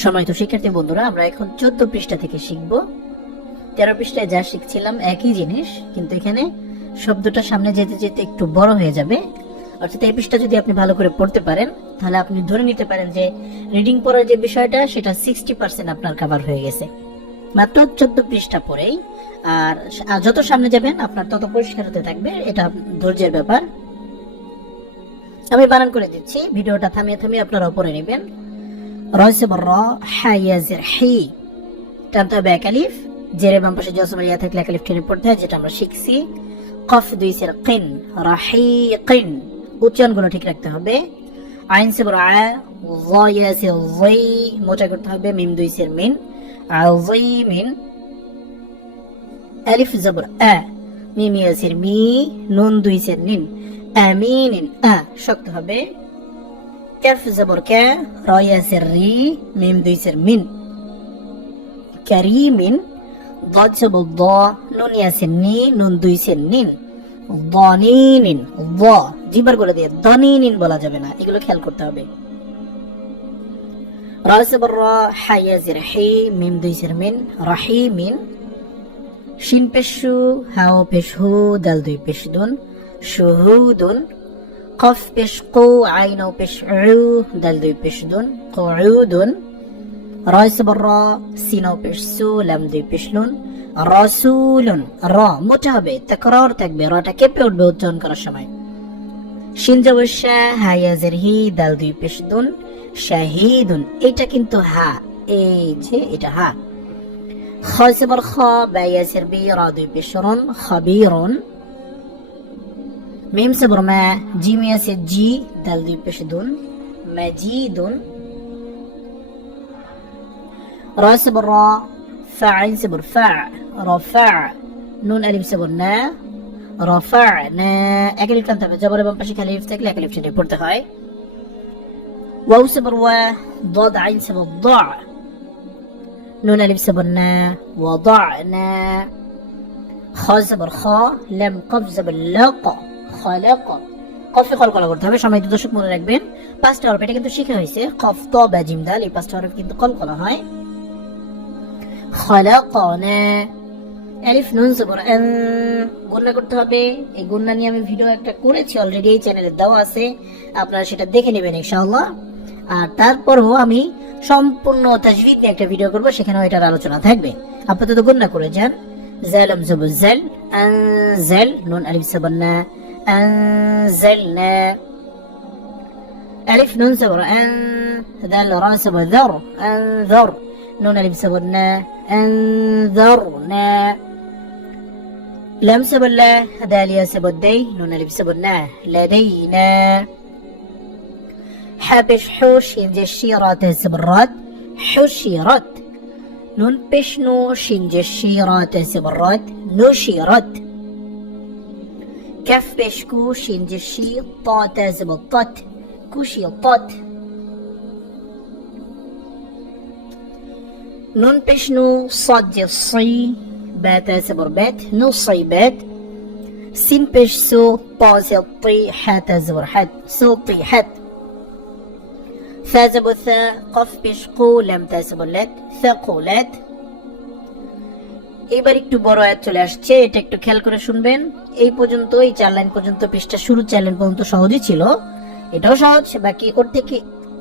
সম্মানিত শিক্ষার্থী বন্ধুরা, আমরা এখন 14 পৃষ্ঠা থেকে শিখব। 13 পৃষ্ঠায় যা শিখছিলাম একই জিনিস, কিন্তু এখানে শব্দটা সামনে যেতে যেতে একটু বড় হয়ে যাবে। অর্থাৎ এই পৃষ্ঠা যদি আপনি ভালো করে পড়তে পারেন, তাহলে আপনি ধরে নিতে পারেন যে রিডিং পড়ার যে বিষয়টা সেটা 60% আপনার কভার হয়ে গেছে মাত্র 14 পৃষ্ঠা পড়েই। আর যত সামনে যাবেন আপনার তত পরিষ্কার হতে থাকবে, এটা ধৈর্যের ব্যাপার। আমি বানান করে দিচ্ছি, ভিডিওটা থামিয়ে থামিয়ে আপনারা পড়ে নেবেন। রয়সে বর হায়াজের হি, টানতে হবে এক আলিফ, জেরে বাম পাশে জজম ইয়া থাকলে এক আলিফ টেনে পড়তে হয়, যেটা আমরা শিখছি। কফ দুই সের কিন, রাহিকিন, উচ্চারণগুলো ঠিক রাখতে হবে। আইন সে বড় আ, ওয়া সে ওয়াই, মোটা করতে হবে। মিম দুই সের মিন, আযীমিন। আলিফ জবর আ, মিম ইয়া সের মি, নুন দুই সের নিন, আমিনিন, আ শক্ত হবে। কাফ জবর কা, রা ইয়া সের রি, মিম দুই সের মিন, কারীমিন। ضاد জবর দ, নুন ইয়া সের নি, নুন দুই সের নিন, ضنين ض জিবার করে দিয়ে ضنين বলা যাবে না, এগুলো খেয়াল করতে হবে। রা জবর রা, হা ইয়া জের হি, মিম দুই সের মিন, রাহিমিন। শিন পেশ শু, হাও পেশ হু, দাল দুই পেশ দুন, শুহুদুন। কফ পেশ কু, আইন পেশ উ, দাল দুই পেশ দুন, কুউদুন। রা জবর রা, সিন পেশ সু, লাম দুই পেশ লুন, রাসূলুন। র মোটা হবে, তাকরার থাকবে, রটা কেঁপে উঠবে উচ্চারণ করার সময়। শিন জবর শা, হা ইয়া জের হি, দাল দুই পেশ দুন, শাহিদুন। এটা কিন্তু হা, এই যে এটা হা। খ জবর খ, বা ইয়া জের বি, রা দুই পেশ রুন, খাবীরুন। মিম জবর মা, জিম ইয়া জের জি, দাল দুই পেশ দুন, মাজিদুন। রা জবর রা, ফা আইন জবর ফা, রফা, নুন আলিফ জবর না, রফা'না। এক আলিফ টানতে হবে, জবরের বাম পাশে খালি আলিফ থাকলে এক আলিফ টেনে পড়তে হয়। ওয়াও জবর ওয়া, ضاد আইন জবর দ, নুন আলিফ জবর না, ওয়াদা'না। খ জবর খ, লাম কফ জবর লাক, খালাক। কফে কলকলা করতে হবে। সম্মানিত দর্শক মনে রাখবেন, 5টা হরফ, এটা কিন্তু শেখা হয়েছে। কফ ত বা জিম দাল, এই 5টা হরফ কিন্তু কলকলা হয়। খালাকনা। আলিফ নুন জবর আন, গুণনা করতে হবে। এই গুণনা নিয়ে আমি ভিডিও একটা করেছি অলরেডি, এই চ্যানেলে দেওয়া আছে, আপনারা সেটা দেখে নেবেন ইনশাআল্লাহ। আর তারপরও আমি সম্পূর্ণ তাজবিদ নিয়ে একটা ভিডিও করব, সেখানেও এটার আলোচনা থাকবে। আপাতত গুণনা করে যান। জালাম জবর জাল, আনজাল, নুন আলিফ জবর না, আনজালনা। আলিফ নুন জবর আন, দাল রা জবর যার, আনজার, নুন আলিফ জবর না, أنذرنا. لام سبب لا، داليا سبب دي، نون ألف سبب نا، لدينا. حبش حوش، ينجي الشيرات سبرات، حشيرت. نون بشنو، شنجي الشيرات سبرات، نشيرت. كف بشكو، شنجي الشيطات سبطت، كشيطت. نون بشنو، صاد الصي، بات سبر بات، نصيبات. سين بش سو، طاز الطي، حات زبر حات، سو طي حات. ثا زبر ثا، قف بش قو، لم تسبر لات، ثقولات. এবার একটু বড় আয়াত চলে আসছে, এটা একটু খেয়াল করে শুনবেন। এই পর্যন্ত, এই 4 লাইন পর্যন্ত, পৃষ্ঠা শুরু 4 লাইন পর্যন্ত সহজই ছিল, এটাও সহজ, বাকি ওর থেকে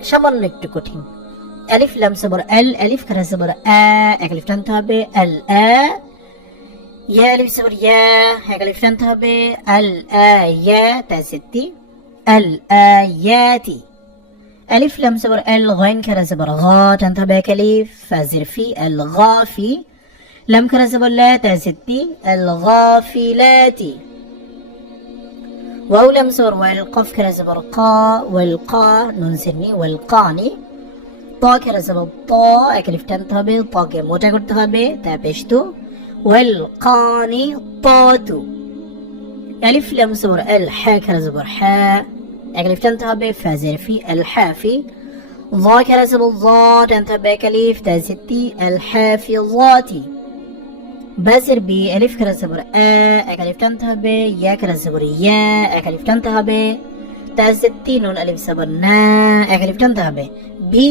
সামান্য একটু কঠিন। ألف لام صبر ال، ألف كرا صبر آ، এক আলিফ টানতে হবে। আল আ, ইয়া আলিফ صبر ইয়া, এক আলিফ টানতে হবে। আল আয়া, তা সিত্তি, আল আয়াতি। ألف لام صبر ال، غين كرا صبر غا، টানতে হবে এক আলিফ। فازر في الغافي. لام كرا صبر لا، তা সিত্তি, الغافلات. واو لام صبر وال، قف كرا صبر قا، والقا، نون سني، والقاني. ط كرا زبر طا، এক আলিফ টানতে হবে, তাকে মোটা করতে হবে, তা পেশতু, والقانطات. ألف لام زبر ال، حا كرا زبر حا، এক আলিফ টানতে হবে, فازر في الحافي. ظا كرا زبر ظا، টানতে হবে এক আলিফ, তা সিত্তি، الحافظات. بازر بي، ألف كرا زبر آ، এক আলিফ টানতে হবে, ইয়া كرا زبر ইয়া, এক আলিফ টানতে হবে, তাজেতি নুন আলিফ সাবর না, এক আলিফ টানতে হবে। বি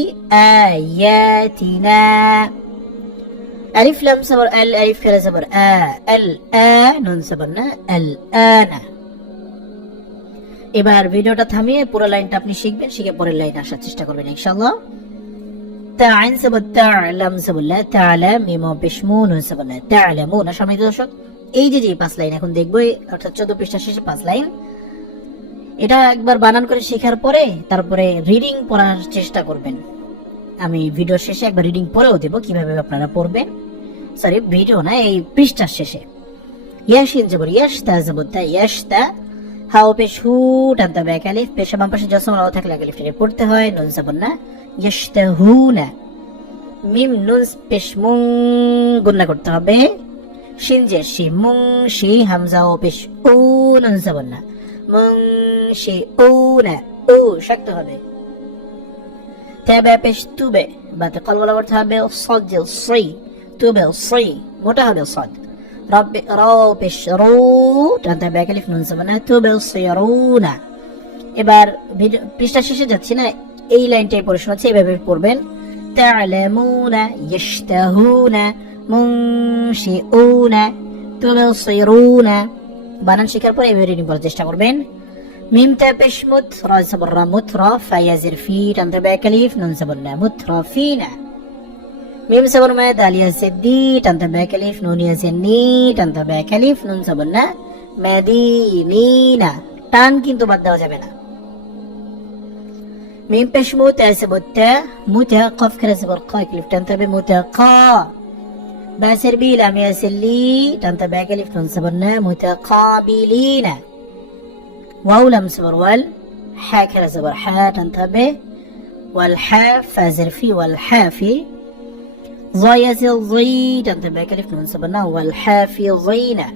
আয়াতিনা, আলিফ লাম সাবর আল, আলিফ খেলা সাবর আ, আল আ, নুন সাবর না, আল আনা। এবার ভিডিওটা থামিয়ে পুরো লাইনটা আপনি শিখবেন, শিখে পরের লাইন আসার চেষ্টা করবেন ইনশাআল্লাহ। তা আইন সাবর তা, লাম সাবর লা, তাআলা, মিম পেশ মু, নুন সাবর না, তাআলামুন। সম্মানিত দর্শক, এই যে 5 লাইন এখন দেখবো, অর্থাৎ 14 পৃষ্ঠা শেষে 5 লাইন, এটা একবার বানান করে শেখার পরে তারপরে রিডিং পড়ার চেষ্টা করবেন। আমি ভিডিও শেষে একবার রিডিং পড়েও দেবো কিভাবে আপনারা পড়বেন, সরি ভিডিও না, এই পৃষ্ঠার শেষে। ইয়াশিন জবর ইয়াশ, তা জবর তা, ইয়াশতা, হাও পেশ হু, টানতে হবে এক আলিফ, পেশ বাম পাশে জসম নাও থাকলে এক আলিফ টেনে পড়তে হয়, নুন জবর না, ইয়াশতাহুনা। মিম নুন পেশ মুং, গুণনা করতে হবে, শিন জে শি, মুং শি, হামজা ও পেশ উ, নুন জবর না, মুং শি উ না, উ শক্ত হবে। তাবে পেশ তুবে, বাতে কলবলা করতে হবে, সদ জে সি, তুবে সি, মোটা হবে সদ। রব্বে রাও পেশ রু, টানতে হবে এক আলিফ, নুন জবর না, তুবে সিরুনা। এবার পৃষ্ঠা শেষে যাচ্ছি না, এই লাইনটাই পড়ে শোনাচ্ছি, এইভাবে পড়বেন। তা'লামুনা, ইয়াশতাহুনা, মুনশিউনা, তুবসিরুনা। বানান শেখার পর এইভাবে রিডিং করার চেষ্টা করবেন। মিম তা পেশ মুত, রা সাবর রা, মুতরা, ফা ইয়াজির ফি, টানতে হবে এক আলিফ, নুন সাবর না, মুতরাফিনা। মিম সাবর মা, দাল ইয়াজির দি, টানতে হবে এক আলিফ, নুন ইয়াজির নি, টানতে হবে এক আলিফ, নুন সাবর না, মাদিনিনা। টান কিন্তু বাদ দেওয়া যাবে না। মিম পেশ মু, তা সাবর তা, মুতা, কফ খেলা সাবর কা, এক আলিফ টানতে হবে, মুতাকা। বাসের বি, লাম ইয়াজির লি, টানতে হবে এক আলিফ, নুন সাবর না, মুতাকাবিলিনা। واو لم صبر وال، حا كلا صبر حا تنتبه، والحا فازر في، والحافي. ظا يزل ظي، تنتبه كلف نون صبرنا، والحافي ظينا.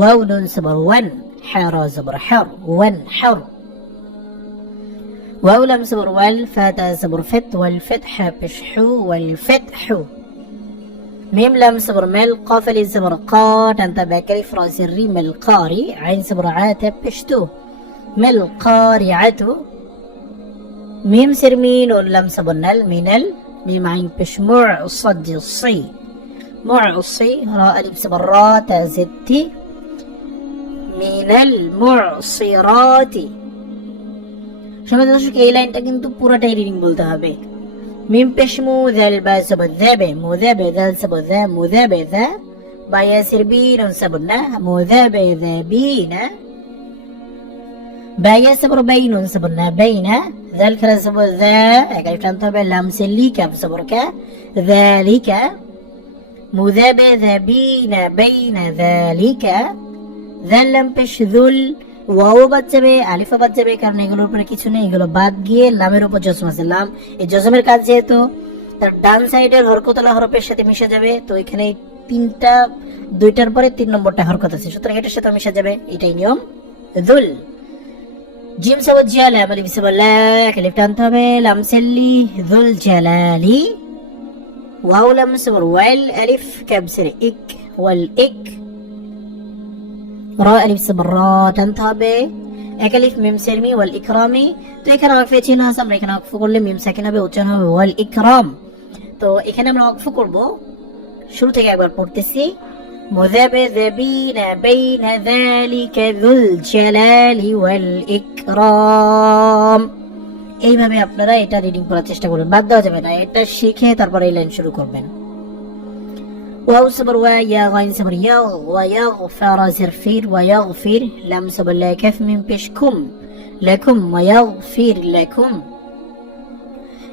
واو نون صبر ون، حا را صبر حر، ون حر. واو لم صبر وال، فاتا صبر فت، والفتح بشحو، والفتح. ميم لام صبر مل، قاف لي صبر قا، تنتبه كلف راس الري، مل قاري، عين صبر عاتب بشتو، مل قارعة. ميم سر مين، ولم صبر نل، مينل، ميم عين بش مع، صد الصي، مع الصي، راء الف صبر را، تازتي، من المعصرات. সবাই দর্শক এই লাইনটা কিন্তু পুরোটাই রিডিং বলতে হবে। মিম পেশ মু, যাল বা সাবদ যাবে, মুযাবে, যাল সাবদ যা, মুযাবে যা, বা ইয়াসির বি, নুন সাবদ না, মুযাবে যাবিনা। বা ইয়া সাবর বাই, নুন সাবদ না, বাইনা। যাল খেলা সাবদ যা, এক আলিফ টানতে হবে, লাম সে লি, কাফ সাবর কা, যালিকা। মুযাবে যাবিনা, বাইনা যালিকা। যাল লাম পেশ যুল, ওয়াও বাদ যাবে, আলিফা বাদ যাবে, কারণ এগুলোর উপরে কিছু নেই, এগুলো বাদ গিয়ে লামের উপর জজম আছে। লাম, এই জজমের কাজ যেহেতু তার ডান সাইডের হরকতলা হরফের সাথে মিশে যাবে, তো এখানে তিনটা, দুইটার পরে 3 নম্বরটা হরকত আছে, সুতরাং এটার সাথে মিশে যাবে, এটাই নিয়ম। যুল। জিম সাবত জিয়া, লাম আলিফ সাবত লা, এক আলিফ টানতে হবে, লাম সেল্লি, যুল জালালি। ওয়াও লাম সাবর ওয়াল, আলিফ কাবসির ইক, ওয়াল ইক। রা আলিফ সাবর রা, টানতে হবে, এক আলিফ মিম সেরমি, ওয়াল ইকরামি। তো এখানে ওয়াকফে চিহ্ন আছে, আমরা এখানে ওয়াকফ করলে মিম সাকিন হবে, উচ্চারণ হবে ওয়াল ইকরাম। তো এখানে আমরা ওয়াকফ করব, শুরু থেকে একবার পড়তেছি। মুযাবযাবিনা বাইনা যালিকা যুল জালালি ওয়াল ইকরাম। এইভাবে আপনারা এটা রিডিং করার চেষ্টা করবেন, বাদ দেওয়া যাবে না, এটা শিখে তারপর এই লাইন শুরু করবেন। واو صبر وا، يا غين صبر يا، ويغفر زرفير، ويغفر لم صبر لا، كف من بشكم لكم، ويغفر لكم।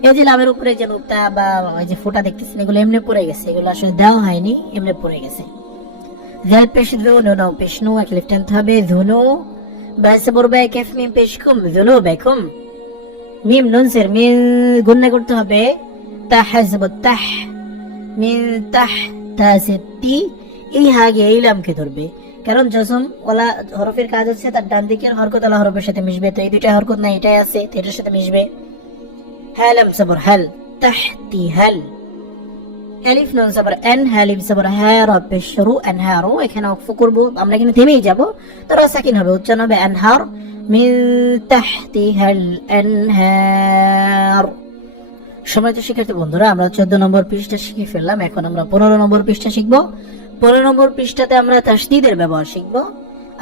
এই যে লামের উপরে যে নুক্তা বা এই যে ফোঁটা দেখতেছেন, এগুলো এমনি পড়ে গেছে, এগুলো আসলে দেওয়া হয়নি, এমনি পড়ে গেছে। জাল পেশ যুনু, নাও পেশ নু, এক আলিফ টানতে হবে, যুনু। বা সবর বা, কাফ মিম পেশকুম, যুনুবাকুম। মিম নুন সের মিন, গুণনা করতে হবে, তাহ সাবত তাহ, মিন তাহ, তাসেতি। এই হাগে এই লামকে ধরবে, কারণ জজম ওয়ালা হরফের কাজ হচ্ছে তার ডান দিকের হরকত ওয়ালা হরফের সাথে মিশবে, তো এই দুইটা হরকত না, এটাই আছে, তো এটার সাথে মিশবে। হালাম সাবর হাল, তাহতি হাল। আলিফ নুন সাবর আন, হালিম সাবর হা, রা পেশ রু, আনহারু। এখানে ওয়াকফ করব, আমরা এখানে থেমেই যাব, তো রা সাকিন হবে, উচ্চারণ হবে আনহার। মিন তাহতিহাল আনহার। সম্মানিত শিক্ষার্থী বন্ধুরা, আমরা 14 নম্বর পৃষ্ঠা শিখে ফেললাম। এখন আমরা 15 নম্বর পৃষ্ঠা শিখব। 15 নম্বর পৃষ্ঠাতে আমরা তাসদীদের ব্যবহার শিখব।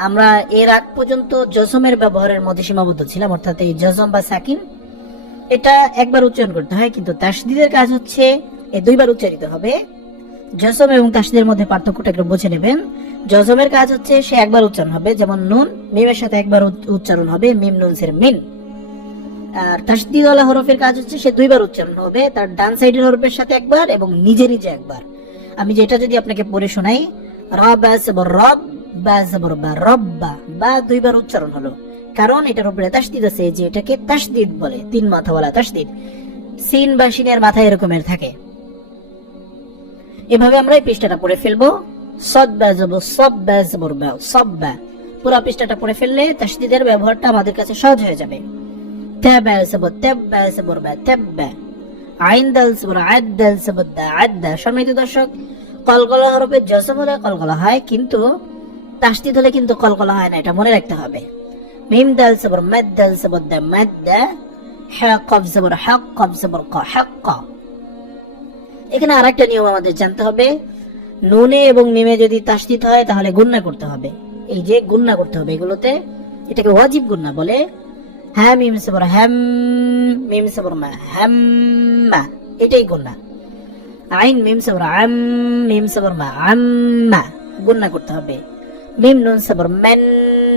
আমরা এর আগ পর্যন্ত জজমের ব্যবহারের মধ্যে সীমাবদ্ধ ছিলাম, অর্থাৎ এই জজম বা সাকিন এটা একবার উচ্চারণ করতে হয়, কিন্তু তাসদীদের কাজ হচ্ছে এই দুইবার উচ্চারিত হবে। জজম এবং তাসদীদের মধ্যে পার্থক্যটা একটু বুঝে নেবেন। জজমের কাজ হচ্ছে সে একবার উচ্চারণ হবে, যেমন নুন মিমের সাথে একবার উচ্চারণ হবে, মিম নুন সের মিন। আর তাসদীদওয়ালা হরফের কাজ হচ্ছে সে দুইবার উচ্চারণ হবে, তার ডান সাইডের হরফের সাথে একবার এবং নিজে নিজে একবার। আমি যেটা যদি আপনাকে পড়ে শোনাই, রা বা জবর রব, বা জবর বা রব্বা, বা দুইবার উচ্চারণ হলো, কারণ এটার উপরে তাসদীদ আছে, যে এটাকে তাসদীদ বলে, 3 মাথাওয়ালা তাসদীদ। সিন বা শিনের মাথা এরকমের থাকে। এভাবে আমরা এই পৃষ্ঠাটা পড়ে ফেলবো। সদ বা জবর সব, বা জবর বা সব্বা। পুরো পৃষ্ঠাটা পড়ে ফেললে তাসদীদের ব্যবহারটা আমাদের কাছে সহজ হয়ে যাবে। তাবা জবর তাব্বা জবর বা তাব্বা, আইন দাল জবর আদ দাল জবর দা আদ্দা। সম্মানিত দর্শক, কলকলা হরফে জজম হলে কলকলা হয়, কিন্তু তাসদীদ হলে কিন্তু কলকলা হয় না, এটা মনে রাখতে হবে। মিম দাল জবর মাদ দাল জবর দা মাদ্দা, হা কফ জবর হক কফ জবর ক হাক্কা। এখানে আরেকটা নিয়ম আমাদের জানতে হবে, নুনে এবং মিমে যদি তাসদীদ হয় তাহলে গুণনা করতে হবে। এই যে গুণনা করতে হবে এগুলোতে, এটাকে ওয়াজিব গুণনা বলে। হ্যাঁ মিম সবর হ্যাম, মিম সবর মা হাম্মা, এটাই গুণনা। আইন মিম সবর আম, মিম সবর মা আম্মা, গুণনা করতে হবে। মিম নুন সবর মান,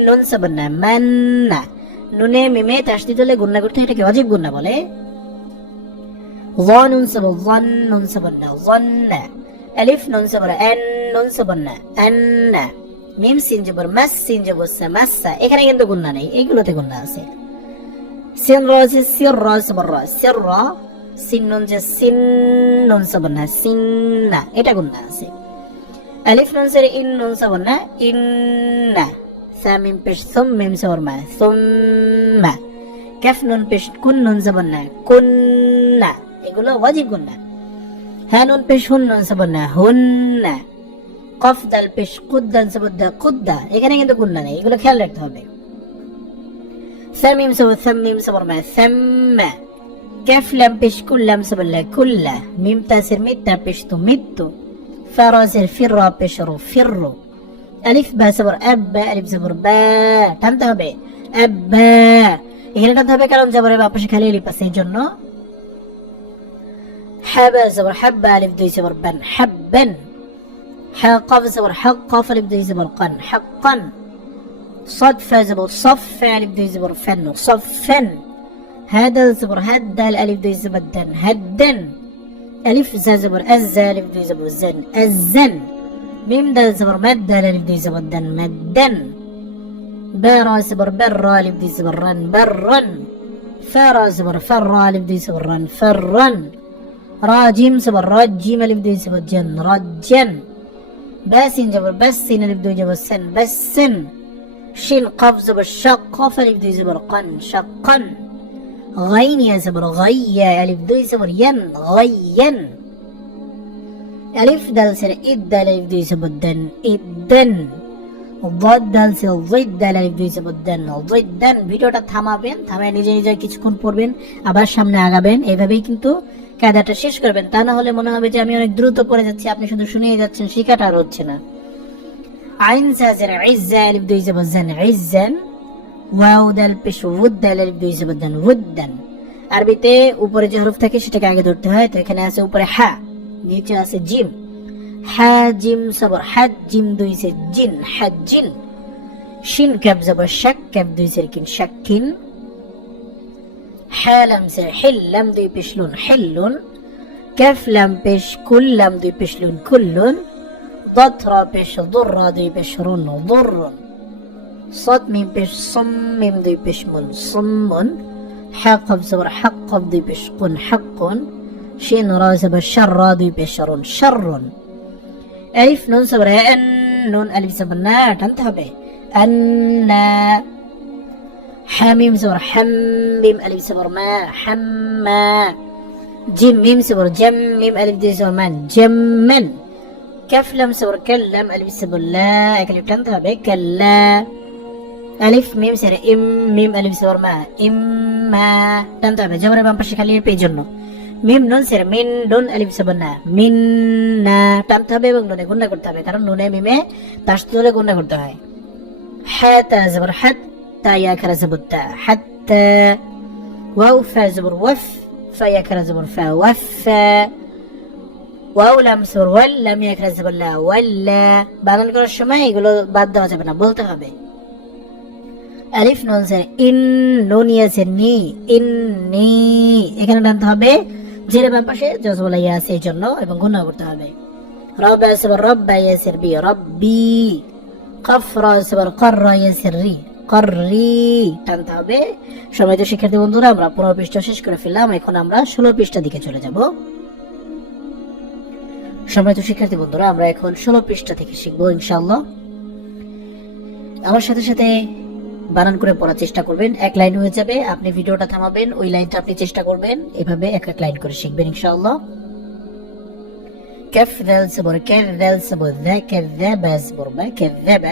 নুন সবর না মান্না। নুনে মিমে তাসদীদ হলে গুণনা করতে হয়, এটাকে ওয়াজিব গুণনা বলে। ظا نون صبر ظن، نون صبر نا ظن، ألف نون صبر أن، نون صبر نا أن، মিম সিন জবর মাস, সিন জবর সা মাসা। এখানে কিন্তু গুণনা নেই, এইগুলোতে গুণনা আছে। সিন র যে সির র জবর র সির র, সিন নুন যে সিন, নুন সবর না সিন্না, এটা গুণনা আছে। আলিফ নুন সে ইন, নুন সবর না ইন্না। সা মিম পেশ সুম, মিম সবর মা সুম্মা। কাফ নুন পেশ কুন, নুন সবর না কুন্না, এগুলো ওয়াজিব গুণনা। হ্যাঁ নুন পেশ হুন, নুন সবর না হুন্না। কফ দাল পেশ কুদ, দাল সবর দা কুদ্দা, এখানে কিন্তু গুণনা নেই, এগুলো খেয়াল রাখতে হবে। সামিম সবর সাম, মিম সবর মা সাম্মা। কাফ লাম পেশ কুল, লাম সবর লা কুল্লা। মিম তাসির মিত্তা পেশ তু মিত্তু। ফারাজের ফিররা পেশ রু ফিররু। আলিফ বা সবর আব্বা, আলিফ সবর বা, টানতে হবে আব্বা। এখানে টানতে হবে কারণ জবরের বাম পাশে খালি আলিফ আছে, এই জন্য। حبا زبر حبا، ألف دوي زبر بن حبا. قاف زبر حق، قاف ألف دوي زبر قن حقا. صد فا زبر صف، ألف دوي زبر فن صفا. هذا زبر هدا، الألف دوي زبر دن هدا. ألف زا زبر أزا، ألف دوي زبر زن أزن. ميم دال زبر مد، الألف دوي زبر دن مدا. بارا زبر برا، ألف دوي زبر رن برا. فارا زبر فرا، ألف دوي زبر رن فرا. راجيم زبر راجيم، ألف دوي زبر جن رجن. باسين جبر بسين، ألف دوي زبر سن بسن. شين قاف زبر شق، قاف ألف دوي زبر قن شقا. غين يا زبر غيا، ألف دوي زبر ين غين. ألف دال سر إد، دال ألف دوي زبر دن إدن. ضد دال سر ضد، دال ألف دوي زبر دن ضدن। ভিডিওটা থামাবেন, থামায় নিজে নিজে কিছুক্ষণ পড়বেন, আবার সামনে আগাবেন। এইভাবেই কিন্তু কায়দাটা শেষ করবেন, তা না হলে মনে হবে যে আমি অনেক দ্রুত পড়ে যাচ্ছি, আপনি শুধু শুনেই যাচ্ছেন, শেখাটা আর হচ্ছে না। আইন সাজের ইজ্জা, আলিফ দুই জবর জান ইজ্জান। ওয়াও দাল পেশ উদ, দাল আলিফ দুই জবর দান উদ্দান। আরবিতে উপরে যে হরফ থাকে সেটাকে আগে ধরতে হয়, তো এখানে আছে উপরে হা, নিচে আছে জিম। হা জিম সবর হাদ, জিম দুই সে জিন হাজ্জিন। শিন কাব জবর শাক, কাব দুই সে কিন শাক্কিন। حالم سر حلم دوي بشلون حلون. كف لم بش كل لم دوي بشلون كلون. ضطرة بش ضرة دوي بشرون ضر. صد ميم بش صم، ميم دوي بشمن صمن. حقب زبر حقب دوي بشقن حقن. شين را زبر شر دوي بشرون شر. ألف نون زبر أن، نون ألف زبر نا، تنتهى به أن. حميم زبر حم، ميم ألف زبر ما حما. جيم ميم زبر جم، ميم ألف دي زبر من جمن. كف لم زبر كلم، ألف زبر لا، أكلف تنتهى به كلا. আলিফ মিম সেরে ইম মিম আলিফ সবর মা ইম্মা টানতে হবে জবরের বাম পাশে খালি এর জন্য মিম নুন সেরে মিন নুন আলিফ সবর না মিন না টানতে হবে এবং নুনে গুণনা করতে হবে কারণ নুনে মিমে তাস তুলে গুণনা করতে হয় হ্যাঁ তা জবর হাত তা ইয়া খারা জবর তা হাত্তা ওয়াও ফা জবর ওয়াফ ফা ইয়া খারা জবর ফা ওয়াফা ওয়াও লাম সবর ওয়াল লাম ইয়া খারা জবর লা ওয়াল্লা বানান করার সময় এগুলো বাদ দেওয়া যাবে না বলতে হবে আলিফ নুন সে ইন নুন ইয়াসে নি ইন্নি এখানে টানতে হবে জেরে বাম পাশে জজবলা ইয়া আছে এই জন্য এবং গুণনা করতে হবে রব সবর রব্বা ইয়াসির বি রব্বি কফ রা সবর কররা ইয়াসির রি কররি টানতে হবে সম্মানিত শিক্ষার্থী বন্ধুরা আমরা 15 পৃষ্ঠা শেষ করে ফেললাম এখন আমরা 16 পৃষ্ঠার দিকে চলে যাব সম্মানিত শিক্ষার্থী বন্ধুরা আমরা এখন 16 পৃষ্ঠা থেকে শিখবো ইনশাআল্লাহ আমার সাথে সাথে বানান করে পড়ার চেষ্টা করবেন এক লাইন হয়ে যাবে আপনি ভিডিওটা থামাবেন ওই লাইনটা আপনি চেষ্টা করবেন এভাবে এক এক লাইন করে শিখবেন ইনশাআল্লাহ كف ذال صبر كف ذال صبر ذا كذاب صبر ما كذب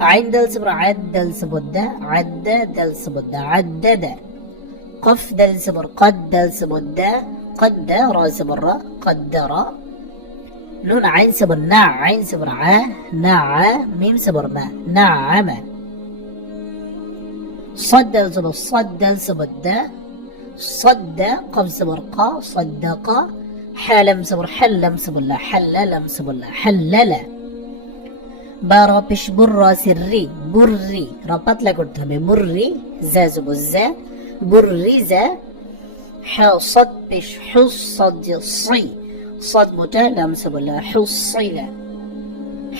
عين ذال صبر عد ذال صبر ذا عد ذال صبر ذا عدد قف ذال صبر قد ذال صبر ذا قد را صبر را قدر نون عين صبر نع عين صبر ع نع ميم صبر ما نعم صد ذال صبر صد ذال صبر ذا صد قف صبر قا صدق حلم صبر حلم صبر لا حللم صبر لا حلل بارا بش برا سري بري ربط لا قلت هم بري زا زبر زا بري زا حصد بش حصد صي صد متلم صبر لا حصي لا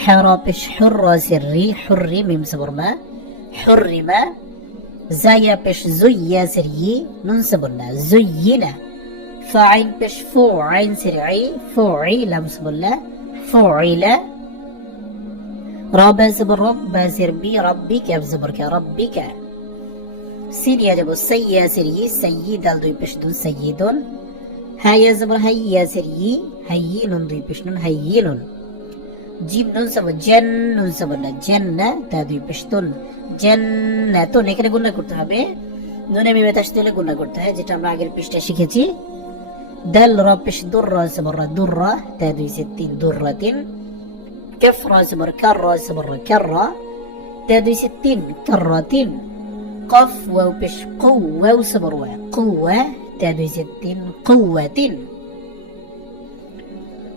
حرا بش حرا سري حري ميم صبر ما حرما زايا بش زيا سري نون صبر لا زينا فعين بش فو عين سرعي فوعي لم صبر لا فوعل رب زبر رب زربي ربك زبرك ربك سين يجب السيا سري سيد الدوي بشدون سيد هيا زبر هيا سري هيين دوي بشدون هيين جيم نون صبر جن نون صبر لا جنة تدوي بشدون جنة তো এখানে গুণনা করতে হবে নুনে মিমে তাস দিলে গুণনা করতে হয় যেটা আমরা আগের পৃষ্ঠায় শিখেছি دل ربش در صبر درة تادوي 60 درة كف صبر كر صبر كرة تادوي 60 كرة قف وبش قوة وصبر قوة تادوي 60 قوة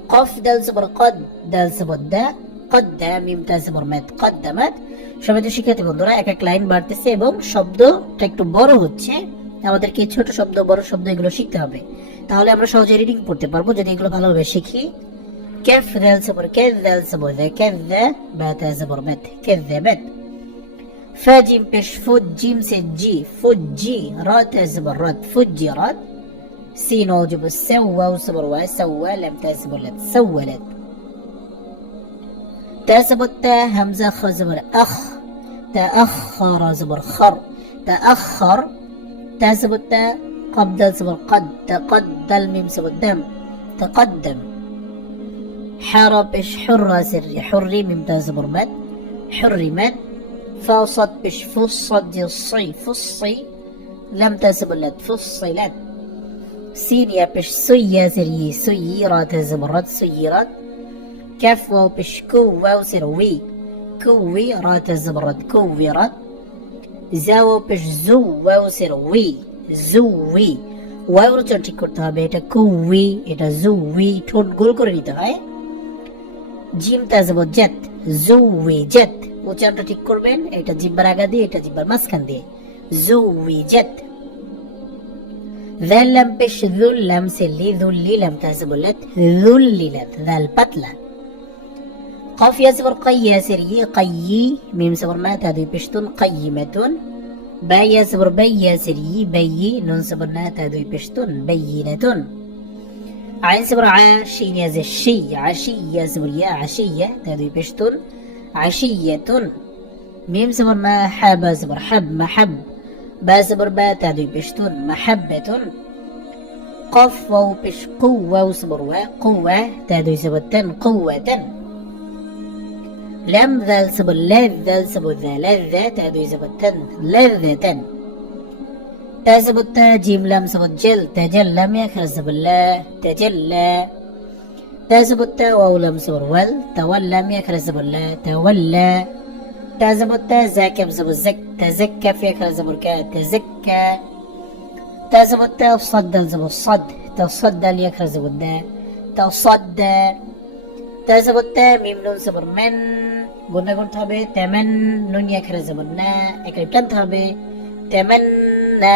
قف دل صبر قد دل صبر دا قدم ميم تا صبر مد قدمت সম্মানিত শিক্ষার্থী বন্ধুরা এক এক লাইন বাড়তেছে এবং শব্দটা একটু বড় হচ্ছে আমাদেরকে ছোট শব্দ বড় শব্দ এগুলো শিখতে হবে তাহলে আমরা সহজে রিডিং করতে পারবো যদি এগুলো ভালোভাবে শিখি كف ذال صبر كذ ذال صبر ذا كذ بات صبر بات كذبت فاجيم بش فوت جيم سجي فجي رات صبر رات فجرت سين وجب سوى وصبر وسوى لم تزبر لت سولت تاسبت تا همزة خ زبر أخ تأخر زبر خر تأخر تاسبت تا قبل صبر قد تقدل ميم صبر دم تقدم حرب إش حر سري حري ميم صبر مد حرمت فصد بش فصد الصي فصي لم تصبر لت فصلت سين يا بش سي سري سيرات زبرت سيرت كف واو بش كو واو سروي كوي رات زبرت كورت زاو بش زو واو سروي জুই ওয়াই উচ্চারণ ঠিক করতে হবে এটা কুই এটা জুই ঠোঁট গোল করে নিতে হয় জিম তাজব জেত জুই জেত উচ্চারণটা ঠিক করবেন এটা জিহ্বার আগা দিয়ে এটা জিহ্বার মাঝখান দিয়ে জুই জেত ذل لم بش ذل لم سلي ذلي لم تزب لت ذللت ذل بطلة قاف يزبر قي سري قي ميم صبر ما تدي بشتون قيمة بايا صبر بيا سري بي نون صبر ناتا دوي بشتون بينة عين صبر عاشين يا زشي عشية صبر يا عشية تدوي بشتون عشية ميم صبر ما حب صبر حب محب با صبر با تدوي بشتون محبة قف واو بش قوة وصبر قوة تدوي صبر تن قوة لام ذال سبب لا ذال سبب ذا لذة تا دوي سبب تن لذة تا سبب تا جيم لام سبب جل تجل لام يخرج سبب لا تجلى تا سبب تا واو لام سبب ول تول لام يخرج سبب لا تولى تا سبب تا زاك سبب زك تزكى في يخرج سبب كا تزكى تا سبب تا صد سبب صد تصدى ليخرج سبب دا تصدى تا سبب تا ميم نون سبب من গুণা করতে হবে তেমন নুন ইয়া খেলা যাব না একালিফ টানতে হবে তেমন না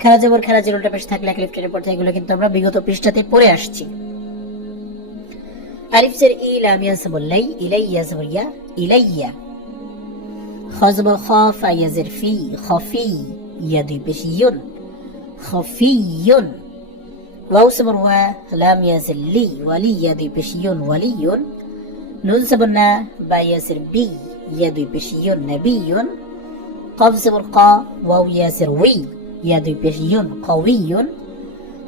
খেলা যাবর খেলা যে উল্টা পেশ থাকলে একালিফ টেনে পড়তে এগুলো কিন্তু আমরা বিগত পৃষ্ঠাতে পড়ে আসছি আলিফ জের ই লাম ইয়া যাব লাই ইলাইয়া যাব ইয়া ইলাইয়া খ যাব খ ফা ইয়া জের ফি খফি ইয়া দুই পেশ ইউন খফিয়ুন ওয়াও যাব ওয়া লাম ইয়া জের লি ওয়ালি ইয়া দুই পেশ ইউন ওয়ালিয়ুন نون سبنا با ياسر بي يدوي بشيون نبيون قاف سبر قا واو ياسر وي يدوي بشيون قوي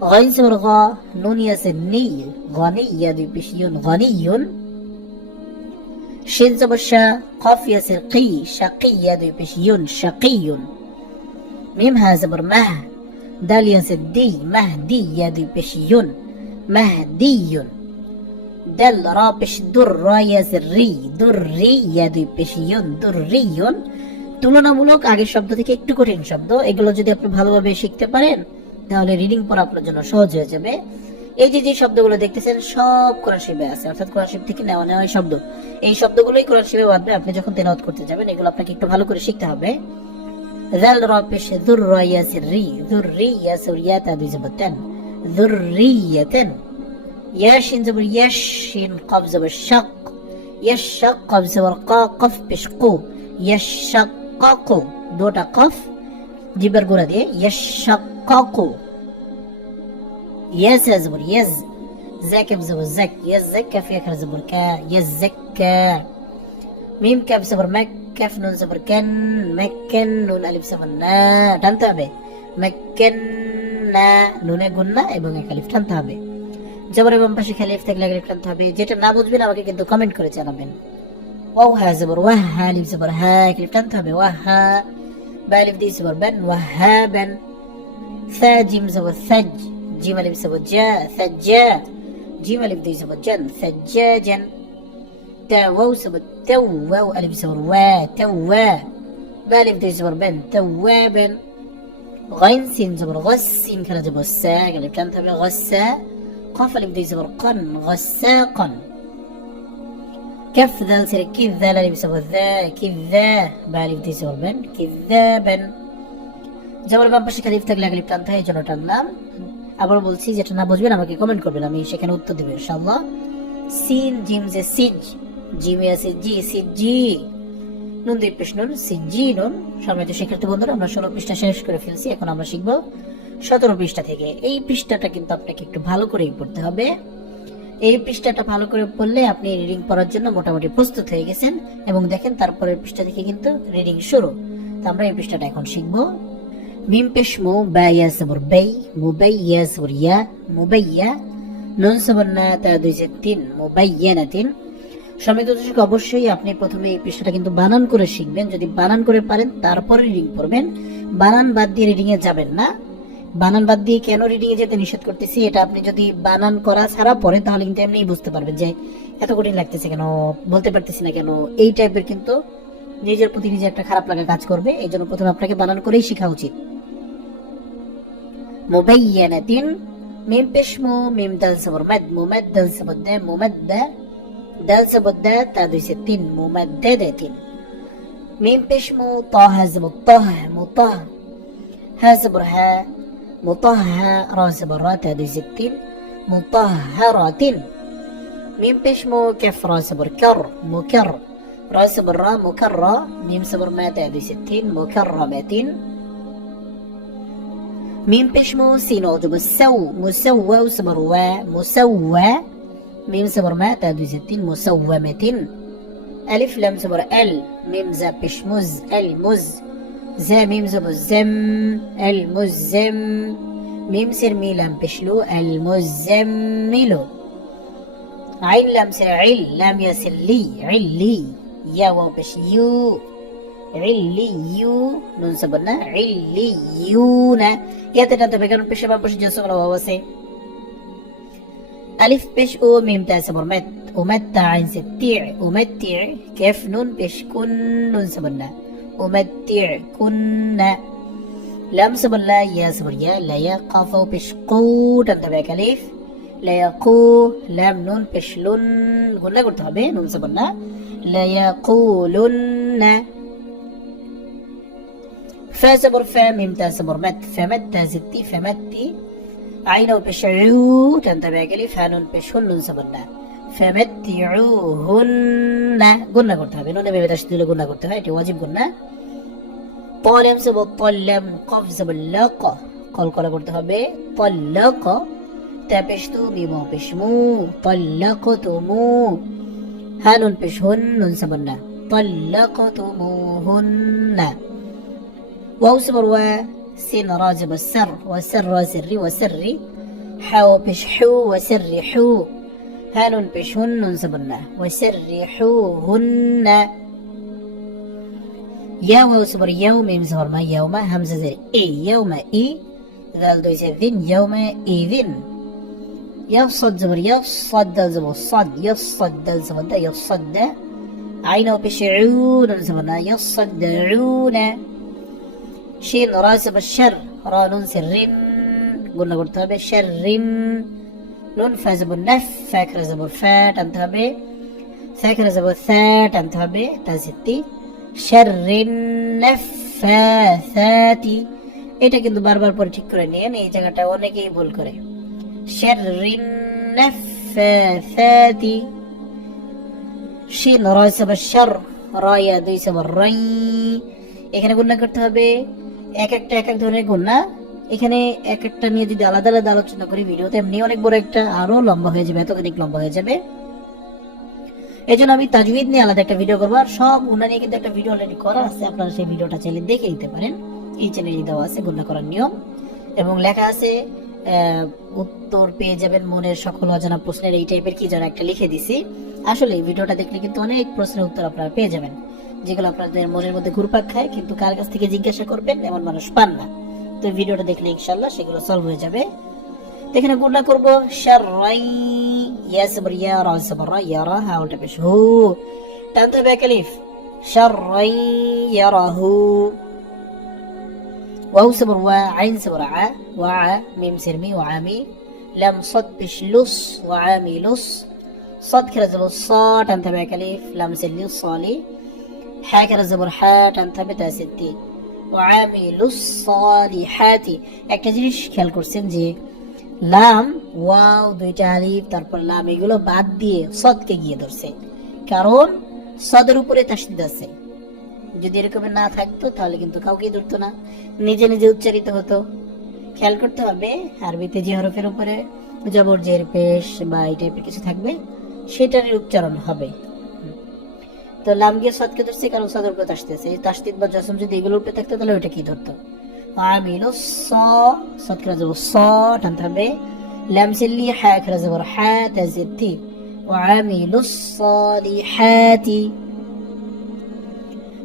غين سبر غا نون ياسر ني غني يدوي بشيون غني شين سبر شا قاف ياسر قي شقي يدوي بشيون شقي ميم ها سبر مه دال ياسر دي مهدي يدوي بشيون مهدي دل را পেশ দুর রা ইয়াজের রি দুর রি ইয়া দুই পেশ ইউন দুর রিয়ুন তুলনামূলক আগের শব্দ থেকে একটু কঠিন শব্দ এগুলো যদি আপনি ভালোভাবে শিখতে পারেন তাহলে রিডিং পড়া আপনার জন্য সহজ হয়ে যাবে এই যে শব্দগুলো দেখতেছেন সব কোরআন শরীফে আছে অর্থাৎ কোরআন শরীফ থেকে নেওয়া শব্দ এই শব্দগুলোই কোরআন শরীফে বাদবে আপনি যখন তেলাওয়াত করতে যাবেন এগুলো আপনাকে একটু ভালো করে শিখতে হবে দাল রা পেশ দুর রা ইয়াজের রি দুর রি ইয়াসুর ইয়াতা দুই জবতান দুররিয়াতান ياشين زبر ياشين قاف زبر شق يشق قاف زبر قا قف بشقو يشققو دوتا قف جبر قرا دي يشققو يز زبر يز زاك زبر زك يزكى في اخر زبر كا يزكى ميم كاف زبر مك كاف نون زبر كن مكن نون الف زبر نا টানতে হবে مكننا নুনে গুণনা এবং এক আলিফ টানতে হবে জবরের বাম পাশে খালি আলিফ থাকলে আলিফ টানতে হবে যেটা না বুঝবেন আমাকে কিন্তু কমেন্ট করে জানাবেন ওয়াও হা জবর ওয়াহ আলিফ জবর হা আলিফ টানতে হবে ওয়াহা বা আলিফ দিয়ে জবর বান ওয়াহাবান সা জিম জবর সাজ জিম আলিফ জবর জা সাজ্জা জিম আলিফ দিয়ে জবর জান সাজ্জাজান তা ওয়াও জবর তাও ওয়াও আলিফ জবর ওয়া তাওয়া বা আলিফ দিয়ে জবর বান তাওয়াবান غين سين زبر غس سين كلا زبر سا আলিফ টানতে হবে غسا قاف الف دي زبر قن غساقا كف ذال سير كذا الف زبر ذا كذا با الف دي زبر بن كذابا জবর বাম পাশে আলিফ থাকলে আলিফ টানতে হয় জন্য টানলাম আবার বলছি যেটা না বুঝবেন আমাকে কমেন্ট করবেন আমি সেখানে উত্তর দেব ইনশাআল্লাহ সিন জিম যে সিজ জিম আছে জি সিজি নুন দুই পেশ নুন সিজি নুন সম্মানিত শিক্ষার্থী বন্ধুরা আমরা 16 পৃষ্ঠা শেষ করে ফেলছি এখন আমরা শিখব 17 পৃষ্ঠা থেকে এই পৃষ্ঠাটা কিন্তু আপনাকে একটু ভালো করেই পড়তে হবে এই পৃষ্ঠাটা ভালো করে পড়লে আপনি রিডিং পড়ার জন্য মোটামুটি প্রস্তুত হয়ে গেছেন এবং দেখেন তারপরের পৃষ্ঠা থেকে কিন্তু রিডিং শুরু তো আমরা এই পৃষ্ঠাটা এখন শিখব মিম পেশ মু বা ইয়া সবর বাই মুবাইয়া সবর ইয়া মুবাইয়া নুন সবর না তা দুই যে তিন মুবাইয়ানাতিন সম্মানিত দর্শক অবশ্যই আপনি প্রথমে এই পৃষ্ঠাটা কিন্তু বানান করে শিখবেন যদি বানান করে পারেন তারপরে রিডিং পড়বেন বানান বাদ দিয়ে রিডিং এ যাবেন না বানান বাদ দিয়ে কেন রিডিং এ যেতে নিষেধ করতেছি এটা আপনি যদি বানান করা ছাড়া পড়েন তাহলে কিন্তু এমনিই বুঝতে পারবেন যে এত কঠিন লাগতেছে কেন বলতে পারতেছি না কেন এই টাইপের কিন্তু নিজের প্রতি নিজে একটা খারাপ লাগা কাজ করবে এই জন্য প্রথমে আপনাকে বানান করেই শেখা উচিত মুবাইয়ানাতিন মিম পেশ মু মিম দাল সবর মাদ মুমাদ দাল সবর দা মুমাদ্দা দাল সবর দা তা দুই সে তিন মুমাদ্দাদাতিন মিম পেশ মু তাহা জবর তাহা মুতাহ হা জবর হা مطهى را زبر را تا دوي ستين مطهرة ميم بيش مو كف را زبر كر مكر را زبر را مكرة ميم زبر ما تا دوي ستين مكرمة ميم بيش مو سين وجب السو مسوى وزبر وا مسوى ميم زبر ما تا دوي ستين مسومة ألف لام زبر ال ميم زا بيش مز المز زا ميم زبر زم المزم ميم سر ميلام بشلو المزملو عين لام سر عل لام ياسر لي علي يا واو بش يو علي يو نون سبنا علي يونا يا تنتبه كانوا بش بابش جسم لو واسه ألف بش أو ميم تا سبر مت أمتع عين ستيع أمتع كيف نون بش كن نون سبنا أمتع كنا لام سبر لا يا سبر يا لا يا قافو بش قو تنتبه كليف لا يقو لام نون بش لن قلنا قلت هبه نون سبنا لا يقولن فا سبر فا ميم تا سبر مت فمت تا ستي فمتي عينه بشعو تنتبه كليف هانون بشهن نون سبنا فمتعوهن قلنا قلت هبه نون بيبي تشديل قلنا قلت هاي ايটি واجب قلنا طالم سبر طلم قف سبر لق قال قال قلت هبه طلق تابشتو ميمو بشمو طلقتمو هانون بشهن نون سبنا طلقتموهن واو سبر و سين راجب السر وسر سري وسري حاو بشحو وسرحو هانون بشهن نون سبنا وسرحوهن يا واو سبر يوم ميم سبر ما يوم همزة زر اي يوم اي ذال دوي سذين يوم اذن يصد زبر يصد دال زبر صد يصد دال زبر دا يصد عينه بشعون زبرنا يصدعون شين راسب الشر را نون سرم قلنا قلتها بشرم نون فا زبر نف فاكر زبر فات انتها ب ثاكر زبر ثات انتها ب تازتي شر النفاثاتي এটা কিন্তু বারবার পরে ঠিক করে নিয়েন এই জায়গাটা অনেকেই ভুল করে শাররিন নাফাসাতি শিন রায় সাবা শার রায়া দুই সাবা রাই এখানে গুণনা করতে হবে এক এক ধরনের গুণনা এখানে এক একটা নিয়ে যদি আলাদা আলাদা আলোচনা করি ভিডিওতে এমনি অনেক বড় একটা আরো লম্বা হয়ে যাবে এতখানি লম্বা হয়ে যাবে এজন্য আমি তাজউইদ নিয়ে আলাদা একটা ভিডিও করব আর সব গুণনা নিয়ে কিন্তু একটা ভিডিও অলরেডি করা আছে আপনারা সেই ভিডিওটা চাইলে দেখে নিতে পারেন এই চ্যানেলে দেওয়া আছে গুণনা করার নিয়ম এবং লেখা আছে উত্তর পেয়ে যাবেন মনের সকল অজানা প্রশ্নের এই টাইপের কি যেন একটা লিখে দিছি আসলে এই ভিডিওটা দেখলে কিন্তু অনেক প্রশ্নের উত্তর আপনারা পেয়ে যাবেন যেগুলো আপনাদের মনের মধ্যে ঘুরপাক খায় কিন্তু কার কাছ থেকে জিজ্ঞাসা করবেন এমন মানুষ পান না তো ভিডিওটা দেখলে ইনশাআল্লাহ সেগুলো সলভ হয়ে যাবে এখানে গুণনা করব শাররাই ইয়া সাবর ইয়া রা সাবর ইয়া রা হা ওটা পেশ হু টানতে হবে আলিফ শাররাই ইয়ারাহু واو سبر و عين سبر ع وع ميم سرمي وعامي لم صد بش لص وعامي لص صد كرا زبر صاد انتبه كليف لم سلي صالي حا كرا زبر حات انتبه تاسدتي وعامي لص صالحاتي একটা জিনিস খেয়াল করছেন যে লাম ওয়াও দুইটা আলিফ তারপর লাম এগুলো বাদ দিয়ে সদকে গিয়ে ধরছে কারণ সদের উপরে তাসদীদ আছে যদি এরকম না থাকতো তাহলে কিন্তু কাউকে ধরতো না নিজে নিজে উচ্চারিত হতো খেয়াল করতে হবে আরবিতে যে হরফের উপরে জবর জের পেশ বা এই টাইপের কিছু থাকবে সেটারই উচ্চারণ হবে তো লাম গিয়ে সদকে ধরছে কারণ সদর উপরে আসতেছে এই তাসদীদ বা জসম যদি এগুলোর উপরে থাকতো তাহলে ওটা কি ধরতো আমিলু স সদ করে যাব স টানতে হবে লাম সিল্লি হা করে যাব হা তাজিতি ওয়ামিলু সালিহাতি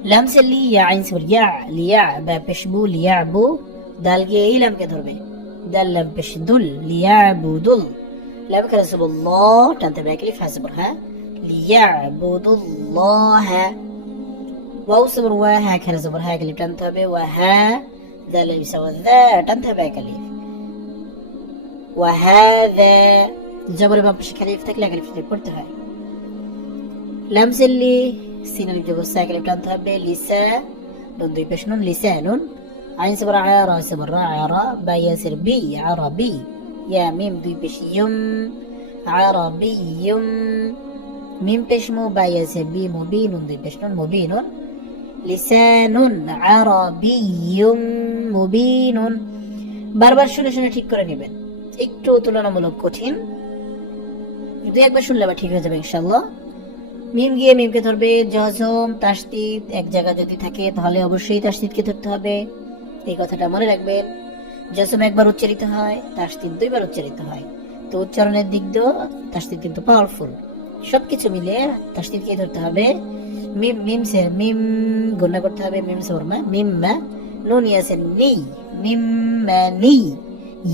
لام سلي يا عين سبر يع ليعب بشبو ليعبو دال جي لام كدربي دال لام بشدل ليعبو دل لام كرسب الله تنتبه كليف حسبرها ليعبدوا الله واو سبر وها كرسبرها كليف تنتبه وها دال يسوى ذا تنتبه كليف وهذا جبر ما بش كليف تكلا كليف تبرتها لام سلي سين اللي بجيبوا الساكن اللي بتاعتها بلسا نون دوي بش نون لسان عين سبر عارة سبر عارة با ياسر بي عربي يا ميم دوي بش يم عربي يم ميم بش مو با ياسر بي مبين نون دوي بش نون مبين لسان عربي مبين বারবার শুনে শুনে ঠিক করে নেবেন একটু তুলনামূলক কঠিন দুই একবার শুনলে আবার ঠিক হয়ে যাবে ইনশাআল্লাহ মিম গিয়ে মিমকে ধরবে জজম তাসদীদ এক জায়গা যদি থাকে তাহলে অবশ্যই তাসদীদকে ধরতে হবে এই কথাটা মনে রাখবেন জজম একবার উচ্চারিত হয় তাসদীদ দুইবার উচ্চারিত হয় তো উচ্চারণের দিক দিয়েও তাসদিদ কিন্তু পাওয়ারফুল। সবকিছু মিলে তাসদিদকে ধরতে হবে। মিম মিম সে মিম গুণা করতে হবে, মিম সে মা মিম মা, নুন ইয়াসে নি মিম মা নি,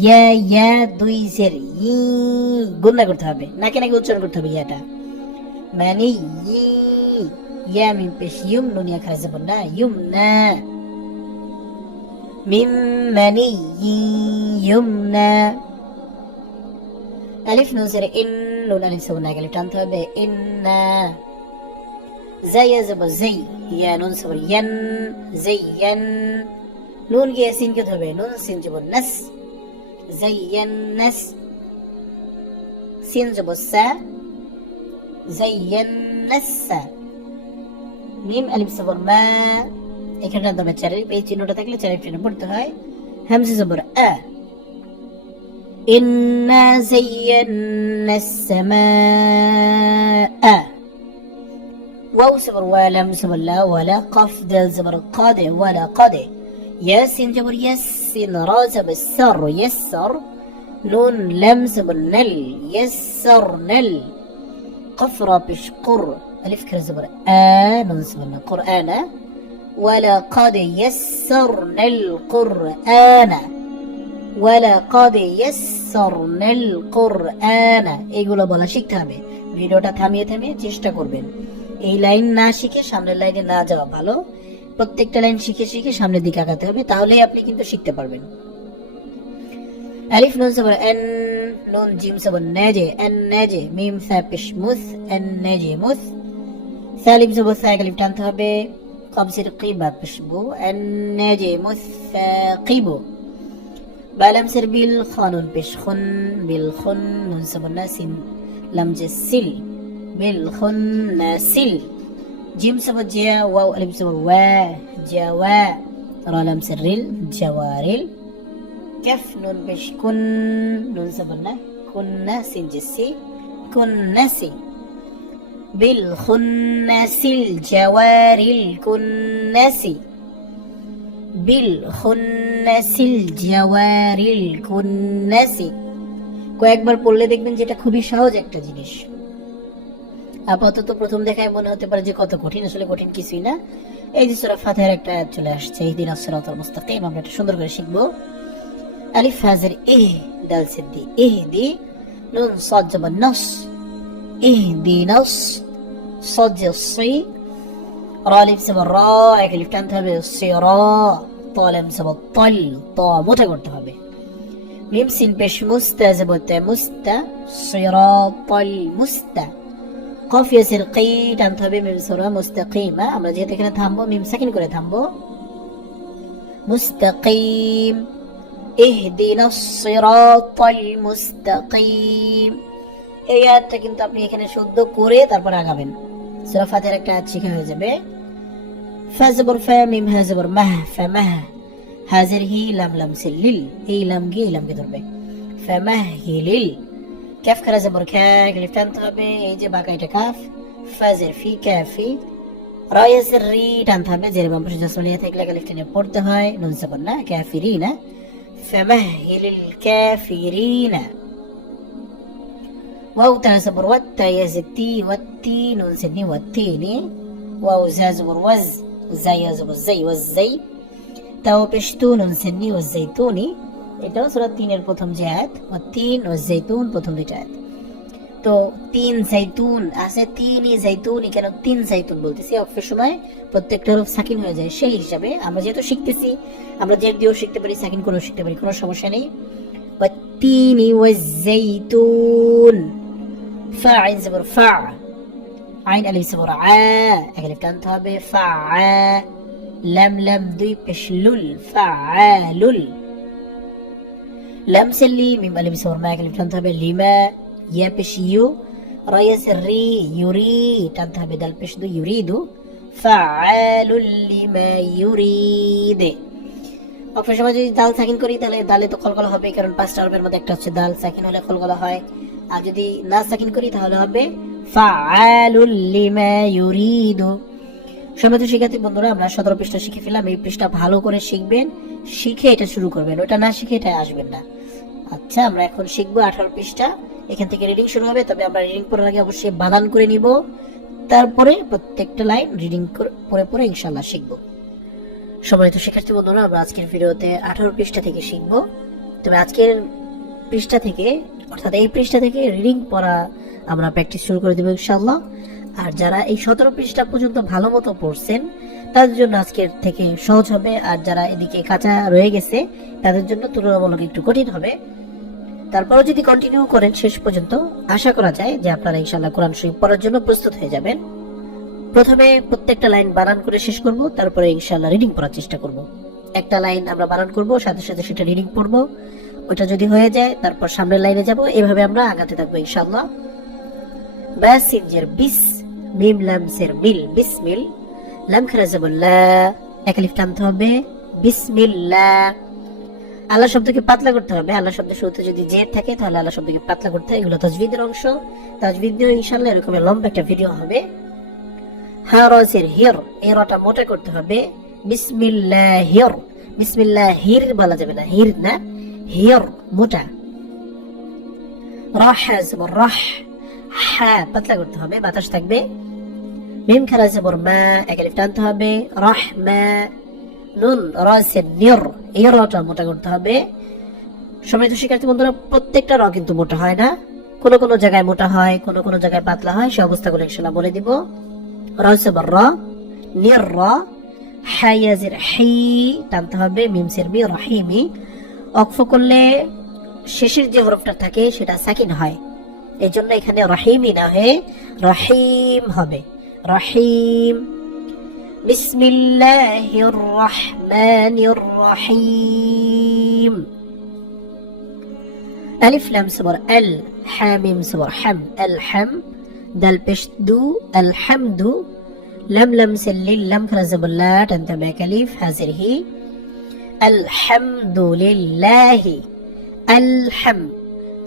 ইয়া ইয়া দুই জের ই গুণা করতে হবে, নাকি নাকি উচ্চারণ করতে হবে ইয়াটা, মানে ই, ইয়া মিম পেশ ইউম, নুন ইয়া খারাজ জবর না, ইউম না, মিম মানে ইউম না। আলিফ নুন জের ইন, নুন আলিফ সে না গেলে টানতে হবে ইন্না। زي زبر زي يا نون صبر ين زين، نون গিয়ে সিন কে ধরবে, নুন সিন জবর নাস, زينس সিন জবর সা, زينس। মিম আলিফ জবর মা, এখানে ধরবে চারি, এই চিহ্নটা থাকলে চারি টেনে পড়তে হয়। হামজা জবর আ, ইন্না যায়্যানাস সামাআ। واو زبر ولم زبر لا ولا قف دال زبر قاد ولا قاد، ياسين جبر ياسين را زبر سر يسر، نون لم زبر نل يسر نل، قف را بشقر، ألف كر زبر نون زبر قرآن، ولا قد يسرنا القرآن، ولا قد يسرنا القرآن। এইগুলো বলা শিখতে হবে। ভিডিওটা থামিয়ে থামিয়ে চেষ্টা করবেন। এই লাইন না শিখে সামনের লাইনে না যাওয়া ভালো। প্রত্যেকটা লাইন শিখে শিখে সামনের দিকে আগাতে হবে, তাহলেই আপনি কিন্তু শিখতে পারবেন। আলিফ নুন জবর এন, নুন জিম জবর নেজে এন নেজে, মিম সা পেশ মুস এন নেজে মুস, সালিম জবর সা আলিফ টানতে হবে, কব সির কিবা পেশ বু এন নেজে মুস কিবু, বালাম সির বিল খানুন পেশ খুন বিল খুন, নুন জবর নাসিন লাম জে সিল بالخناسل، جيم سبب جا واو ألف سبب وا جوا، را لام سريل جوارل، كف نون بش كن، نون سببنا كنا سين جسي كنسي، بالخناس الجوار الكنس، بالخناس الجوار الكنس। কয়েকবার পড়লে দেখবেন যেটা খুবই সহজ একটা জিনিস। আপাতত প্রথম দেখায় মনে হতে পারে যে কত কঠিন, আসলে কঠিন কিছুই না। এই যে সূরা ফাতিহার একটা আয়াত চলে আসছে, ইহদিনাস সিরাতাল মুস্তাকিম, আমরা এটা সুন্দর করে শিখবো। আলিফ হাজের এ, দাল সিদ্দি ইহদি, নুন সাদ জবর নাস ইহদিনাস, সাদ সি, রা আলিফ জবর রা, এক আলিফ টানতে হবে সিরা, তা লাম জবর তাল, তা মোটা করতে হবে। মিম সিন পেশ মুস্তা জবর তা মুস্তা, সিরাতাল মুস্তা, কফ ইয়াসির কি টানতে হবে, মিম সূরা মুস্তাকিমা, আমরা যেহেতু এখানে থামবো মিম সাকিন করে থামবো, মুস্তাকিম, ইহদিনাস সিরাতাল মুস্তাকিম। এই আয়াতটা কিন্তু আপনি এখানে শুদ্ধ করে তারপর আগাবেন। সূরা ফাতিহার একটা আয়াত শেখা হয়ে যাবে। ফা জবর ফা, মিম হা জবর মাহ, ফামাহ, হাজির হি লাম লাম সিলিল, এই লাম গিয়ে এই লামকে ধরবে, ফামাহিলিল, كاف كرا زبر كا ألف টানতে হবে, এই যে বাঁকা এটা কাফ, ফাজের ফি কাফি, রায়া সিররি টানতে হবে, জের বাম পাশে জসমিয়া থাকলে আলিফ টেনে পড়তে হয়, নুন জবর না কাফিরিনা, ফামাহিলিল কাফিরিনা। ওয়াও তা জবর ওয়াত্তা ইয়াজতি ওয়াত্তি, নুন সিনি ওয়াত্তিনি, ওয়াও জা জবর ওয়াজ, জায়া জবর জাই ওয়াজাই, তাও পেশতু, নুন সিনি ওয়াজাইতুনি। এটাও সূরা 3 এর প্রথম যে আয়াত, তিন ও জাইতুন প্রথম দুইটা আয়াত। তো তিন জাইতুন আছে, তিনই জাইতুন, কেন তিন জাইতুন বলতেছি, অক্ষর সময় প্রত্যেকটা হরফ সাকিন হয়ে যায়। সেই হিসাবে আমরা যেহেতু শিখতেছি, আমরা জের দিয়েও শিখতে পারি, সাকিন করেও শিখতে পারি, কোনো সমস্যা নেই। ওয়াত্তিনি ওয়াজাইতুন, ফা আইন জবর ফা, আইন আলিফ জবর আ, এক আলিফ টানতে হবে, ফা আ, লাম লাম দুই পেশ লুল, ফা আলুল, লাম সেলি, মিম আলিফ জবর মা, এক আলিফ টানতে হবে, লিমা, ইয়া পেশ ইউ, রায়া সিররি ইউরি টানতে হবে, দাল পেশ দু ইউরিদু, ফাআলুল লিমা ইউরিদ। অক্ষর সময় যদি দাল সাকিন করি তাহলে দালে তো কলকলা হবে, কারণ 5টা হরফের মধ্যে একটা হচ্ছে দাল, সাকিন হলে কলকলা হয়। আর যদি না সাকিন করি তাহলে হবে ফাআলুল লিমা ইউরিদু। সম্মানিত শিক্ষার্থী বন্ধুরা, আমরা 17 পৃষ্ঠা শিখে ফেললাম। এই পৃষ্ঠা ভালো করে শিখবেন, শিখে এটা শুরু করবেন, ওটা না শিখে এটা আসবেন না। আচ্ছা, আমরা এখন শিখবো 18 পৃষ্ঠা। এখান থেকে রিডিং শুরু হবে, তবে আমরা রিডিং পড়ার আগে অবশ্যই বানান করে নিব, তারপরে প্রত্যেকটা লাইন রিডিং পড়ে পড়ে ইনশাআল্লাহ শিখবো। সম্মানিত শিক্ষার্থী বন্ধুরা, আমরা আজকের ভিডিওতে 18 পৃষ্ঠা থেকে শিখবো। তবে আজকের পৃষ্ঠা থেকে, অর্থাৎ এই পৃষ্ঠা থেকে রিডিং পড়া আমরা প্র্যাকটিস শুরু করে দেবো ইনশাআল্লাহ। আর যারা এই 17 পৃষ্ঠা পর্যন্ত ভালো মতো পড়ছেন তাদের জন্য আজকের থেকে সহজ হবে, আর যারা এদিকে কাঁচা রয়ে গেছে তাদের জন্য তুলনামূলক একটু কঠিন হবে। তারপরও যদি কন্টিনিউ করেন শেষ পর্যন্ত, আশা করা যায় যে আপনারা ইনশাআল্লাহ কোরআন শরীফ পড়ার জন্য প্রস্তুত হয়ে যাবেন। প্রথমে প্রত্যেকটা লাইন বানান করে শেষ করব, তারপরে ইনশাআল্লাহ রিডিং পড়ার চেষ্টা করব। একটা লাইন আমরা বানান করব, সাথে সাথে সেটা রিডিং পড়ব। ওটা যদি হয়ে যায় তারপর সামনের লাইনে যাব, এভাবে আমরা আগাতে থাকবো ইনশাআল্লাহ। বাসিনজের বিস, মিম লামসের মিল, বিসমিল, লাম খারাজাবুল্লাহ, এক আলিফ টানতে হবে, বিসমিল্লাহ। আল্লাহ শব্দকে পাতলা করতে হবে। আল্লাহ শব্দ শুরুতে যদি জের থাকে তাহলে আল্লাহ শব্দকে পাতলা করতে হয়। এগুলো তাজবিদের অংশ। তাজবিদ দিয়ে ইনশাআল্লাহ এরকম লম্বা একটা ভিডিও হবে। হারাজের হির, এরটা মোটা করতে হবে। বিসমিল্লাহির, বিসমিল্লাহির বলা যাবে না, হির না, হির মোটা। রাহাজ রাহ, হা পাতলা করতে হবে, বাতাস থাকবে। মিম খারা জবর মা, এক আলিফ টানতে হবে, রাহমা। নুন রাসের নির, এই রটা মোটা করতে হবে। সম্মানিত শিক্ষার্থী বন্ধুরা, প্রত্যেকটা র কিন্তু মোটা হয় না, কোন কোন জায়গায় মোটা হয়, কোন কোন জায়গায় পাতলা হয়। সে অবস্থাগুলো ইনশাআল্লাহ বলে দিব। রাসের র, নির র, হায়াজের হি টানতে হবে, মিমসের মি, রহিমি। অক্ফ করলে শেষের যে হরফটা থাকে সেটা সাকিন হয়, এই জন্য এখানে রহিমি না হয়ে রহিম হবে, রহিম। বিসমিল্লাহির রহমানির রহিম। আলিফ লাম সবর আল, হা মিম সবর হাম, আল হাম। দাল পেশ দু, আল হামদু। লাম লাম সেল্লিল, লাম খারাজাবুল্লাহ টানতে হবে, এক আলিফ, হাজির হি। আলহামদুলিল্লাহি, আলহাম।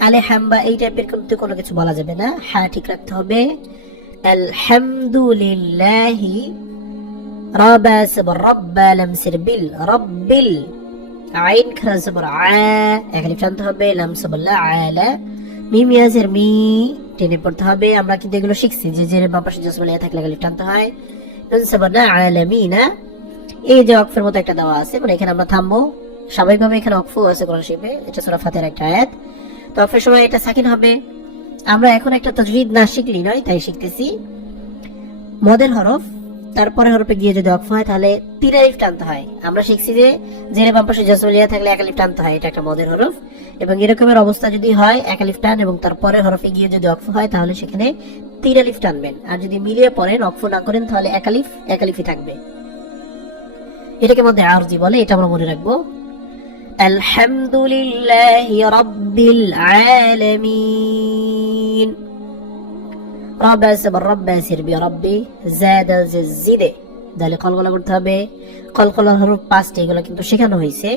আলহাম বা এই টাইপের কিন্তু কোনো কিছু বলা যাবে না, হা ঠিক রাখতে হবে। আলহামদুলিল্লাহি। রাবা সবর রব্বা, লাম সির বিল, রব্বিল। আইন খারা সবর আ, এক আলিফ টানতে হবে, লাম সবল্লা আলা। মিম ইয়াজের মি টেনে পড়তে হবে। আমরা কিন্তু এগুলো শিখছি যে জেরে বাম পাশে জজমা থাকলে এক আলিফ টানতে হয়। নুন সবর না আলামিনা। এই যে অক্ফের মতো একটা দেওয়া আছে, মানে এখানে আমরা থামবো। স্বাভাবিকভাবে এখানে অক্ফ আছে কোরআন শরীফে, এটা সূরা ফাতিহার একটা আয়াত। তো অক্ফের সময় এটা সাকিন হবে। আমরা এখন একটা তাজবিদ না শিখলি নয়, তাই শিখতেছি। মদের হরফ, তারপরে হরফে গিয়ে যদি অক্ফ হয় তাহলে 3 আলিফ টানতে হয়। আমরা শিখছি যে জেরে বাম পাশে জজমা থাকলে এক আলিফ টানতে হয়, এটা একটা মদের হরফ। এবং এরকমের অবস্থা যদি হয় এক আলিফ টান এবং তারপরে হরফে গিয়ে যদি অক্ফ হয় তাহলে সেখানে 3 আলিফ টানবেন। আর যদি মিলিয়ে পড়েন, অক্ফ না করেন, তাহলে এক আলিফই থাকবে। এটাকে মধ্যে আরজি বলে, এটা আমরা মনে রাখবো। আলহামদুলিল্লাহি রাব্বিল আলামিন। রাব্বা সবর রাব্বা সির বি রাব্বি, জাদা জিদে, দালে কলকলা করতে হবে। কলকলার হরফ 5টি, এগুলো কিন্তু শেখানো হয়েছে,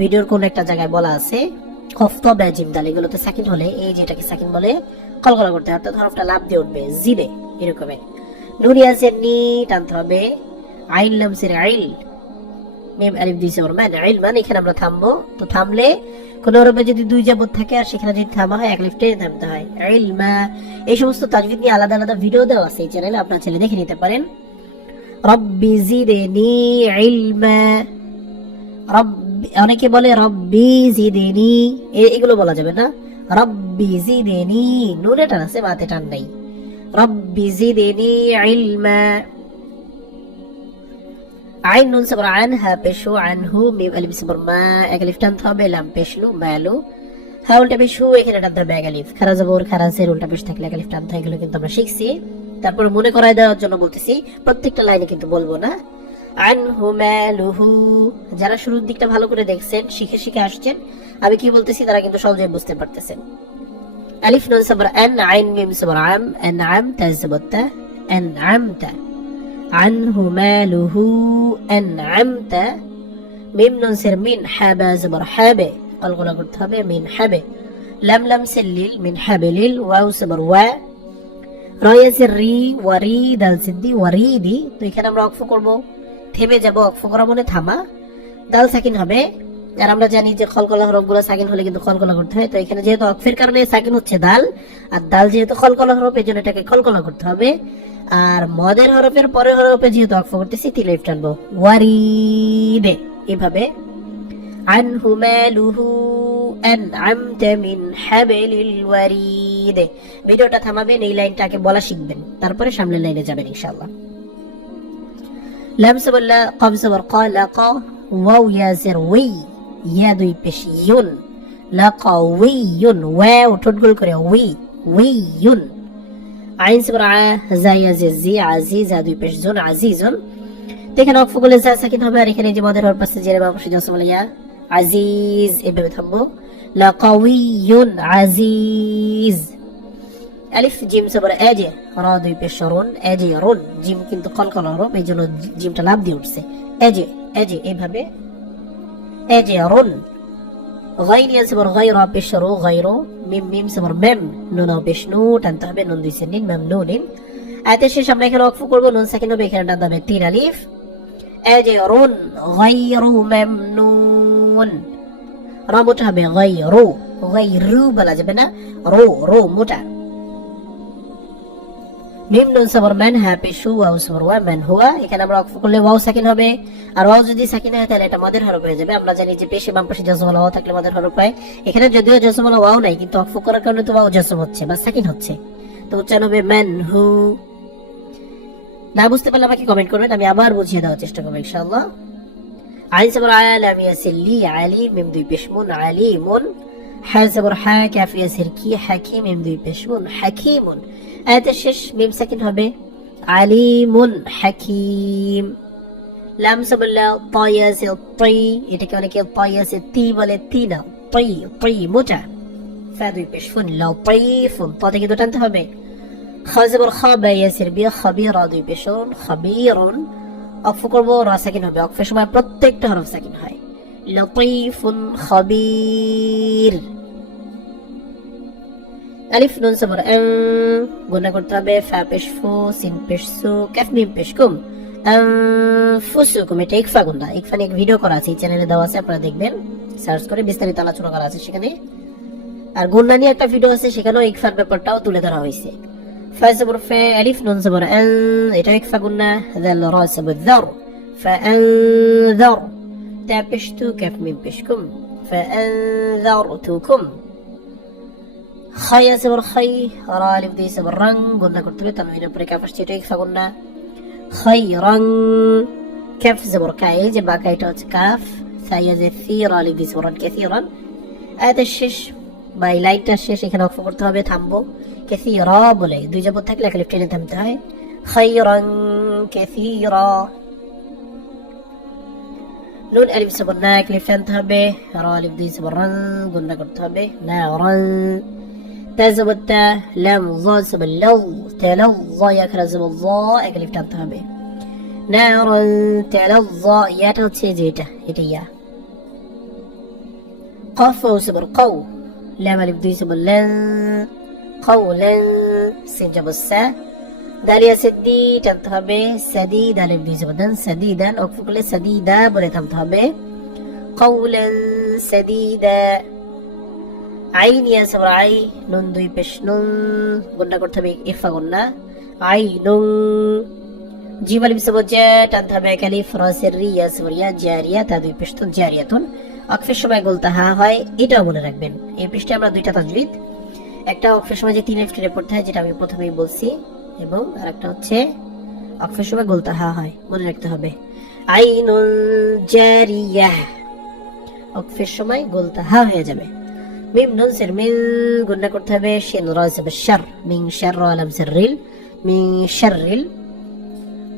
ভিডিওর কোন একটা জায়গায় বলা আছে। কফ ত বা জিম দাল, এগুলোতে সাকিন হলে, এই যেটাকে সাকিন বলে, কলকলা করতে হয়, অর্থাৎ হরফটা লাভ দিয়ে উঠবে, জিদে এরকমের। নুন ইয়াজের নি টানতে হবে। আইন লাম সির আইল, মিম আলিফ দুই সবর মান, ইলমান। এখানে আমরা থামবো। তো থামলে কোন হরফে যদি 2 জাবত থাকে আর সেখানে যদি থামা হয় এক আলিফ টেনে থামতে হয়, ইলমা। এই সমস্ত তাজবিদ নিয়ে আলাদা আলাদা ভিডিও দেওয়া আছে এই চ্যানেলে, আপনারা ছেলে দেখে নিতে পারেন। রব্বি জিদনি ইলমা, রব্বি, অনেকে বলে রব্বি জিদনি, এগুলো বলা যাবে না। রব্বি জিদনি, নুনে টান আছে, মাতে টান নাই। রব্বি জিদনি ইলমা। আইন নুন সবর আন, হা পেশু, আনহু, মিম আলিফ সবর মা, এক আলিফ টানতে হবে, লাম পেশলু, মালু। হা উল্টা পেশু, এখানে টানতে হবে এক আলিফ। খারা জবর খারা জের উল্টা পেশ থাকলে এক আলিফ টানতে হয়, এগুলো কিন্তু আমরা শিখছি। তারপরে মনে করায় দেওয়ার জন্য বলতেছি, প্রত্যেকটা লাইনে কিন্তু বলবো না। আনহু মালুহু, যারা শুরুর দিকটা ভালো করে দেখছেন, শিখে শিখে আসছেন, আমি কি বলতেছি তারা কিন্তু সহজে বুঝতে পারতেছেন। আলিফ নুন সবর আন, আইন মিম সবর আম, আনআমতা সবতা, আনআমতা। عنه ماله أنعمت. ميم نون سر من حابة زبر حابة قلقلة قلت হবে من حابة. لم لم سلل من حبل. واو زبر وا. রয়ে রি ওয়ারি দাল সিদ্দি ওয়ারিদি। তো এখানে আমরা অক্ফ করব, থেমে যাব, অক্ফ করা মানে থামা। দাল সাকিন হবে, আর আমরা জানি যে খলকলা হরফগুলো সাকিন হলে কিন্তু খলকলা করতে হয়, তো এখানে যেহেতু অক্ফের কারণে সাকিন হচ্ছে দাল, আর দাল যেহেতু খলকলা হরফ এই জন্য এটাকে খলকলা করতে হবে। আর মদের হরফের পরের হরফে যেহেতু অক্ফ করতেছি তিন লিফ টানবো, ওয়ারিদে, এভাবে। আনহু মালুহু আনআমতা মিন হাবলিল ওয়ারিদ। ভিডিওটা থামাবেন, এই লাইনটাকে বলা শিখবেন, তারপরে সামনের লাইনে যাবেন ইনশাআল্লাহ। লাম সাবর লা, কফ সাবর ক, লাক, ওয়াও ইয়া জের ওই, ইয়া দুই পেশ ইউন, লাকাউইয়ুন, ওয়াও ঠোঁট গোল করে ওই, ওইয়ুন। আইন সাবর আ, জা ইয়া জের জি, আজিজ, আ দুই পেশ জুন, আজিজুন। এখানে অক্ফ করলে যা সাকিন হবে, আর এখানে যে মদের হরফ আছে জেরে বাম পাশে জসম ইয়া, আজিজ, এভাবে থামবো। লাকাউইয়ুন আজিজ। আলিফ জিম সাবর এজে, রা দুই পেশ রুন, এজে রুন, জিম কিন্তু কলকলা হরফ এই জন্য জিমটা লাভ দিয়ে উঠছে, এজে এজে, এভাবে এজে রুন। গাইর ইয়া সাবর গায়রা পেশ রু, গায়রু। মিম মিম সাবর মেম, নুন পেশ নু, টানতে হবে নুন দুই সেনিন, মেম নুনিন। আয়াতের শেষ আমরা এখানে ওয়াকফ করব, নুন সাকিন হবে, এখানে টানতে হবে তিন আলিফ। আজরুন গায়রু মামনুন, রা মোটা হবে, গায়রু, গায়রু বলা যাবে না, রো রো মোটা। মিম নুন সাবর মান, হা পেশু, ওয়াও সাবর ওয়া, মান হুয়া। এখানে আমরা ওয়াকফ করলে ওয়াও সাকিন হবে, আর ওয়াও যদি সাকিন হয় তাহলে এটা মাদের হরফ হয়ে যাবে। আমরা জানি যে পেশে বাম পাশে জজমওয়ালা ওয়াও থাকলে মাদের হরফ হয়, এখানে যদিও জজমওয়ালা ওয়াও নাই, কিন্তু ওয়াকফ করার কারণে তো ওয়াও জজম হচ্ছে বা সাকিন হচ্ছে, তো উচ্চারণ হবে মান হু। না বুঝতে পারলে আমাকে কমেন্ট করবেন, আমি আবার বুঝিয়ে দেওয়ার চেষ্টা করবো ইনশাআল্লাহ। আইন সাবর আয়া, লাম ইয়াসির লি, আলি, মিম দুই পেশ মুন, আলিমুন। হা সাবর হা, কাফ ইয়াসির কি, হাকিম, মিম দুই পেশ মুন, হাকিমুন। আয়াতের শেষ মিম সাকিন হবে, আলিমুন হাকিম। লাম সাবর লা, তা ইয়াসির তি, এটাকে অনেকে তা ইয়াসির তি বলে, তি না, তি, তি মোটা। ফা দুই পেশ ফুন, লাতিফুন, তাতে কিন্তু টানতে হবে। খা সাবর খা, বা ইয়াসির বি, খাবিরা দুই পেশ রুন, খাবিরুন। অক্ফ করবো, রা সাকিন হবে, অক্ফের সময় প্রত্যেকটা হরফ সাকিন হয়। লতিফুন খাবির। আলিফ নুন সাবর আন, গুণা করতে হবে, ফা পেশ ফু, সিন পেশ সু, কাফ মিম পেশ কুম, আনফুসুকুম। এটা ইকফা গুণা, ইকফা নিয়ে ভিডিও করা আছে, এই চ্যানেলে দেওয়া আছে, আপনারা দেখবেন, সার্চ করে বিস্তারিত আলোচনা করা আছে সেখানে। আর গুণা নিয়ে একটা ভিডিও আছে, সেখানেও ইকফার ব্যাপারটাও তুলে ধরা হয়েছে। ফা সাবর ফা, আলিফ নুন সাবর আন, এটা ইকফা গুণা। দাল রা সাবর দার, ফাআনযার। তা পেশ তু, কাফ মিম পেশ কুম, ফাআনযারতুকুম। খায়া সাবর খাই, রা আলিফ দুই সাবর রাং, গুণা করতে হবে, তানবিনের উপরে কাফ আসছে, এটা ইকফা গুণা। খাইরান। কাফ সাবর কা, এই যে বাঁকা এটা হচ্ছে কাফ, সাইয়া যে সি, রা আলিফ দুই সাবর রান, কাসীরান। আয়াতের শেষ বা এই লাইনটার শেষ এখানে ওয়াকফ করতে হবে, থামবো। কাসীরা বলে দুই জবর থাকলে এক আলিফ টেনে থামতে হয়, খাইরান কাসীরা। নুন আলিফ সাবর না, এক আলিফ টানতে হবে, রা আলিফ দুই সাবর রান, গুণা করতে হবে, না রান। তা সাবর তা, লাম যা সাবর লাউ, তালাযা, ইয়া খারা সাবর যা, এক আলিফ টানতে হবে, নারান তালাযা। ইয়াটা হচ্ছে যে এটা ইয়া। قاف وصبر قو، لام ألف دوي صبر لن، قولا، سين جاب السا. داليا سدي تنتهبه، سديد ألف دوي صبر دن، سديدا أكفو كل سديدا بولي تنتهبه، قولا سديدا. عين يا صبر عي، نون دوي بش نون، قلنا قلت به إخفا قلنا عين. جيم ألف صبر جا تنتهبه كليف راسري يا صبر يا جارية، تا دوي بشتون جارية। অক্ফের সময় গোলতা হা হয়, এটাও মনে রাখবেন। এই পৃষ্ঠে আমরা দুইটা তাজবিদ, একটা অক্ফের সময় যে তিন লিফ টেনে পড়তে হয়, যেটা আমি প্রথমেই বলছি, এবং আরেকটা হচ্ছে অক্ফের সময় গোলতা হা হয়, মনে রাখতে হবে। আইনুল জারিয়াহ, অক্ফের সময় গোলতা হা হয়ে যাবে। মিম নুন সির মিল, গুণা করতে হবে, শিন রা সাবর শার, মিন শার রা লাম সিররিল, মিন শাররিল।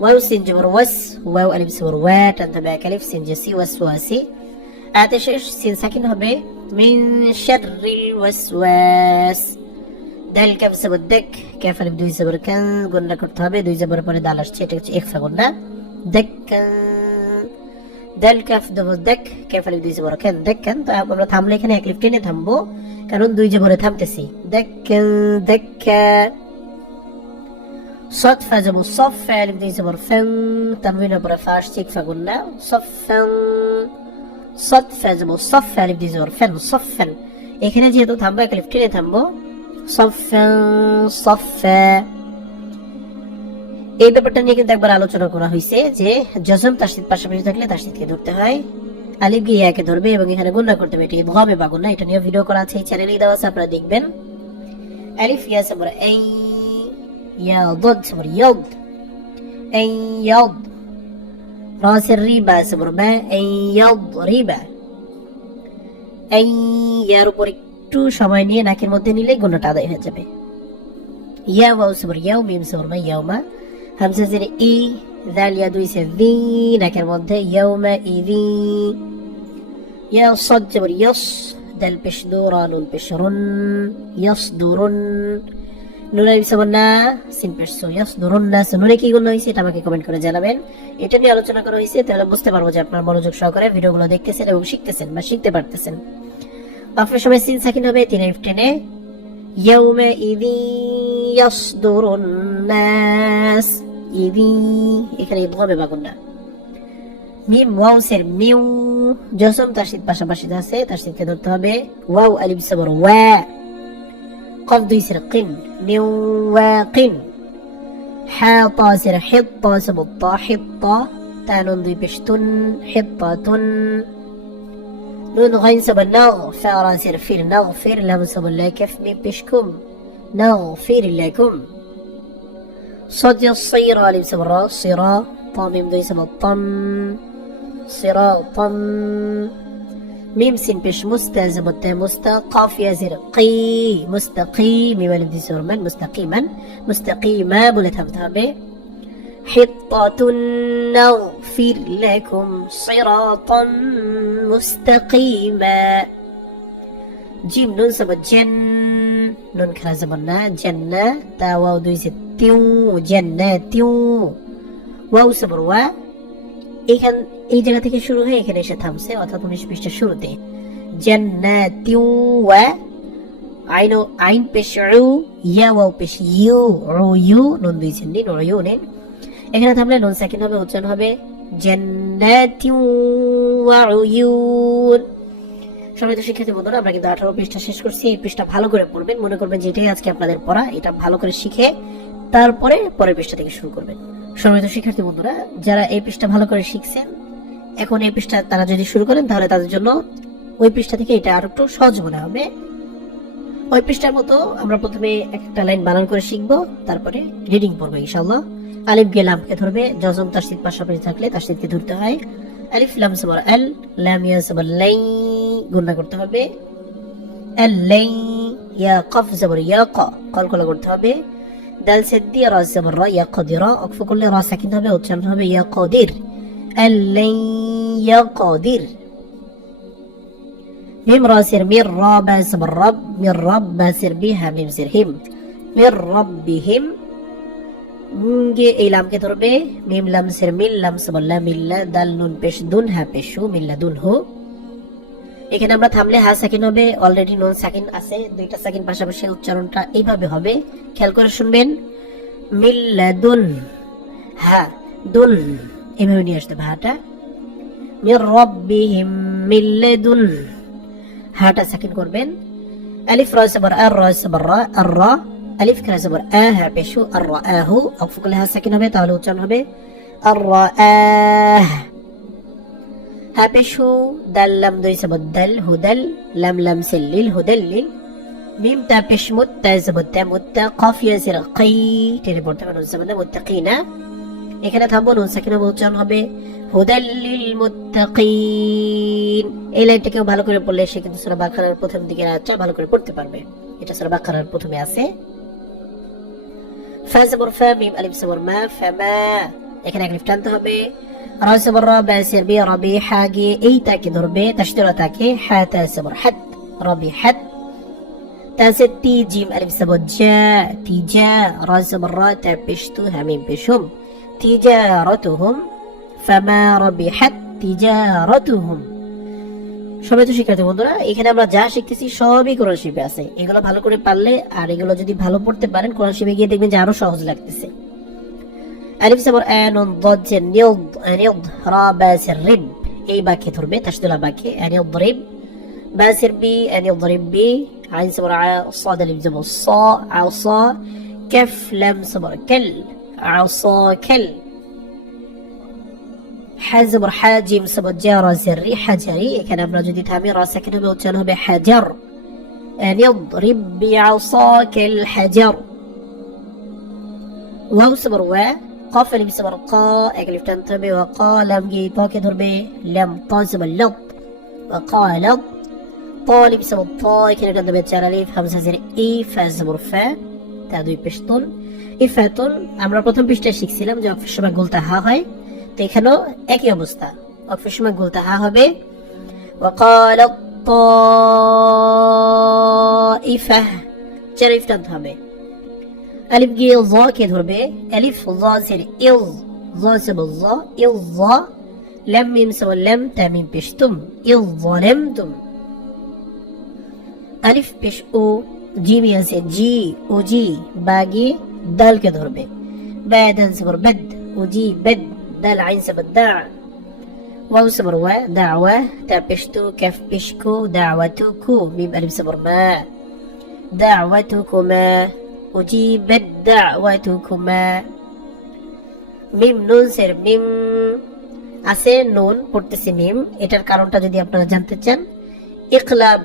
ওয়াও সিন জবর ওয়াস, ওয়াও আলিফ সাবর ওয়া, টানতে হবে এক আলিফ, সিন জেসি ওয়াসওয়াসি। আয়াতের শেষ সিন সাকিন হবে, মিন শাররিল ওয়াসওয়াস। দাল কাফ সাবর দাক, কাফ আলিফ দুই সাবর কান, গুণা করতে হবে, দুই জবরের পরে দাল আসছে, এটা হচ্ছে ইখফা গুণা, দাক্কান। দাল কাফ দাবর দাক, কাফ আলিফ দুই সাবর কান, দাক্কান। তো আমরা থামলে এখানে এক লিফ টেনে থামবো, কারণ দুই জবরে থামতেছি, দাক্কান দাক্কা। صاد فا زبر صف، ألف دي زبر فن، تنوين برا فاش تيك فقلنا صفا. সদ ফা যাবো সফ আলিফ দিয়ে জবর ফেন সফেন, এখানে যেহেতু থামবো এক আলিফ টেনে থামবো, সফেন সফা। এই ব্যাপারটা নিয়ে কিন্তু একবার আলোচনা করা হয়েছে যে জজম তাসদীদ পাশাপাশি থাকলে তাসদীদকে ধরতে হয়, আলিফ গিয়ে একে ধরবে এবং এখানে গুণা করতে হবে, এটা ইদগামে বা গুণা, এটা নিয়ে ভিডিও করা আছে এই চ্যানেলেই দেওয়া আছে, আপনারা দেখবেন। আলিফ ইয়া সাবর I, yeah Dad সাবর Iyad, I ইয়াদ, রা সির রিবা সাবর বা, আই ইয়াদ রিবা, আই ইয়ার উপর একটু সময় নিয়ে নাকের মধ্যে নিলে গুণাটা আদায় হয়ে যাবে। ইয়া ওয়াও সাবর ইয়াও, মিম সাবর মা ইয়াউমা, হামজা জের ই, দাল ইয়া দুই সে দি, নাকের মধ্যে ইয়াউমা ইদি, ইয়া সাদ সাবর ইয়াস, দাল পেশ দো রা নুন পেশ রুন, ইয়াসদুরুন, নুন আলিফ সাবর না, সিন পেশ সো, ইয়াসদুরুন নাস, নুনে কি গুণ হয়েছে এটা আমাকে কমেন্ট করে জানাবেন। এটা নিয়ে আলোচনা করা হয়েছে, তাহলে বুঝতে পারবো যে আপনার মনোযোগ সহকারে ভিডিওগুলো দেখতেছেন এবং শিখতেছেন বা শিখতে পারতেছেন। আপনার সময় সিন সাকিন হবে 3 আলিফ টেনে, ইয়াউমা ইদি ইয়াসদুরুন নাস, ইদি এখানে ইদগামে বা গুণা। মিম ওয়াও সের মিউ, জজম তাসদীদ পাশাপাশি আছে, তাসদীদকে ধরতে হবে, ওয়াও আলিফ সাবর ওয়া, কফ দুই সের কিন, মিউ ওয়াকিন, হা তা সের হিত্তা সাবর তা হিত্তা, তা নুন দুই পেশ তুন, হিত্তাতুন, নুন গাইন সাবর নাগ, ফা রা সের ফির নাগফির, লাম সাবর লা কাফ মিম পেশ কুম, নাগফির লাকুম, صاد الصير ألف سبر صرا، طام دوي سبر طم، صراطا، ميم سين بش مستازم مستا، قاف يزر قي مستقيم، ميم ألف دي سبر من مستقيما، مستقيما بولت همتها، حطة نغفر لكم صراطا مستقيما، جيم نون سبر جن، নুন খেলা যাব না, জান্না, তা ওয়াও দুই সে তিউ, জান্নাতিউ, ওয়াও সাবর ওয়া, এখান এই জায়গা থেকে শুরু হয়ে এখানে এসে থামছে, অর্থাৎ 19 পৃষ্ঠার শুরুতে, জান্নাতিউ ওয়া, আইন পেশ উ, ইয়া ওয়াও পেশ ইউ, রু ইউ, নুন দুই সে নিন, রু নিন, এখানে থামলে নুন সাকিন হবে, উচ্চারণ হবে জান্নাতিউ ওয়া উয়ুন। সম্মানিত শিক্ষার্থী বন্ধুরা, আমরা কিন্তু 18 পৃষ্ঠা শেষ করছি। এই পৃষ্ঠা ভালো করে পড়বেন, মনে করবেন যে এটাই আজকে আপনাদের পড়া, এটা ভালো করে শিখে তারপরে পরের পৃষ্ঠা থেকে শুরু করবেন। সম্মানিত শিক্ষার্থী বন্ধুরা, যারা এই পৃষ্ঠা ভালো করে শিখছেন, এখন এই পৃষ্ঠা তারা যদি শুরু করেন তাহলে তাদের জন্য ওই পৃষ্ঠা থেকে এটা আর একটু সহজ মনে হবে। ওই পৃষ্ঠার মতো আমরা প্রথমে একটা লাইন বানান করে শিখবো, তারপরে রিডিং পড়বো ইনশাআল্লাহ। আলিফ গিয়ে লামকে ধরবে, জজম তাসদীদ পাশাপাশি থাকলে তাসদীদকে ধরতে হয়, আলিফ লাম সাবর আল, লাম ইয়া সাবর লাই, গুণা করতে হবে, আল্লাই, ইয়া কফ সাবর ইয়া ক, কলকলা করতে হবে, দাল সেদ্দি রা সাবর রা, ইয়া কদিরা, অকফ করলে রা সাকিন হবে, উচ্চারণ হবে ইয়া কদির, আল্লাই ইয়া কদির, মিম রা সির মির, রা বা সাবর রাব, মির রাব বা সির বিহা, মিম সির হিম, মির রাব্বিহিম, গে এই লামকে ধরবে, মিম লাম সির মিল, লাম সাবর লা মিল্লা, দাল নুন পেশ দুন, হা পেশু, মিল্লা দুন হু। এখানে আমরা থামলে হা সাকিন হবে, অলরেডি নুন সাকিন আছে, দুইটা সাকিন পাশাপাশি, উচ্চারণটা এইভাবে হবে, খেয়াল করে শুনবেন, মিল্লা দুন, হা দুন, এইভাবে নিয়ে আসতে হবে হাটা, মির রাব্বিহিম মিল্লা দুন, হাটা সাকিন করবেন, আলিফ রা সাবর আর, রা সাবর রা, আর রা, আলিফ খেলা সাবর আ, হা পেশু, আর রা আহু, অক্ফ করলে হা সাকিন হবে, তাহলে উচ্চারণ হবে আর রা আহ, হা পেশু, দাল লাম দুই সাবর দাল, হুদাল, লাম লাম সিল্লিল, হুদাল্লিল, মিম তা পেশ মুত, তা সাবর তা মুত্তা, কফ ইয়া সির কাই, টেনে পড়তে হবে, নুন সাবর মুত্তাকিনা, এখানে থামবো, নুন সাকিন হবে, উচ্চারণ হবে হুদাল্লিল মুত্তাকিন। এই লাইনটাকেও ভালো করে পড়লে সে কিন্তু সূরা বাকারার প্রথম দিকের আয়াতটা ভালো করে পড়তে পারবে, এটা সূরা বাকারার প্রথমে আছে। ফা সাবর ফা, মিম আলিফ সাবর মা, ফামা, এখানে আলিফ টানতে হবে, রা সাবর রা, বা সির বি, রাবি, হা গিয়ে এই তাকে ধরবে, তাসদীদ তাকে, হা তা সাবর হাত, রাবি হাত, তা সে তি, জিম আলিফ সাবর জা, তিজা, রা সাবর রা, তা পেশতু, হা মিম পেশুম, তিজারাতুহুম, ফামা রাবিহাত তিজারাতুহুম। সবাই তো শিক্ষার্থী বন্ধুরা, এখানে আমরা যা শিখতেছি সবই কোরআন শরীফে আছে, এগুলো ভালো করে পারলে আর এগুলো যদি ভালো পড়তে পারেন কোরআন শরীফে গিয়ে দেখবেন যে আরো সহজ লাগতেছে। আলিফ সাবর আ, নুন দাদ জের নিদ, নিদ, রা বা সির রিব, এই বাক্যে ধরবে, তাসদীদুল বাক্যে। আন ইয়াদরিব বা জের বি, আন ইয়াদরিব বি, আইন সবর আ, সাদ আলিফ জবর স, আসা, কাফ লাম সবর কাল, আসা কাল। হা জবর হা, জিম সবর জা, রা জের রি, হাজারি। এখানে আমরা যদি থামি রা সাকিন হবে, উচ্চারণ হবে হাজার। আন ইয়াদরিব বিআসাকাল হাজার। ওয়াও সবর ওয়া, قاف اللي بيسمى قا اجل تنتبه، وقال جي طا كده ضربه لم طا سبب لط، وقال طا اللي بيسمى طا كده كده بيتشال الف همزه زير اي فازبر فا তা দুই পেশতুল। ইফাতুল আমরা প্রথম পৃষ্ঠায় শিখছিলাম যে অক্ষরের সময় গোলতা হা হয়, তো এখানেও একই অবস্থা, অক্ষরের সময় গোলতা হা হবে। وقال الطائفة চারিফ টানতে হবে। ألف جي ظا كده ধরবে ألف ظا زير إظ، ظا سبب ظا إظ ظا، لم ميم سوى لم تاميم بشتم إظ ظلمتم. ألف بش أو جيم ينسى جي وجي باقي دال كده ধরবে بعد سبر بد وجي بد دال عين سبب داع. واو سبر وا دعوة، تا بشتو كف بشكو دعوتكو، ميم ألف سبر ما دعوتكما، أجيبت دعوتكما. মিম নুন সের মিম আছে, নুন পড়তেছি মিম। এটার কারণটা যদি আপনারা জানতে চান, ইকলাব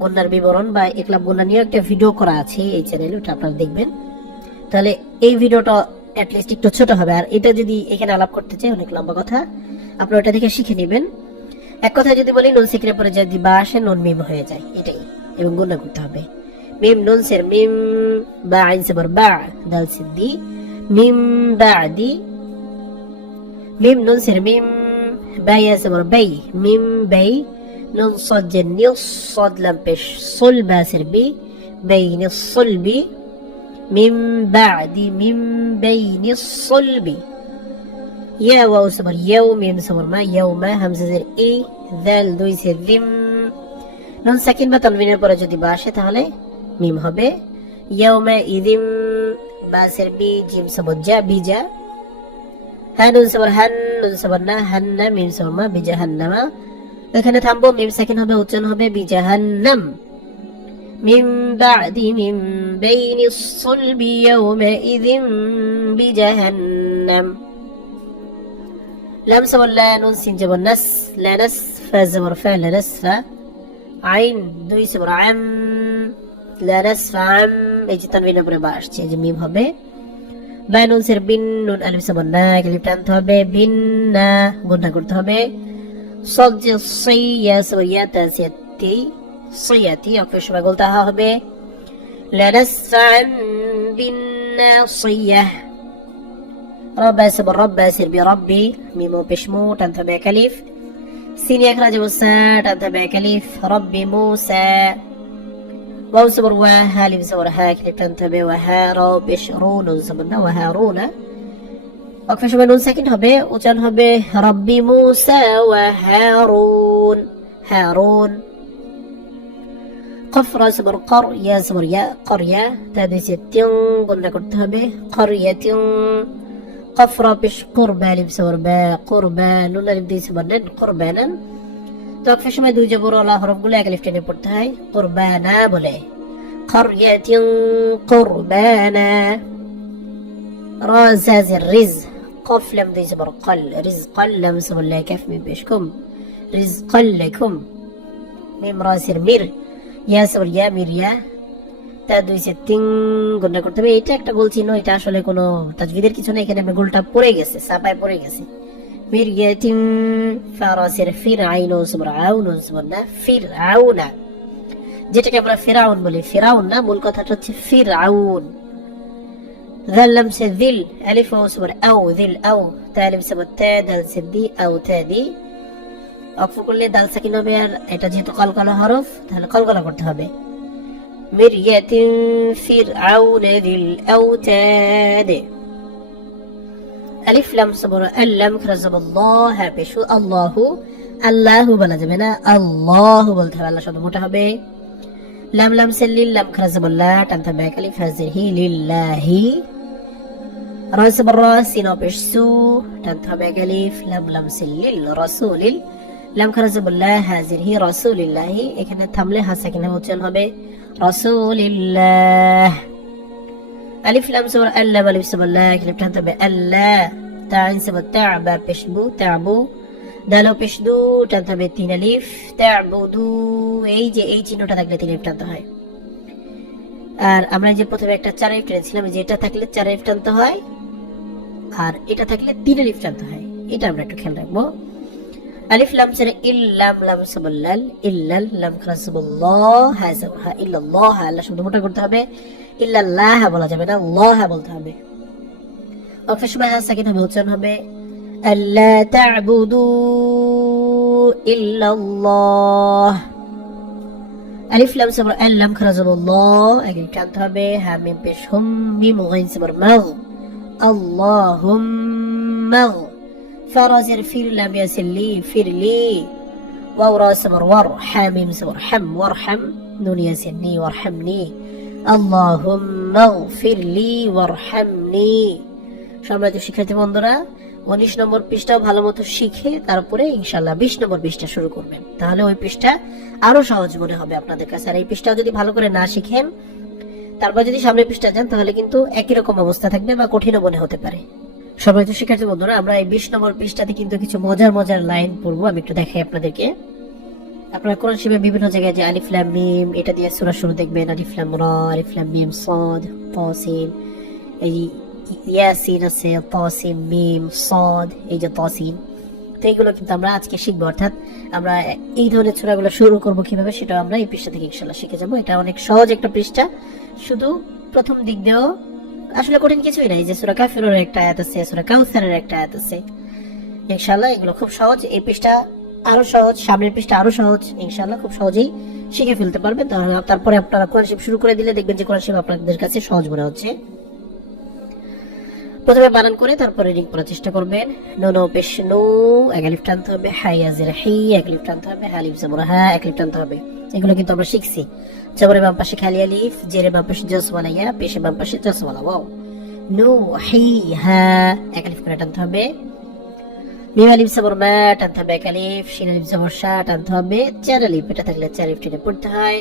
গুণার বিবরণ বা ইকলাব গুণা নিয়ে একটা ভিডিও করা আছে এই চ্যানেলে, ওটা আপনারা দেখবেন। তাহলে এই ভিডিওটা অ্যাটলিস্ট একটু ছোট হবে, আর এটা যদি এখানে আলাপ করতে চাই অনেক লম্বা কথা, আপনারা ওটা দেখে শিখে নেবেন। এক কথা যদি বলি, নুন সেকেন্ডের পরে যদি বা আসে নুন মিম হয়ে যায়, এটাই, এবং গুণা করতে হবে। ميم نون سر ميم با عين سبر باع دال سدي ميم بعدي. ميم نون سر ميم با يا سبر بي ميم بي نون صاد جني صاد لمبش صل با سر بي بين الصلب. ميم بعدي ميم بين الصلب. يا واو سبر يو ميم سبر ما يوم همزة زر اي ذال دوي سر ذم নুন সাকিন বা তানবিনের পরে যদি বা আসে তাহলে মিম হবে। ইয়াউমা ইদিম বা সের বি জিম সবর জা বিজা। হ্যাঁ নুন সবর হান, নুন সবর না হান্না, মিম সবর মা বিজাহান্নামা। এখানে থামবো, মিম সাকিন হবে, উচ্চারণ হবে বিজাহান্নাম। মিম বাদি মিম বাইনিস সুলবি ইয়াউমা ইদিম বিজাহান্নাম। লাম সবর লা, নুন সিন জবর নাস, লা নাস, ফা জবর ফা, লা নাসফা। আইন দুই সবর আম, লা নাসফা আম। এই যে তানবিনের পরে বা আসছে, যে মিম হবে। বা নুন সের বিন, নুন আলিফ সবর না, আলিফ টানতে হবে, বিন না গুণা করতে হবে। সদ যে সাইয়া সবর ইয়া তাসিয়াতি, সাইয়াতি অক্ষরের সময় গোলতা হবে। লা নাসফা আম বিন নাসিয়া। রব্বা সবর রব্বা সের বি রব্বি, মিম ও পেশমু টানতে হবে এক আলিফ। سين يخرج وسات أنتبه كليف ربي موسى. واو صبر وها لم صبر هاك تنتبه وهارو بشرون صبرنا وهارون. وقفش من نون ساكن هبه وجان هبه ربي موسى وهارون. هارون. قفر صبر قرية صبر يا قرية تادي ستين قلنا كنت هبه قرية. قفرة بش قربة لم صبر با قربة نون لم دي صبرنا قربانا. তো অক্ষরের সময় দুই জবর ওয়ালা হরফগুলো এক লিফ টেনে পড়তে হয়, কুরবানা বলে। قرية قربانا. را زازر رز، قف لم دي جبر قل، رزقا لم صبر لا كف من بيشكم، رزقا لكم. ميم را سر مير، يا صبر يا مير يا। তা দুই সে তিন গুণা করতে হবে। এটা একটা গোল চিহ্ন, এটা আসলে কোনো তাজবিদের কিছু না, এখানে আমরা গোলটা পড়ে গেছে, সাপায় পড়ে গেছে। مرية فراسر فرعين صبرعون صبرنا فرعون যেটাকে আমরা ফেরাউন বলি, ফেরাউন না, মূল কথাটা হচ্ছে ফিরআউন। ذل لمس ذل ألف واو صبر أو ذل أو تا لمس تا دال سدي أو تادي। অক্ফ করলে দাল সাকিন হবে, আর এটা যেহেতু কলকলা হরফ তাহলে কলকলা করতে হবে। مرية فرعون ذي الأوتاد। ألف لام صبر اللام خرزب الله পেশু আল্লাহু, আল্লাহু বলা যাবে না, আল্লাহু বলতে হবে, আল্লাহ শব্দ মোটা হবে। লাম লাম সেলিল লাম খরজব লা টানতে হবে আলিফ হাজিহি লিল্লাহি। রা صبر را সিন পেশু টানতে হবে আলিফ লাম লাম সেলিল রাসূলিল। লাম খারা জবর লা হাজির হি রাসূলিল্লাহি, এখানে থামলে হা সাকিন উচ্চারণ হবে রাসূলিল্লাহ। আলিফ লাম জবর আল্লাহ আলিফ জবর লা, এখানে টানতে হবে আল্লাহ। তা আইন জবর তা বা পেশবু তাবু, দালো পেশদু টানতে হবে তিন আলিফ। তাবুদু, এই যে এই চিহ্নটা থাকলে তিন আলিফ টানতে হয়। আর আমরা যে প্রথমে একটা চার আলিফ টেনেছিলাম, যে এটা থাকলে চার আলিফ টানতে হয়, আর এটা থাকলে তিন আলিফ টানতে হয়। এটা আমরা একটু খেয়াল রাখবো। আলিফ লাম জের ইল্লাম লাম সাবাল্লাল ইল্লাল লাম খারাসবুল্লাহ হা সাবহা ইল্লাল্লাহ, আল্লাহ শব্দ মোটা করতে হবে, ইল্লাল্লাহ বলা যাবে না, আল্লাহ বলতে হবে। ওয়াকফের সময় হা সাকিন হবে, উচ্চারণ হবে আল্লা তা'বুদু ইল্লাল্লাহ। আলিফ লাম সাবর আল্লাম খারাসবুল্লাহ, আগে টানতে হবে, হা মিম পেশ হুম মিম গাইন সাবর মাগ আল্লাহুম্মা। فرازر فير لام ياسلي فير لي، واو را صبر ور حاميم صبر حم وارحم، نون ياسني وارحمني، اللهم اغفر لي وارحمني। সম্মানিত শিক্ষার্থী বন্ধুরা, 19 নম্বর পৃষ্ঠা ভালো মতো শিখে তারপরে ইনশাআল্লাহ 20 নম্বর পৃষ্ঠা শুরু করবেন, তাহলে ওই পৃষ্ঠা আরো সহজ মনে হবে আপনাদের কাছে। আর এই পৃষ্ঠা যদি ভালো করে না শিখেন, তারপর যদি সামনের পৃষ্ঠা যান, তাহলে কিন্তু একই রকম অবস্থা থাকবে বা কঠিনও মনে হতে পারে। সম্মানিত শিক্ষার্থী বন্ধুরা, আমরা এই 20 নম্বর পৃষ্ঠাতে কিন্তু কিছু মজার মজার লাইন পড়বো। আমি একটু দেখাই আপনাদেরকে। আপনারা কোরআন শরীফের বিভিন্ন জায়গায় যে আলিফ লাম মিম, এটা দিয়ে সূরা শুরু দেখবেন, আলিফ লাম রা, আলিফ লাম মিম সাদ তাসিন, এই ইয়াসিন আছে, তাসিন মিম সাদ, এই যে তাসিন। তো এইগুলো কিন্তু আমরা আজকে শিখবো, অর্থাৎ আমরা এই ধরনের সূরাগুলো শুরু করব কিভাবে, সেটা আমরা এই পৃষ্ঠা থেকে ইনশাআল্লাহ শিখে যাব। এটা অনেক সহজ একটা পৃষ্ঠা, শুধু প্রথম দিক দিয়েও আসলে কঠিন কিছুই নাই। যে সূরা কাফিরুর একটা আয়াত আছে, সূরা কাউসারের একটা আয়াত আছে, ইনশাআল্লাহ এগুলো খুব সহজ। এই পৃষ্ঠা আরো সহজ, সামনের পৃষ্ঠা আরো সহজ, ইনশাআল্লাহ খুব সহজেই শিখে ফেলতে পারবেন। তারপরে আপনারা কোরআন শরীফ শুরু করে দিলে দেখবেন যে কোরআন শরীফ আপনাদের কাছে সহজ মনে হচ্ছে। প্রথমে বানান করে তারপরে রিডিং করার চেষ্টা করবেন। নো পেশ নো, এক আলিফ টানতে হবে, হাইয়া জের হি, এক আলিফ টানতে হবে, হালিফ জবর হা, এক আলিফ টানতে হবে। এগুলো কিন্তু আমরা শিখছি। জবরের বাম পাশে খালি আলিফ, জেরের বাম পাশে জজওয়ালা ইয়া, পেশের বাম পাশে জজওয়ালা ওয়াও। নু হি হা, এক আলিফ করে টানতে হবে। মিম আলিফ জবর মা, টানতে হবে এক আলিফ। শিন আলিফ জবর শা, টানতে হবে চার আলিফ। এটা থাকলে চার আলিফ টেনে পড়তে হয়।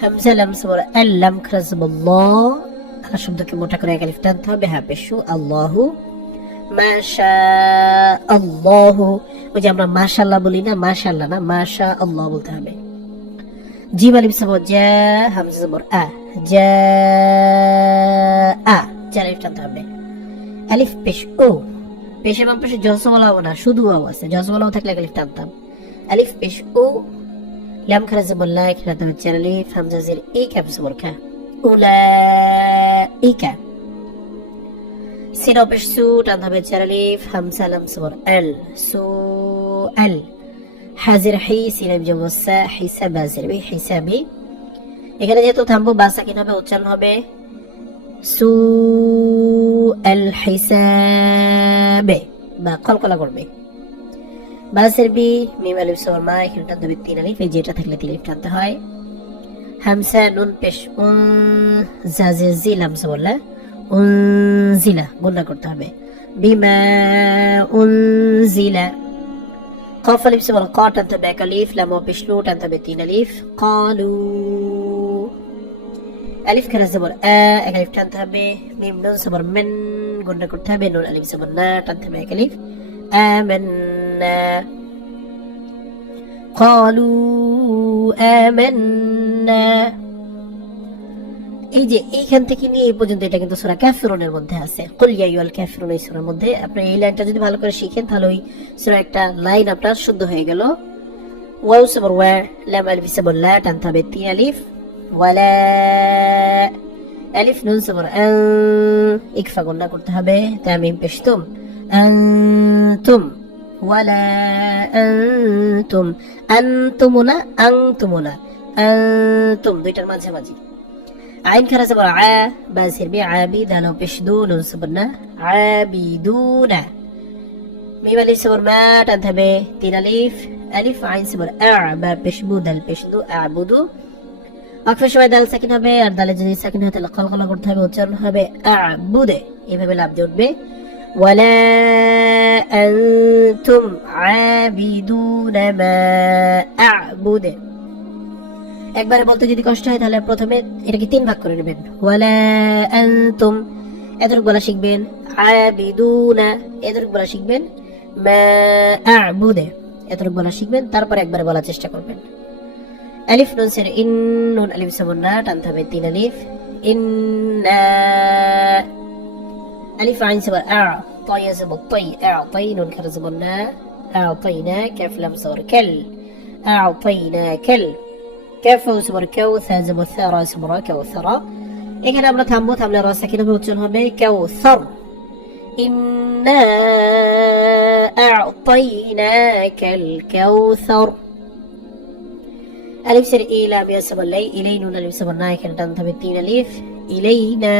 হামজা লাম জবর আল্লাম খারাসবুল্লাহ, আল্লাহ শব্দকে মোটা করে এক আলিফ টানতে হবে। হা পেশু আল্লাহু, মাশা আল্লাহু, ওই যে আমরা মাশাআল্লাহ বলি না, মাশাআল্লাহ না, মাশা আল্লাহ বলতে হবে। জিম আলিফ জবর জা, হামজা জবর আ, জা আ, চার আলিফ টানতে হবে। আলিফ পেশ ও, পেশের বাম পাশে জজওয়ালা না, শুধু ওয়াও আছে, জজওয়ালাও থাকলে এক আলিফ টানতাম। আলিফ পেশ ও, লাম খারা জবর লা, এখানে টানতে হবে চার আলিফ। হামজা জের ই, কাফ জবর খা, উলাইকা। সিন পেশ সু, টানতে হবে চার আলিফ। হামজা লাম জবর আল, সু আল। হাজির হি, সিন আলিফ জবর সা, হিসাব হাজির বি, হিসাবি। এখানে যেহেতু থামবো, বা সাকিন হবে, উচ্চারণ হবে সু আল হিসাবে, বা কলকলা করবে। বাসের বি, মিম আলিফ জবর মা, এখানে টানতে হবে তিন আলিফ, এই যে এটা থাকলে তিন আলিফ টানতে হয়। হামসা নুন পেশ উন, জাজে জি লাম জবর লা, উনজিলা গুণা করতে হবে। বিমা উনজিলা। কফ আলিফ জবর ক, টানতে হবে এক আলিফ। লাম পেশ লু, টানতে হবে তিন আলিফ। ক্বালু। আলিফ খারা জবর আ, এক আলিফ টানতে হবে। মিম নুন জবর মান, গুণা করতে হবে। নুন আলিফ জবর না, টানতে হবে এক আলিফ। আমান্না। ক্বালু আমান্না। এই যে এইখান থেকে নিয়ে এই পর্যন্ত এটা কিন্তু সূরা কাফিরুনের মধ্যে আছে। কুল ইয়া আইয়ুহাল কাফিরুন, এই সূরার মধ্যে। আপনি এই লাইনটা যদি ভালো করে শিখেন, তাহলে ওই সূরা একটা লাইন আপনার শুদ্ধ হয়ে গেল। ওয়াও জবর ওয়া, লাম আলিফ জবর লা, টানতে হবে তিন আলিফ। ওয়ালা, আলিফ নুন জবর আ, ইকফা গুণা করতে হবে। তামিম পেশ তুম, আনতুম। ওয়ালা আনতুম, আনতুমুনা, আনতুমুনা, আনতুম, দুইটার মাঝামাঝি। আইন খারা জবর আ, বাসির বি আবি, দালো পেশ দু, নুন জবর না, আবিদুনা। মিম আলিফ জবর মা, টানতে হবে তিন আলিফ। আলিফ আইন জবর আ, বা পেশ বু, দাল পেশ দু, আবুদু। ওয়াকফের সময় দাল সাকিন হবে, আর দালে যদি সাকিন হয় তাহলে কলকলা করতে হবে, উচ্চারণ হবে আবুদে, এইভাবে লাভ দিয়ে উঠবে। ওয়ালা আনতুম আবিদুনা মা আ'বুদু। একবারে বলতে যদি কষ্ট হয় তাহলে প্রথমে এটাকে 3 ভাগ করে নেবেন। ওয়ালা আনতুম এতটুকু বলা শিখবেন, আবিদুনা এতটুকু বলা শিখবেন, মা আ'বুদু এতটুকু বলা শিখবেন, তারপর একবারে বলার চেষ্টা করবেন। আলিফ নুন সের ইন, নুন আলিফ সাবর না, টানতে হবে 3 আলিফ। ইন্না আলিফ আইন সাবর আ, طي زبر طي أعطي نون كر زبرنا أعطينا كاف لام صبر كل أعطينا كل كاف زبر كو ثا زبر ثرى زبر كوثرى এখানে আমরা থামবো, থামলে র সাকিনা উচ্চারণ হবে কাউসার। ইন্না আ'তাইনাকাল কাউসার। আলিফ সের ই লাম ইয়া সাবর লাই, ইলাই নুন আলিফ সাবর না, এখানে টানতে হবে 3 আলিফ। ইলাইনা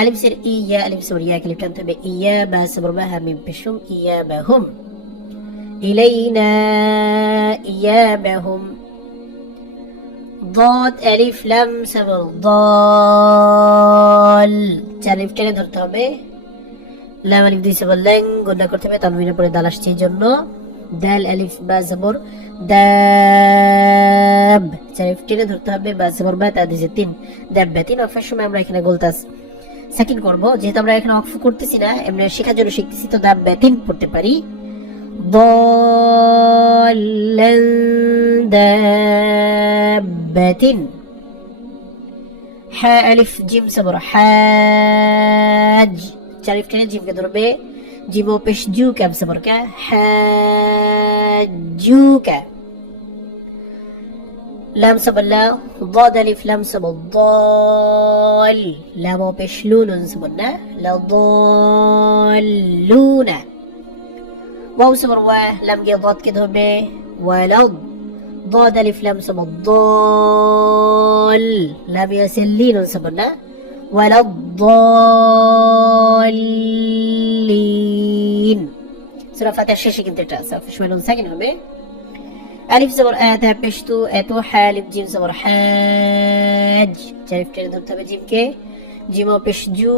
আলিফ সের ইয়া আলিফ সাবর ইয়া, এখানে টানতে হবে ইয়া, বা সাবর বা হা মিম পেশুম, ইয়া বাহুম। ইলাইনা ইয়া বাহুম। ضاد ألف لام সাবর ضال, চার আলিফ টেনে ধরতে হবে। লাম আলিফ দুই সাবর ল্যাং, গুণা করতে হবে, তানবিনের পরে দাল আসছে এই জন্য। দাল আলিফ বা সাবর দাব, চার আলিফ টেনে ধরতে হবে, বা সাবর বা তা দিয়েছে 3 দাব্বা 3। অফের সময় আমরা এখানে গোলতাস সাকিন করব, যেহেতু আমরা এখানে অফ করতেছি না, এমনি শেখার জন্য শিখতেছি, তো দাব্বা 3 পড়তে পারি। ضالا دابة। حا ألف جيم صبر حاج، تعرف كنا جيم كدربة جيمو بش جوكا بصبر كا حاجوكا. لام صبر لا، ضاد ألف لام صبر ضال، لامو بش لون صبرنا لا ضالون। واو صبر وا، لام جي ضاد كده হবে ولد، ضاد ألف لام صبر ضال، لام يسلين صبرنا ولا الضالين। সূরা ফাতিহার শেষে কিন্তু এটা সবসময় নুন সাকিন হবে। আলিফ জবর আতা পেশতু, এত হালিফ জিম জবর হাজ, চারিফ টেনে ধরতে হবে জিমকে, জিমও পেশজু।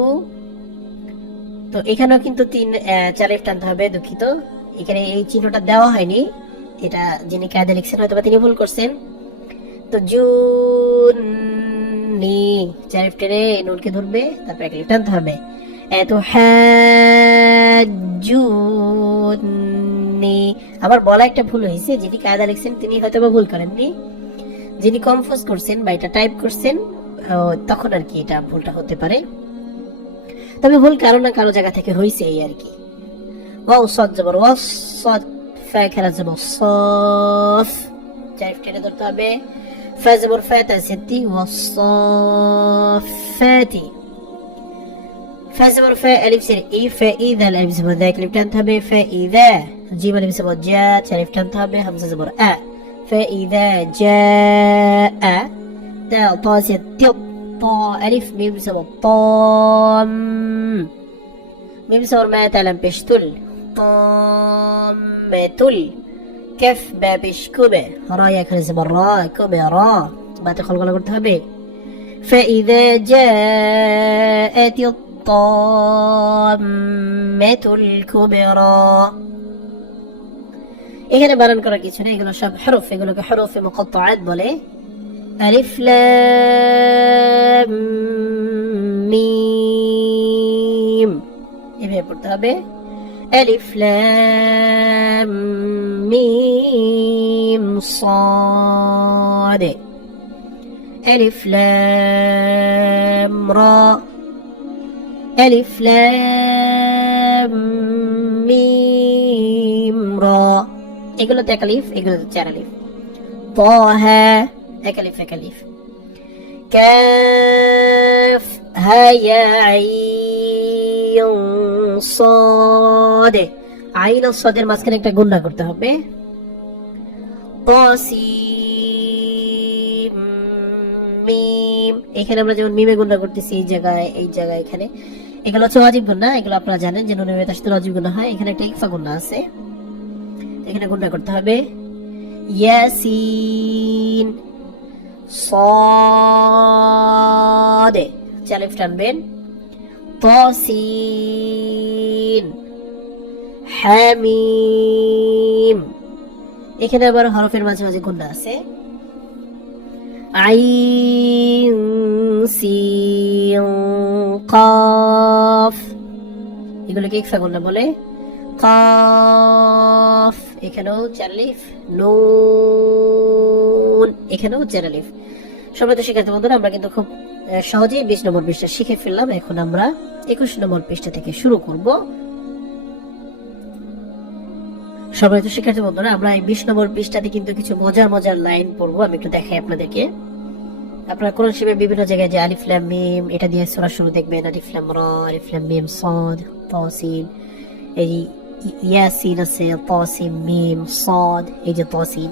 তো এখানেও কিন্তু 4 আলিফ টানতে হবে, দুঃখিত এখানে এই চিহ্নটা দেওয়া হয়নি, এটা যিনি কায়দা লিখছেন হয়তো তিনি ভুল করছেন। তো জুনি, চার আলিফ টেনে নুনকে ধরবে, তারপর এক আলিফ টানতে হবে। এত হাজুনি, আমার বলা একটা ভুল হয়েছে, যিনি কায়দা লিখছেন তিনি হয়তো বা ভুল করেননি, যিনি কনফিউজ করছেন বা এটা টাইপ করছেন তখন আর কি এটা ভুলটা হতে পারে, তবে ভুল কারো না কারো জায়গা থেকে হয়েছে এই আর কি। ওয়াও সাদ জবর ওয়াস, সাদ ফা খেলা জবর সাফ, চারিফ টেনে ধরতে হবে, ফা জবর ফা তাসিতি ওয়াসাফাতি। ফা জবর ফা আলিফ সের ই, ফা ইযা আলিফ জবর যা, আলিফ টানতে হবে, ফা ইযা জিম আলিফ জবর জা, চারিফ টানতে হবে, হামজা জবর আ, ফা ইযা জাআ, তা তাসিতি طا ألف ميم سبب طام، ميم سبب ما تلم بشتل طامتل، كف بابش كبه، رايا كرزب الراء كبرا، ما تدخل قلنا قلتها به. فإذا جاءت الطامة الكبرى। এখানে বানান করা কিছু না, এগুলো সব হরফ, এগুলোকে হরফ মুকাত্তাআত বলে। ألف لام ميم এভাবে পড়তে হবে, ألف لام ميم صاد، ألف لام را، ألف لام ميم را। এগুলোতে এক আলিফ, এগুলোতে 4 আলিফ। طه এক আলিফ এক আলিফ। কাফ হা ইয়া আইন সাদ, আইন ও সাদের মাঝখানে একটা গুণা করতে হবে। তাসিম মিম, এখানে আমরা যেমন মিমে গুণা করতেছি এই জায়গায় এখানে, এগুলো হচ্ছে ওয়াজিব গুণা, এগুলো আপনারা জানেন যে নুনের সাথে আসলে ওয়াজিব গুণা হয়। এখানে একটা ইকফা গুণা আছে, এখানে গুণা করতে হবে। ইয়াসিন صاد، চার আলিফ টানবেন। তাসিন হামিম। এখানে আবার হরফের মাঝে মাঝে গুণা আছে। আইন সিন কাফ, এগুলোকে ইকফা গুণা বলে। কাফ, এখানেও চার আলিফ। নুন, এখানেও চার আলিফ। সম্মানিত শিক্ষার্থী বন্ধুরা, আমরা কিন্তু খুব সহজেই 20 নম্বর পৃষ্ঠা শিখে ফেললাম। এখন আমরা 21 নম্বর পৃষ্ঠা থেকে শুরু করব। সম্মানিত শিক্ষার্থী বন্ধুরা, আমরা এই 20 নম্বর পৃষ্ঠাতে কিন্তু কিছু মজার মজার লাইন পড়বো। আমি একটু দেখাই আপনাদেরকে। আপনারা কোরআন শরীফের বিভিন্ন জায়গায় যে আলিফ লাম মিম, এটা দিয়ে সূরা শুরু দেখবেন। আলিফ লাম রা, আলিফ লাম মিম সাদ, তাসিন, এই ইয়াসিন আছে, তাসিন মিম সাদ, এই যে তাসিন।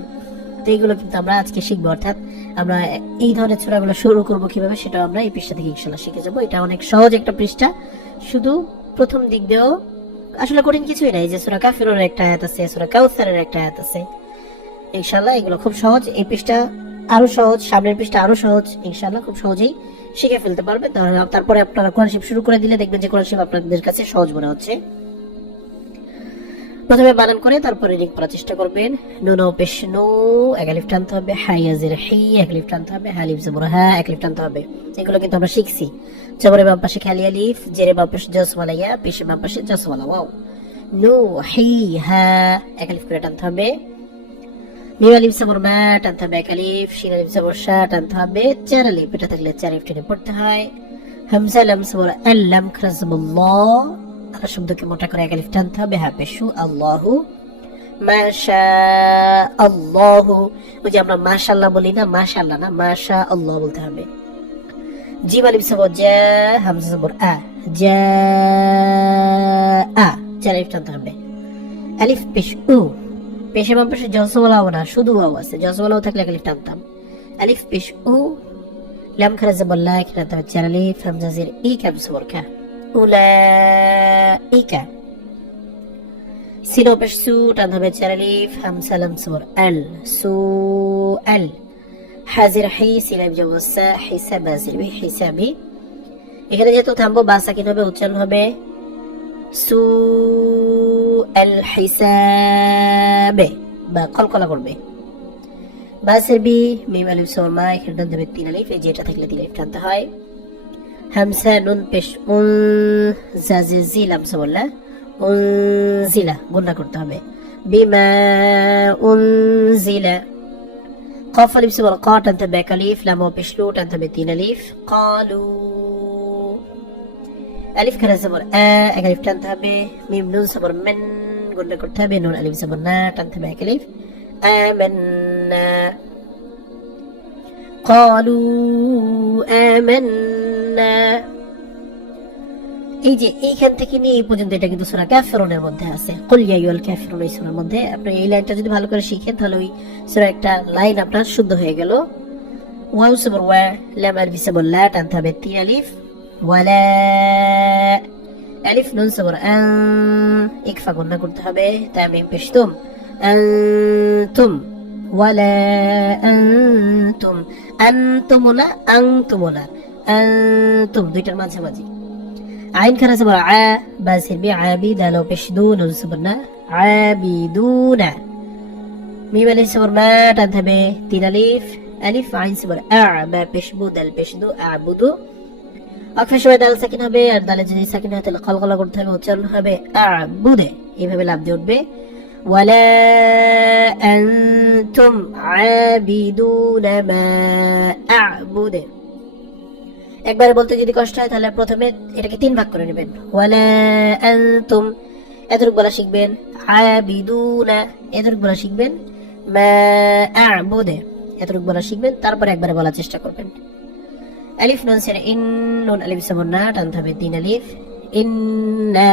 তো এইগুলো কিন্তু আমরা আজকে শিখবো। অর্থাৎ আমরা এই ধরনের সূরাগুলো শুরু করব কিভাবে, সেটা আমরা এই পৃষ্ঠা থেকে ইনশাআল্লাহ শিখে যাব। এটা অনেক সহজ একটা পৃষ্ঠা। শুধু প্রথম দিক দিয়েও আসলে কঠিন কিছুই নাই। যে সূরা কাফিরুর একটা আয়াত আছে, সূরা কাউসারের একটা আয়াত আছে। ইনশাআল্লাহ এগুলো খুব সহজ। এই পৃষ্ঠা আরো সহজ, সামনের পৃষ্ঠা আরো সহজ। ইনশাআল্লাহ খুব সহজেই শিখে ফেলতে পারবেন। তারপরে আপনারা কোরআন শরীফ শুরু করে দিলে দেখবেন যে কোরআন শরীফ আপনাদের কাছে সহজ মনে হচ্ছে। প্রথমে বানান করে তারপরে রিডিং করার চেষ্টা করবেন। নুন পেশ নু, এক আলিফ টানতে হবে। হাইয়াজের হি, এক আলিফ টানতে হবে। হালিফ জবর হা, এক আলিফ টানতে হবে। এগুলো কিন্তু আমরা শিখছি। জবরের বাম পাশে খালি আলিফ, জেরের বাম পাশে জজওয়ালা ইয়া, পেশের বাম পাশে জজওয়ালা ওয়াও। নু হি হা, এক আলিফ করে টানতে হবে। মিম আলিফ জবর মা, টানতে হবে এক আলিফ। শিন আলিফ জবর শা, টানতে হবে চার আলিফ। এটা থাকলে চার আলিফ টেনে পড়তে হয়। হামজা লাম জবর আল্লাম, খারা জবর ল, আর শব্দকে মোটা করে এক আলিফ টানতে হবে। হা পেশু আল্লাহু, মাশা আল্লাহু। ওই যে আমরা মাশাআল্লাহ বলি না, মাশাআল্লাহ না, মাশা আল্লাহ বলতে হবে। জিম আলিফ জবর জা, হামজা জবর আ, জা আ, চার আলিফ টানতে হবে। আলিফ পেশ উ, পেশে বাম পাশে জজওয়ালাও না, শুধু ওয়াও আছে। জজওয়ালাও থাকলে এক আলিফ টানতাম। আলিফ পেশ উ, লাম খারা জবর লা, এখানে টানতে হবে চার আলিফ। হামজা জের ই, কাফ জবর কা, উলাইকা। সিনো পেশ সু, টানতে হবে চার আলিফ। হামজা লাম জবর আল, সু আল। হাজির হি, সিলাম জবর সা, হিসাব হাজিরবি, হিসাবি। এখানে যেহেতু থামবো, বা সাকিন হবে, উচ্চারণ হবে সু আল হিসাবে, বা কলকলা করবে। বাসের বি, মিম আলিফ জবর মা, এখানে টানতে হবে তিন আলিফ। এই যে এটা থাকলে তিন আলিফ টানতে হয়। হামসা নুন পেশ উন, জাজে জি লাম জবর লা, উনজিলা, গুণা করতে হবে। বিমা উনজিলা। قاف ألف سبر قا، টানতে হবে এক আলিফ। লাম পেশ লু, টানতে হবে তিন আলিফ। قالوا, আলিফ খারা জবর আ, এক আলিফ টানতে হবে। মিম নুন সবর মান, গুণা করতে হবে। নুন আলিফ জবর না, টানতে হবে এক আলিফ। আমান্না। قالوا آمنا। এই যে এইখান থেকে নিয়ে এই পর্যন্ত এটা কিন্তু সূরা কাফিরুনের মধ্যে আছে। কুল ইয়া আইয়ুহাল কাফিরুন, এই সূরার মধ্যে। আপনি এই লাইনটা যদি ভালো করে শিখেন তাহলে ওই সূরা একটা লাইন আপনার শুদ্ধ হয়ে গেল। ওয়াও সবর ওয়া, লাম আলিফ সবর লা, টানতে হবে তিন আলিফ। ওয়ালা, আলিফ নুন সবর আ, ইকফা গুণা করতে হবে। তামিম পেশ তুম, আনতুম। ওয়ালা আনতুম, আনতুম না, আনতুম না, আনতুম, দুইটার মাঝামাঝি। আইন খারা সবর আ, বাসির বি আবি, দালো পেশ দু, নুন সবর না, আবিদুনা। মিম আলিফ সবর মা, টানতে হবে তিন আলিফ। আলিফ আইন সবর আ, বা পেশ বু, দাল পেশ দু, আবুদু। অক্ষর সময় দাল সাকিন হবে, আর দালে যদি সাকিন হয় তাহলে কলকলা করতে হবে, উচ্চারণ হবে আবুদে। এইভাবে লাভ দিয়ে উঠবে। ওয়ালা আনতুম আবিদুনা মা আবুদে। একবারে বলতে যদি কষ্ট হয় তাহলে প্রথমে এটাকে 3 ভাগ করে নেবেন। ওয়ালা আনতুম, এতটুকু বলা শিখবেন। আবিদুনা, এতটুকু বলা শিখবেন। মা আবুদে, এতটুকু বলা শিখবেন। তারপর একবারে বলার চেষ্টা করবেন। আলিফ নুন সের ইন, নুন আলিফ সবর না, টানতে হবে তিন আলিফ। ইন্না।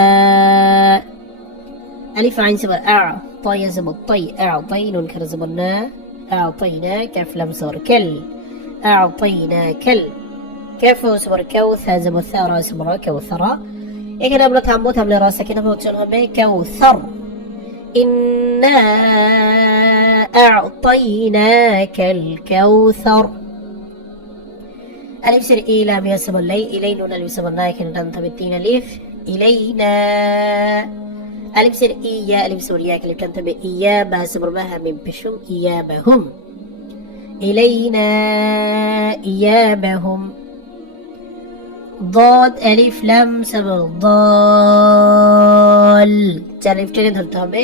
আলিফ আইন সবর আ, طي زبر طي، أعطي نون كر زبرنا، أعطينا، كاف لام صبر كل، أعطينا كل، كاف صبر كو، ثا زبر ثا، را صبر كوثرا. এখানে আমরা থামবো, থামলে রা সাকিন হবে, উচ্চারণ হবে কাউসার। إنا أعطيناك الكوثر. আলিফ সের ই লাম ইয়া সাবর লাই, ইলাই নুন আলিফ সাবর না, এখানে টানতে হবে 3 আলিফ, ইলাইনা। আলিফ সের ই ইয়া আলিফ সাবর ইয়া, আলিফ টানতে হবে ইয়া, বা সাবর বা হামিম পেশুম, ইয়া বাহুম, ইলাইনা ইয়াবাহুম। ضاد ألف لام سبر ضال, চার আলিফ টেনে ধরতে হবে,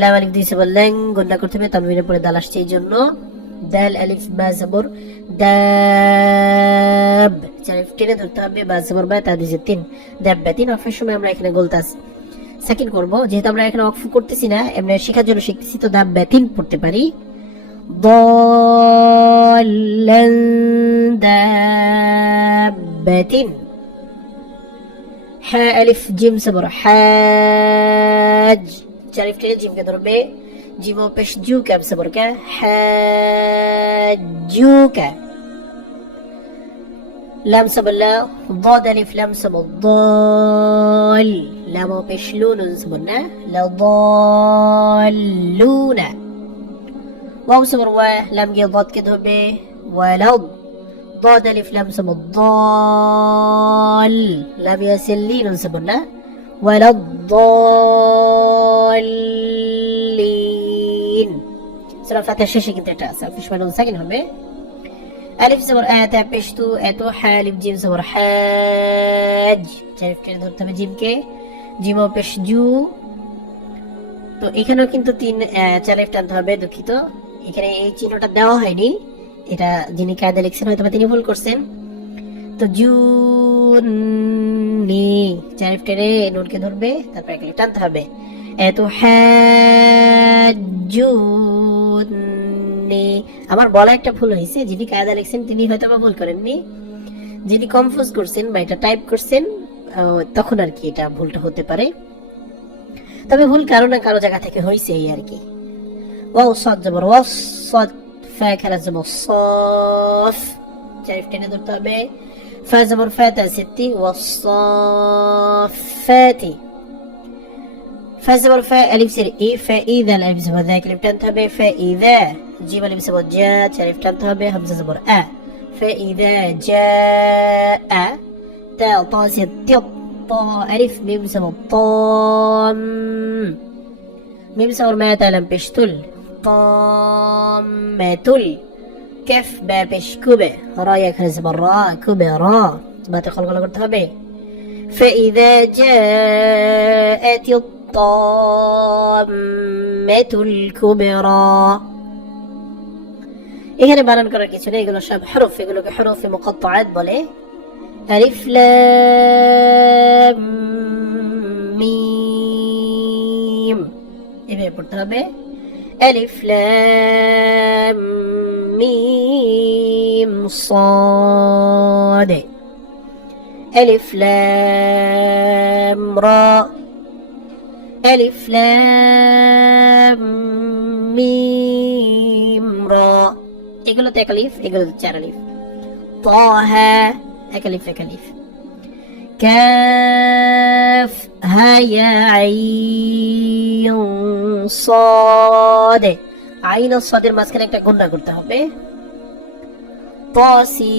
লাম আলিফ দিয়ে সাবর ল্যাং, গুণা করতে হবে, তানবিনের পরে দাল আসছে এই জন্য, দাল আলিফ বা সাবর দাব, চার আলিফ টেনে ধরতে হবে, বা সাবর বা তা দিয়ে 3 দাব্বা 3। অফের সময় আমরা এখানে গোলতাস সাকিন করব, যেহেতু আমরা এখানে অক্ফ করতেছি না, এমনি শেখার জন্য শিখতেছি, তো দাব্বা 3 পড়তে পারি। ضالا دابة, حاء ألف جيم صبر حاج, تعرف كده جيم كده جيمو بش جوكا بصبر كا حاجوكا. لام صبر لا, ضاد ألف لام صبر ضال, لامو بش لون صبرنا لا ضالون. واو صبر و, لام جي ضاد كده ولض, ضاد ألف لام صبر ضال, لام يسلين صبرنا ولا الضالين. سورة فاتحة শেষে কিন্তু এটা আছে, ফিশ নুন সাকিন হবে। আলিফ صبر আতা পেশতু, এত হালিফ জিম صبر হাজ, চার টেনে ধরতে হবে জিমকে, জিমও পেশ জু। তো এখানেও কিন্তু 3 চার আলিফ টানতে হবে, দুঃখিত এখানে এই চিহ্নটা দেওয়া হয়নি, এটা যিনি কায়দা লিখছেন হয়তো তিনি ভুল করছেন। তো জুনি, চার আলিফ টেনে নুনকে ধরবে, তারপর এক আলিফ টানতে হবে, এত হাজুনি। আমার বলা একটা ভুল হয়েছে, যিনি কায়দা লিখছেন তিনি হয়তো বা ভুল করেননি, যিনি কনফিউজ করছেন বা এটা টাইপ করছেন তখন আর কি এটা ভুলটা হতে পারে, তবে ভুল কারো না কারো জায়গা থেকে হয়েছে এই আর কি। ওয়াও সাদ জবর ওয়াস, সাদ ফা খারা জবর সাফ, চার আলিফ টেনে ধরতে হবে, ফা জবর ফাতা সিত্তি ওয়াসাফাতি, ফা জবর ফা আলিফ সের ই, ফাইদা আলিফ জবর দা, আলিফ টানতে হবে, ফাইদা জিম আলিফ জবর জা, চার আলিফ টানতে হবে, হামজা জবর আ, ফাইদা জাআ, তা তা সিত্তি طا ألف ميم سبب طام, ميم صور ما تلم بشتل طامتل, كف با بشكبه, رايك هزب الراء كبرا, ما تقول قلتها به. فإذا جاءت الطامة الكبرى, এখানে বানান করার কিছু নেই, এগুলো সব হরফ, এগুলোকে হরফে মুকাত্তাআত বলে। আলিফ লাম মিম, এভাবে পড়তে হবে, আলিফ লাম মিম সাদ, আলিফ লাম রা, আলিফ লাম মিম রা, এগুলোতে এক আলিফ, এগুলোতে চার আলিফ। তাহা, এক আলিফ এক আলিফ। কাফ হা ইয়া আইন সাদ, আইন ও সাদের মাঝখানে একটা গুণা করতে হবে। তাসিম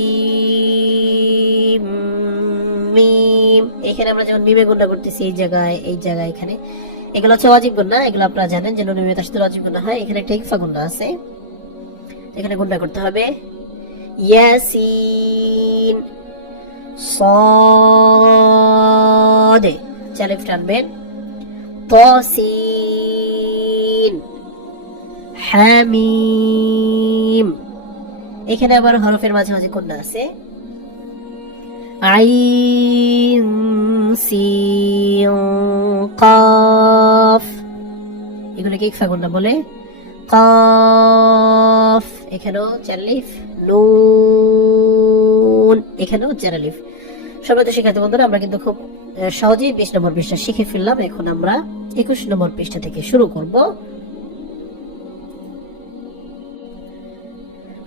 মিম, এখানে আমরা যখন মিমে গুণা করতেছি এই জায়গায় এখানে, এগুলো হচ্ছে ওয়াজিব গুণা, এগুলো আপনারা জানেন যে নুন মিমে তার সাথে ওয়াজিব গুণা হয়। এখানে একটা ইকফা গুণা আছে, এখানে গুণা করতে হবে। ইয়াসিন صاد, চালিফ টানবেন। তাসিন হামিম, এখানে আবার হরফের মাঝে মাঝে কোনটা আছে। আইন সিন কাফ, এগুলোকে ইকফা গুণা বলে। কাফ, এখানেও চালিফ। নুন, এখানেও চার আলিফ। সবাই তো শিক্ষার্থী বন্ধুরা, আমরা কিন্তু খুব সহজেই 20 নম্বর পৃষ্ঠা শিখে ফেললাম। এখন আমরা 21 নম্বর পৃষ্ঠা থেকে শুরু করব।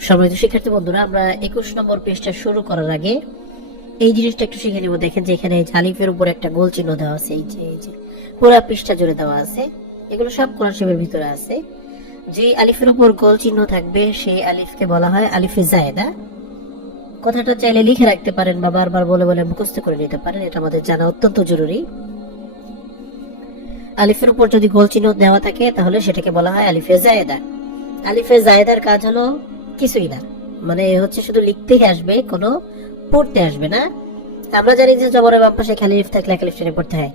সবাই তো শিক্ষার্থী বন্ধুরা, আমরা 21 নম্বর পৃষ্ঠা শুরু করার আগে এই জিনিসটা একটু শিখে নিব। দেখেন যে এখানে আলিফের উপর একটা গোল চিহ্ন দেওয়া আছে, এই যে পুরো পৃষ্ঠা জুড়ে দেওয়া আছে। এগুলো সব কোরআন শরীফের ভিতরে আছে। যে আলিফের উপর গোল চিহ্ন থাকবে সেই আলিফকে বলা হয় আলিফে জায়েদা। কথাটা চাইলে লিখে রাখতে পারেন বা বারবার বলে বলে মুখস্থ করে নিতে পারেন, এটা আমাদের জানা অত্যন্ত জরুরি। আলিফের উপর যদি গোল চিহ্ন দেওয়া থাকে তাহলে সেটাকে বলা হয় আলিফে জায়েদা। আলিফে জায়েদার কাজ হলো কিছুই না, মানে হচ্ছে শুধু লিখতেই আসবে, কোনো পড়তে আসবে না। আমরা জানি যে জবরের বাম পাশে খালি আলিফ থাকলে আলিফ টেনে পড়তে হয়,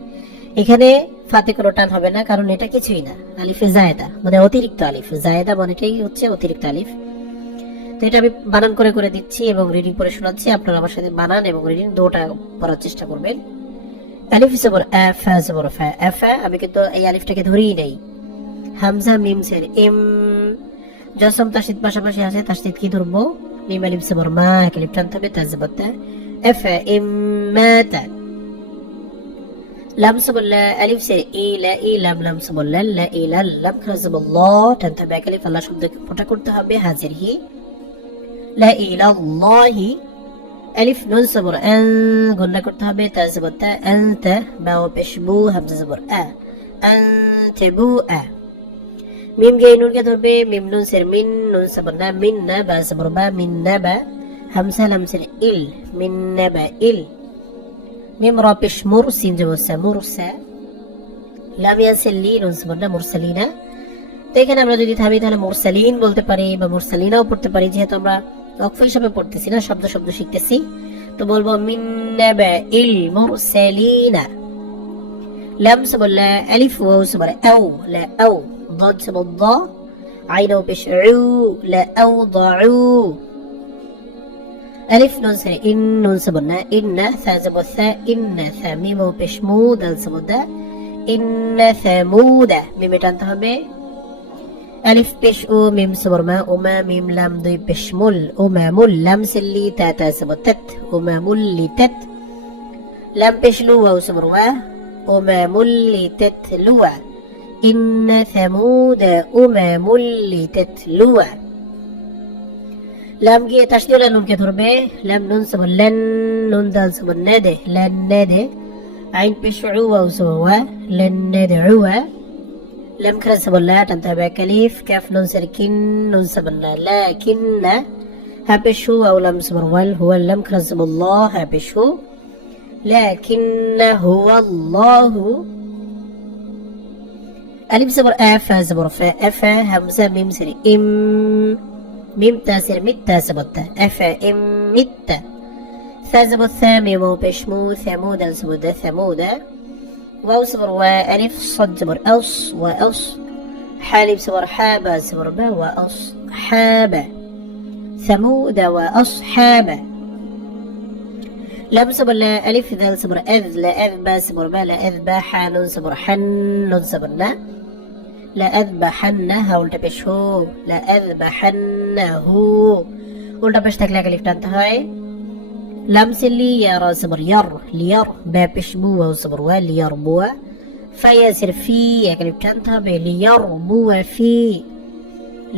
এখানে ফাতে কোনো টান হবে না, কারণ এটা কিছুই না, আলিফে জায়েদা মানে অতিরিক্ত আলিফ। জায়েদা মানেটাই হচ্ছে অতিরিক্ত আলিফ। তো এটা আমি বানান করে করে দিচ্ছি এবং রিডিং পড়ে শোনাচ্ছি, আপনারা আমার সাথে বানান এবং রিডিং দুটোটা পড়ার চেষ্টা করবেন। আলিফ জবর আ, ফা জবর ফা, আফা, আমি কিন্তু এই আলিফটাকে ধরেই নেই। হামজা মিম সের ইম, জসম তাসদিদ পাশাপাশি আছে, তাসদিদ কি ধরবো? মিম আলিফ জবর মা, এক আলিফ টানতে হবে, তা জবর তা, আফা ইম্মাতা। লাম জবর লা, আলিফ সের ই, লা ই, লাম লাম জবর লা, লা ই লা, লাম খারা জবর ল, টানতে হবে, এক আলিফ আল্লাহ শব্দকে ফোঁটা করতে হবে, হাজির হি, লা ইলাল্লাহি। আলিফ নুন জবর আন, গুণনা করতে হবে, তা জবর তা, আনতা, বা ও পেশ বু, হামজা জবর আ, আনতাবু আ। মিম গে নুনকে ধরবে, মিম নুন সের মিন, নুন জবর না, মিন না, বা জবর বা, মিন না বা, হামজা লাম সের ইল, মিন না বা ইল। মিম র পেশ মুর, সিন জবর সা, মুরসা। লাম ইয়া সের লি, নুন জবর না, মুরসালিনা। তো এখানে আমরা যদি থামি তাহলে মুরসালিন বলতে পারি বা মুরসালিনাও পড়তে পারি, যেহেতু আমরা ওয়াকফ হিসাবে পড়তেছি না, শব্দ শব্দ শিখতেছি, তো বলবো মিন নাবা ইল মুরসালিনা। লাম জবর লা, আলিফ ওয়াও জবর আও, লা আও, ضاد জবর দ, আইন ও পেশ উ, লা আও দাউ। আলিফ নুন সের ইন, নুন জবর না, ইন্না, সা জবর সা, ইন্না, সা মিম ও পেশ মু, দাল জবর দা, ইন্না সামুদা, মিমে টানতে হবে। আলিফ পেশ ও, মিম জবর মা, ওমা, মিম লাম দুই পেশ মুল, ওমামুল, লাম সেল্লি, তা তা জবর তাত, ওমামুল্লি তাত। লাম পেশ লু, ওয়াও জবর ওয়া, ওমামুল্লি তাতলুয়া। ইন্না সামুদা ওমামুল্লি তাতলুয়া। লাম গিয়ে তাসদীদ নুনকে ধরবে, লাম নুন জবর লান, নুন দাল জবর নাদে, লান নাদে। আইন পেশ উ, ওয়াও জবর ওয়া, লান নাদউয়া। لم خرج سبب لا تنتبه كليف، كاف نون سر كن، نون سبب لا، لكن هابشو أو لم سبر وال، هو لم خرج سبب الله، هابشو لكن هو الله. ألف سبر أفا سبر فا، أفا همزة ميم سر إم، ميم تاسر مت سبت، أفا إم مت. ثا سبر ثا ميم بشمو، ثمود سبد ثمود. واو صبر وألف صد صبر أص وأص، حالب صبر حابة صبر با وأص حابة، ثمود وأصحاب. لم صبر لا، ألف ذال صبر أذ، لا أذ با صبر با، لا أذ با، حانون صبر حن، نون صبر لا، لا أذبحن، هاول تبشهو، لا أذبحنه، উল্টা পেশ থাকলে আলিফ টানতে হয়। লাম সেলি ইয়া রা সবর ইয়ার, লিয়ার, বা পেশ বু, ওয়াও সবর ওয়া, লিয়ার বুয়া। ফা ইয়া সির ফি, এক আলিফ টানতে হবে, লিয়ার বুয়া ফি।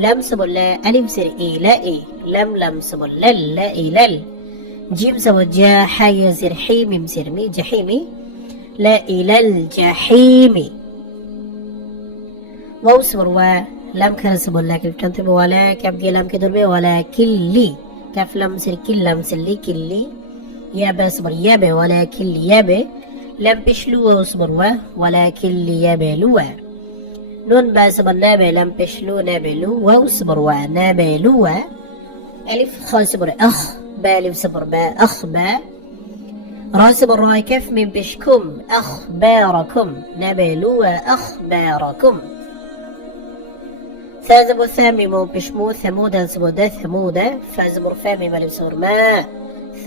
লাম সবর লা, আলিফ সির ই, লা ই, লাম লাম সবর লাল, লা ই লাল। জিম সবর জা, হা ইয়া সির হি, মিম সির মি, জাহিমি, লা ইলাল জাহিমি। ওয়াও সবর ওয়া, লাম খারা সবর লা, আলিফ টানতে হবে, ওয়ালা, কাফ গিয়ে লামকে ধরবে, ওয়ালা কিল্লি, কাফ লাম সির কিল, লাম সিল্লি কিল্লি। يابا صبر يابا ولكن يابا، لم بشلوا وصبر ولكن ليابلوا. نون با صبر نابا، لم بشلو نابلو، وصبر ونابلوا. ألف خا صبر أخ، با ألف صبر با، أخ با. را صبر را، كف من بشكم، أخباركم، نابلوا أخباركم. ثا زبر ثامي مو بشمو، ثمود صبر دا ثمودا، فا زبر فامي ما ألف صبر ما،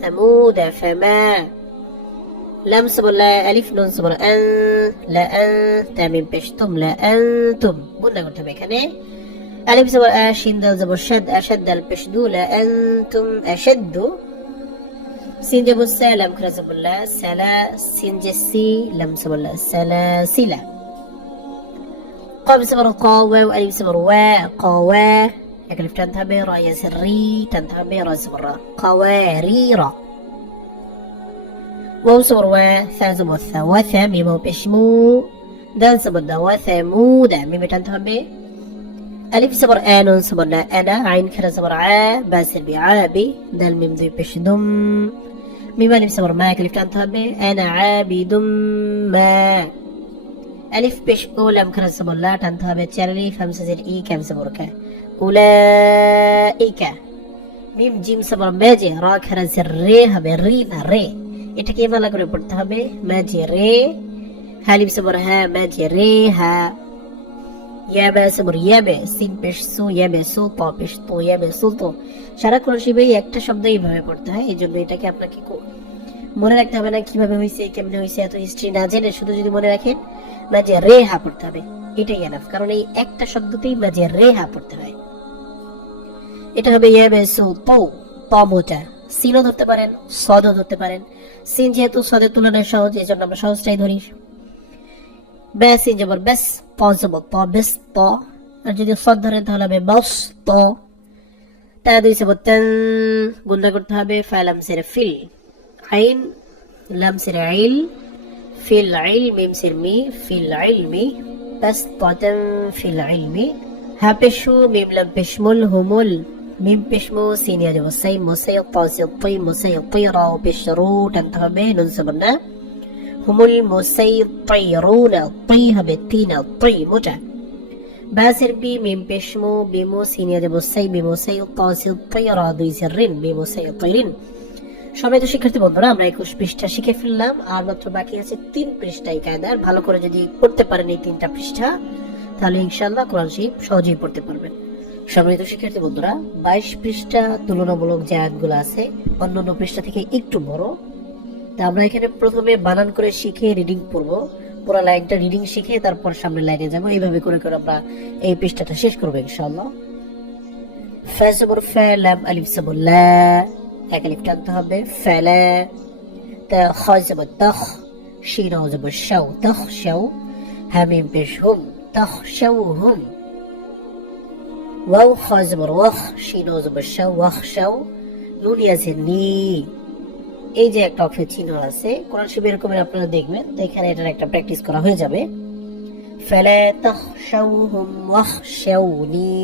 ثمود فما. لم صبر لا، ألف نون صبر أن، لا أنت من بشتم، لا أنتم، قلنا قلت بك أنا. ألف صبر أشين دال صبر شد، أشد البشدو، لا أنتم أشد. سين جبو السالم كرا صبر لا، سلا، سين جسي، لم صبر لا، سلاسلة. قاب صبر قاوة، وألف صبر وا، قاوة، ألف تنتبه، راية سري تنتبه، را صبر قواريرا. واو صبر وا، ثا صبر ثا، وثا ميم بشمو، دال صبر دا، وثمود، ميم تنتبه. ألف صبر نون صبر نا أنا عين كرا صبر باسر بعابي دال ميم دوي بش دم ميم ألف صبر ما كلف تنتها بي أنا عابد ما ألف بش أولم كرا صبر لا تنتها بي تشارلي خمسة زر إي كم صبر كا أولئك মিম জিম সাবর মেজে র খারা জের রে হবে রি না রে এটাকে ভালো করে পড়তে হবে মেজে রে হালিম সাবর হ্যাঁ মেজে রে হ্যাঁ ইয়াবে সাবর ইয়াবে সিন পেশ সু ইয়াবে সু ত পেশ তো ইয়াবে সু তো সারা কোরআন শিবেই একটা শব্দ এইভাবে পড়তে হয় এই জন্য এটাকে আপনাকে মনে রাখতে হবে না কিভাবে হয়েছে কেমনে হয়েছে এত হিস্ট্রি না জেনে শুধু যদি মনে রাখেন মেজে রে হা পড়তে হবে এটাই এনাফ কারণ এই একটা শব্দতেই মেজে রে হা পড়তে হয় এটা হবে ইয়াবেসু তো তমোটা সিনও ধরতে পারেন সদও ধরতে পারেন সিন যেহেতু সদের তুলনায় সহজ এই জন্য আমরা সহজটাই ধরি বেস সিন জবর বেস ত জবর ত বেস ত আর যদি সদ ধরেন তাহলে হবে বস ত তা দুই সবর তেন গুণা করতে হবে ফালাম সেরে ফিল আইন লাম সেরে আইল ফিল আইল মিম সের মি ফিল আইলমি বেস ততেন ফিল আইলমি হাপেশু মিম লাম পেশমুল হুমুল ميم بشمو سينيا جو سي موسي طاسي طي موسي طيرا وبشرو تنتهبه ننسبنا هم المسيطرون طيها بالتينا طي مجا باسر بي ميم بشمو بمو سينيا جو سي بموسي طاسي طيرا দুই سرين بمسيطرين সবাই তো শিক্ষার্থী বন্ধুরা আমরা 21 পৃষ্ঠা শিখে ফেললাম আর মাত্র বাকি আছে 3 পৃষ্ঠাই কায়দার ভালো করে যদি পড়তে পারেন এই 3টা পৃষ্ঠা তাহলে ইনশাআল্লাহ কোরআন শরীফ সহজেই পড়তে পারবেন সম্মানিত শিক্ষার্থী বন্ধুরা 22 পৃষ্ঠা তুলনামূলক যে আয়াতগুলো আছে অন্যান্য পৃষ্ঠা থেকে একটু বড় তা আমরা এখানে প্রথমে বানান করে শিখে রিডিং পড়ব পুরো লাইনটা রিডিং শিখে তারপর সামনের লাইনে যাব এইভাবে করে করে আমরা এই পৃষ্ঠাটা শেষ করব ইনশাআল্লাহ ফা জবর ফা লাম আলিফ জবর লা এক আলিফ টানতে হবে ফালা তা খ জবর তখ শিন জবর শাও তখ শাও হা মিম পেশ হুম তখ শাও হুম ওয়াও খ জবর ওয়াখ শিন জবর শাও ওয়াখ শাও নুন ইয়াসিন নি এই যে একটা অক্ষর চিহ্ন আছে কোরআন শরীফে এরকম আপনারা দেখবেন তো এখানে এটার একটা প্র্যাকটিস করা হয়ে যাবে ফালা তাখশাউহুম ওয়াখশাউনি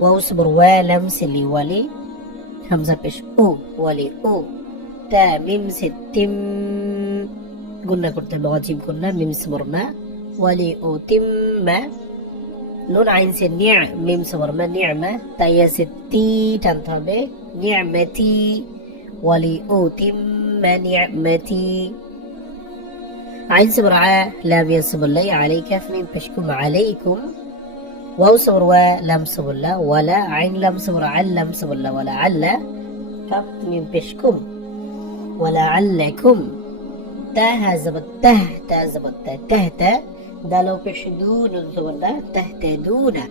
ওয়াও জবর ওয়া লাম সিলি ওয়ালি হামজা পেশ ও ওয়ালি ও তা মিম সিতিম গুণনা করতে হবে ওয়াজিব গুণনা মিম জবর মা ওয়ালি ও তিম্মা নুন আইন সে নিয়া মিম জবর মা নি'মা তা ইয়া সিতি টানতে হবে নি'মাতি ওয়ালি ও তিম্মা নি'মাতি আইন জবর আ লাম ইয়া জবর লাই আলাইকা মিম পেশকুম আলাইকুম ওয়াও জবর ওয়া লাম জবর লা ওয়ালা আইন লাম জবর আল লাম জবর লা ওয়ালা আল্লা কাফ মিম পেশকুম ওয়ালা আল্লাকুম তা হা জবর তাহ তা জবর তা তাহতা দালো পেশ দুন জবর দা তাহতাদুনা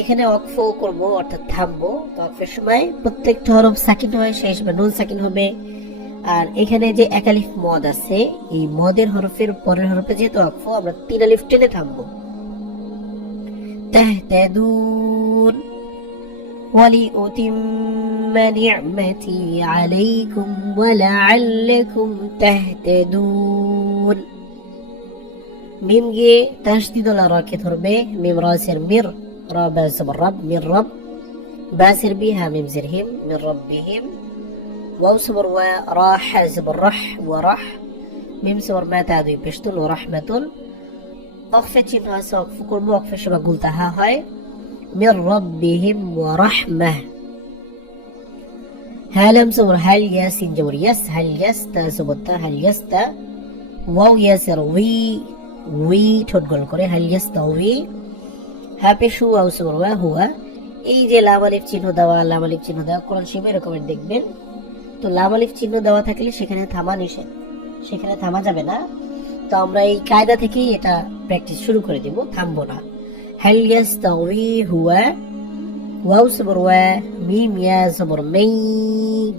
এখানে ওয়াকফ করব অর্থাৎ থামবো তো ওয়াকফের সময় প্রত্যেকটা হরফ সাকিন হয় শেষ বা নুন সাকিন হবে আর এখানে যে এক আলিফ মদ আছে এই মদের হরফের পরের হরফে যেহেতু ওয়াকফ আমরা 3 আলিফ টেনে থামবো তাহতাদুন ওয়ালি উতিম্মা নি'মাতি আলাইকুম ওয়া লাআল্লাকুম তাহতাদুন মিম গিয়ে তাসদিদ ওয়ালা রাকে ধরবে মিম রাসের মির রা বা জবর রব মির রব বাসের বি হা মিম জের হিম মির রব্বিহিম ওয়াও জবর ওয়া রা হা জবর রাহ ওয়া রাহ মিম জবর মা তা দুই পেশতুন ওয়া রাহমাতুন ওয়াকফে চিহ্ন আছে ওয়াকফ করব ওয়াকফের সময় গুলতা হা হয় মির রব্বিহিম ওয়া রাহমাহ হা লাম জবর হাল ইয়াসিন জবর ইয়াস হাল ইয়াস্তা জবর তা হাল ইয়াস্তা ওয়াও ইয়াসের উই ঠোঁট গোল করে হাল ইয়াস্তাউই হা পেশু ওয়াও জবর ওয়া হুয়া এই যে লাম আলিফ চিহ্ন দেওয়া লাম আলিফ চিহ্ন দেওয়া কোরআন শরীফে এরকমের দেখবেন তো লাম আলিফ চিহ্ন দেওয়া থাকলে সেখানে থামা নিষেধ সেখানে থামা যাবে না তো আমরা এই কায়দা থেকেই এটা প্র্যাকটিস শুরু করে দেব থামবো না হাল ইয়াস্তাউই হুয়া ওয়াও জবর ওয়া মিম ইয়া জবর মাই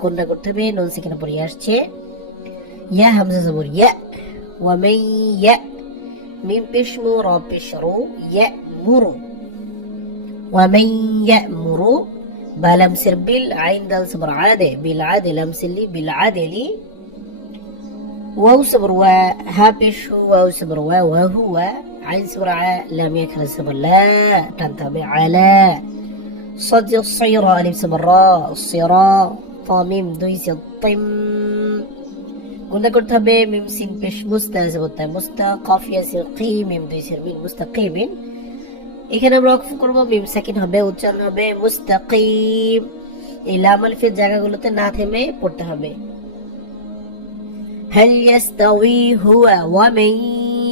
গুণনা করতে হবে নুন সেখানে পরে আসছে ইয়া হামজা জবর ইয়া ওয়া মাই ইয়া মিম পেশমু রা পেশরু ইয়ামুরু ওয়া মান ইয়ামুরু বা লামসের বিল আইন দাল জবর আদে বিল আদে লামসিলি বিল আদলি ওয়াও জবর ওয়া হা পেশু ওয়াও জবর ওয়া ওয়া হুয়া আইন সবর আ লাম এখানে সবর লা টানতে হবে আলা صاد الصير ألف سبر را الصرا طاميم دويس الطم قلنا করতে হবে মিম সিন পেশ মুস্তা বলতে মুস্তা কাফ ইয়াসির কি মিম দুইসের মিন মুস্তাকিমিন এখানে আমরা ওয়াকফ করব মিম সাকিন হবে উচ্চারণ হবে মুস্তাকিম এই লাম আলিফের জায়গাগুলোতে না থেমে পড়তে হবে هل يستوي هو ومن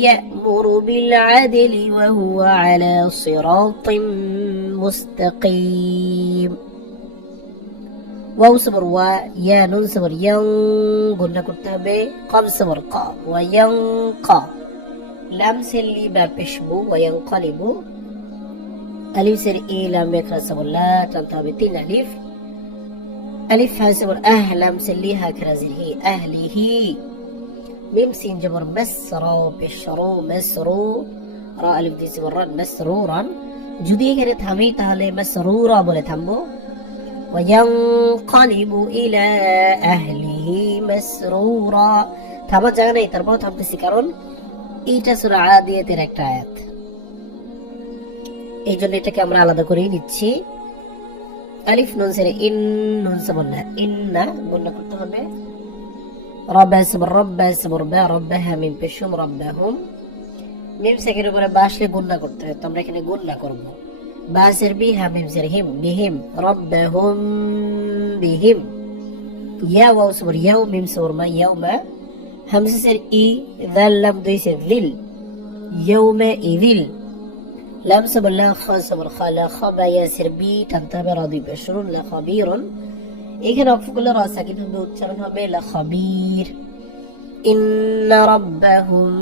يأمر بالعدل وهو على صراط مستقيم واو صبر ويا نون صبر ين قلنا كتابه قام صبر قا وينقى لام سلي بابشبو وينقلبو ألف سر إي لام يكرا صبر لا تنتابه تين ألف ألف ها صبر لام سلي هكرا زرهي أهله ميم سين جبر مسرو بشرو مسرو را ألف دي صبر مسرورا যদি এখানে থামি তাহলে মাসরুরা বলে থামবো ওয়ায়ানকালিবু ইলা আহলিহি মাসরুরা থামার জায়গা নেই তারপর থামতেছি কারণ এইটা সূরা আদিয়াতের একটা আয়াত এই জন্য এটাকে আমরা আলাদা করেই নিচ্ছি আলিফ নুন সেরে ইন নুন সাবনা ইন্না গুণনা করতে হবে রাব্বা সাবর বা রাব্বাহা মিন পেশুম রাব্বাহুম মিম সেকের উপরে বাসলে গুণনা করতে হয় তো আমরা এখানে গুণনা করব বাসের বি হা মিম সের হিম বিহিম রাব্বাহুম বিহিম ইয়া ওয়াও সবর ইয়াও মিম সবর মা ইয়াউমা হামজা সের ই দাল লাম দুই সের দিল ইয়াউমা ইদিল লাম সবর লা খা সবর খালা খাবা ইয়া সের বি তানতাবে রাদি বশরুন লা খাবীরুন এখানে অফগুলো রা সাকিন হবে উচ্চারণ হবে লা খাবীর ইন্না রাব্বাহুম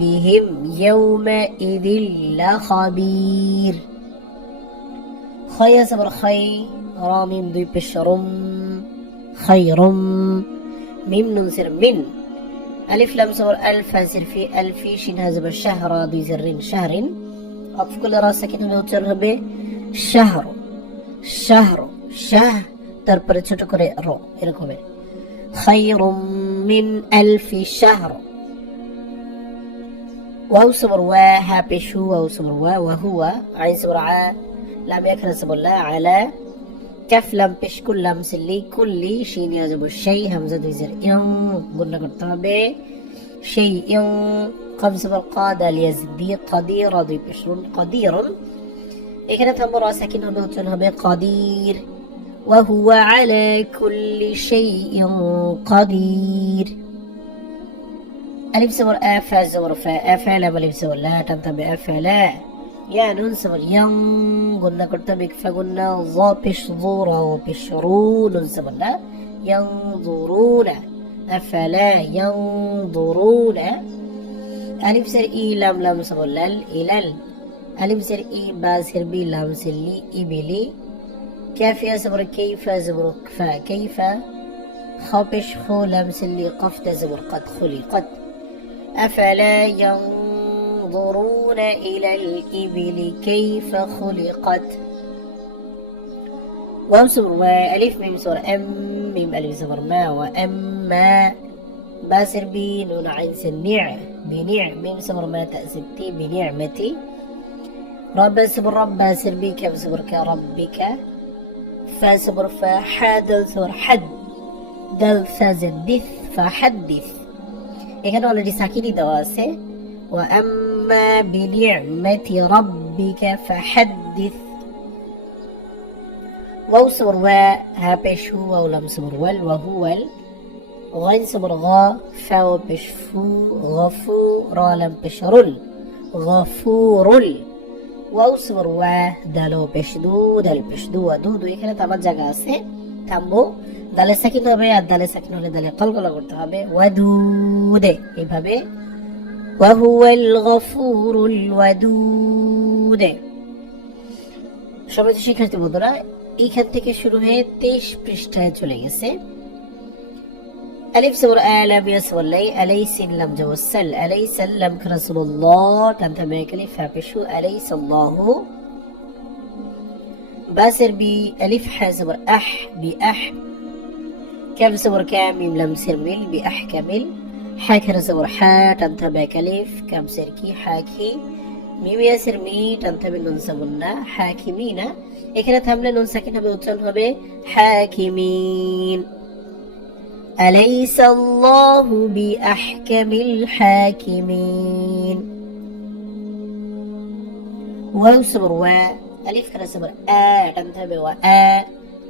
بهم يومئذ لخبير خي صبر خي را ميم دوي بشرم خيرم ميم ننسر من ألف لام صبر ألف هزر في ألفي شين هزب الشهر دوي زرين شهر أقف كل راسك إنه نوتر به شهر شهر شه تربر ছোট করে র এরকম خير من ألف شهر واو صبر وا ها بشو واو صبر وا وهو عين صبر ع لام يكن صبر لا على كف لام بش كل لام سلي كل شين يجب الشيء همزة دوزر يوم قلنا كتابة شيء يوم قم صبر قاد ليزدي قدير ضي بشرون قدير إكنا تمر ساكن بوتن هبه قدير وهو على كل شيء قدير ألف صبر أفا زبر فا أفا لا ألف صبر لا تنتبه أفا لا يا نون صبر ين قلنا كرتبك فقلنا ظا بش ظورا وبشرون نون صبر لا ينظرون أفلا ينظرون ألف سر إي لام لام صبر لال إلال ألف سر إي با سر بي لام سلي إبلي كافيا صبر كيف زبر كفا كيف خابش خو لام سلي قفت زبر قد خلقت أفلا ينظرون إلى الإبل كيف خلقت واو صبر وألف ميم صبر أم ميم ألف صبر ما وأما باسر بي نون عين سنع بنع ميم صبر ما تأسبتي بنعمتي رب صبر رب باسر بي كم صبر كربك فا صبر فحد صبر حد دل فزدث فحدث এখানে অলরেডি সাকিনি দেওয়া আছে وأما بنعمة ربك فحدث واو صبر وا ها بش هو ولم صبر وال وهو غين صبر غا فا بش فو غفو را لم بش رل غفور واو صبر وا دالو بش دو دال بش دو دو دو এখানে তামার জায়গা আছে থামবো দালে সাকিন হবে আর দালে সাকিন হলে দালে কলকলা করতে হবে ওয়াদুদে এইভাবে ওয়াহুয়াল গফুরুল ওয়াদুদ সবাই শিক্ষার্থী বন্ধুরা এইখান থেকে শুরু হয়ে 23 পৃষ্ঠায় চলে গেছে আলিফ সবর আলাম ইয়াসওয়ালাই আলাইসাল্লাম জাওয়াসাল আলাইসাল্লাম রাসূলুল্লাহ তানতামে কালিফ হাবিশু আলাইসাল্লাহু باسر بي ألف حاسبر أح بأح كم صبر كامل لم سرمل بأحكمل হ্যাঁ খেরা জবর হ্যাঁ টানতে হবে এক আলিফ, কামসের কি হ্যাঁ খি, মিমিয়াসের মি টানতে হবে নুন সাবুন না, হ্যাঁ মি না, এখানে থামলে নুন সাকিন হবে, উচ্চারণ হবে হাকিমিন। আলাইসাল্লাহু বিআহকামিল হাকিমিন। ওয়াও সবর ওয়া, আলিফ খেরা সবর আ টানতে হবে ওয়া আ,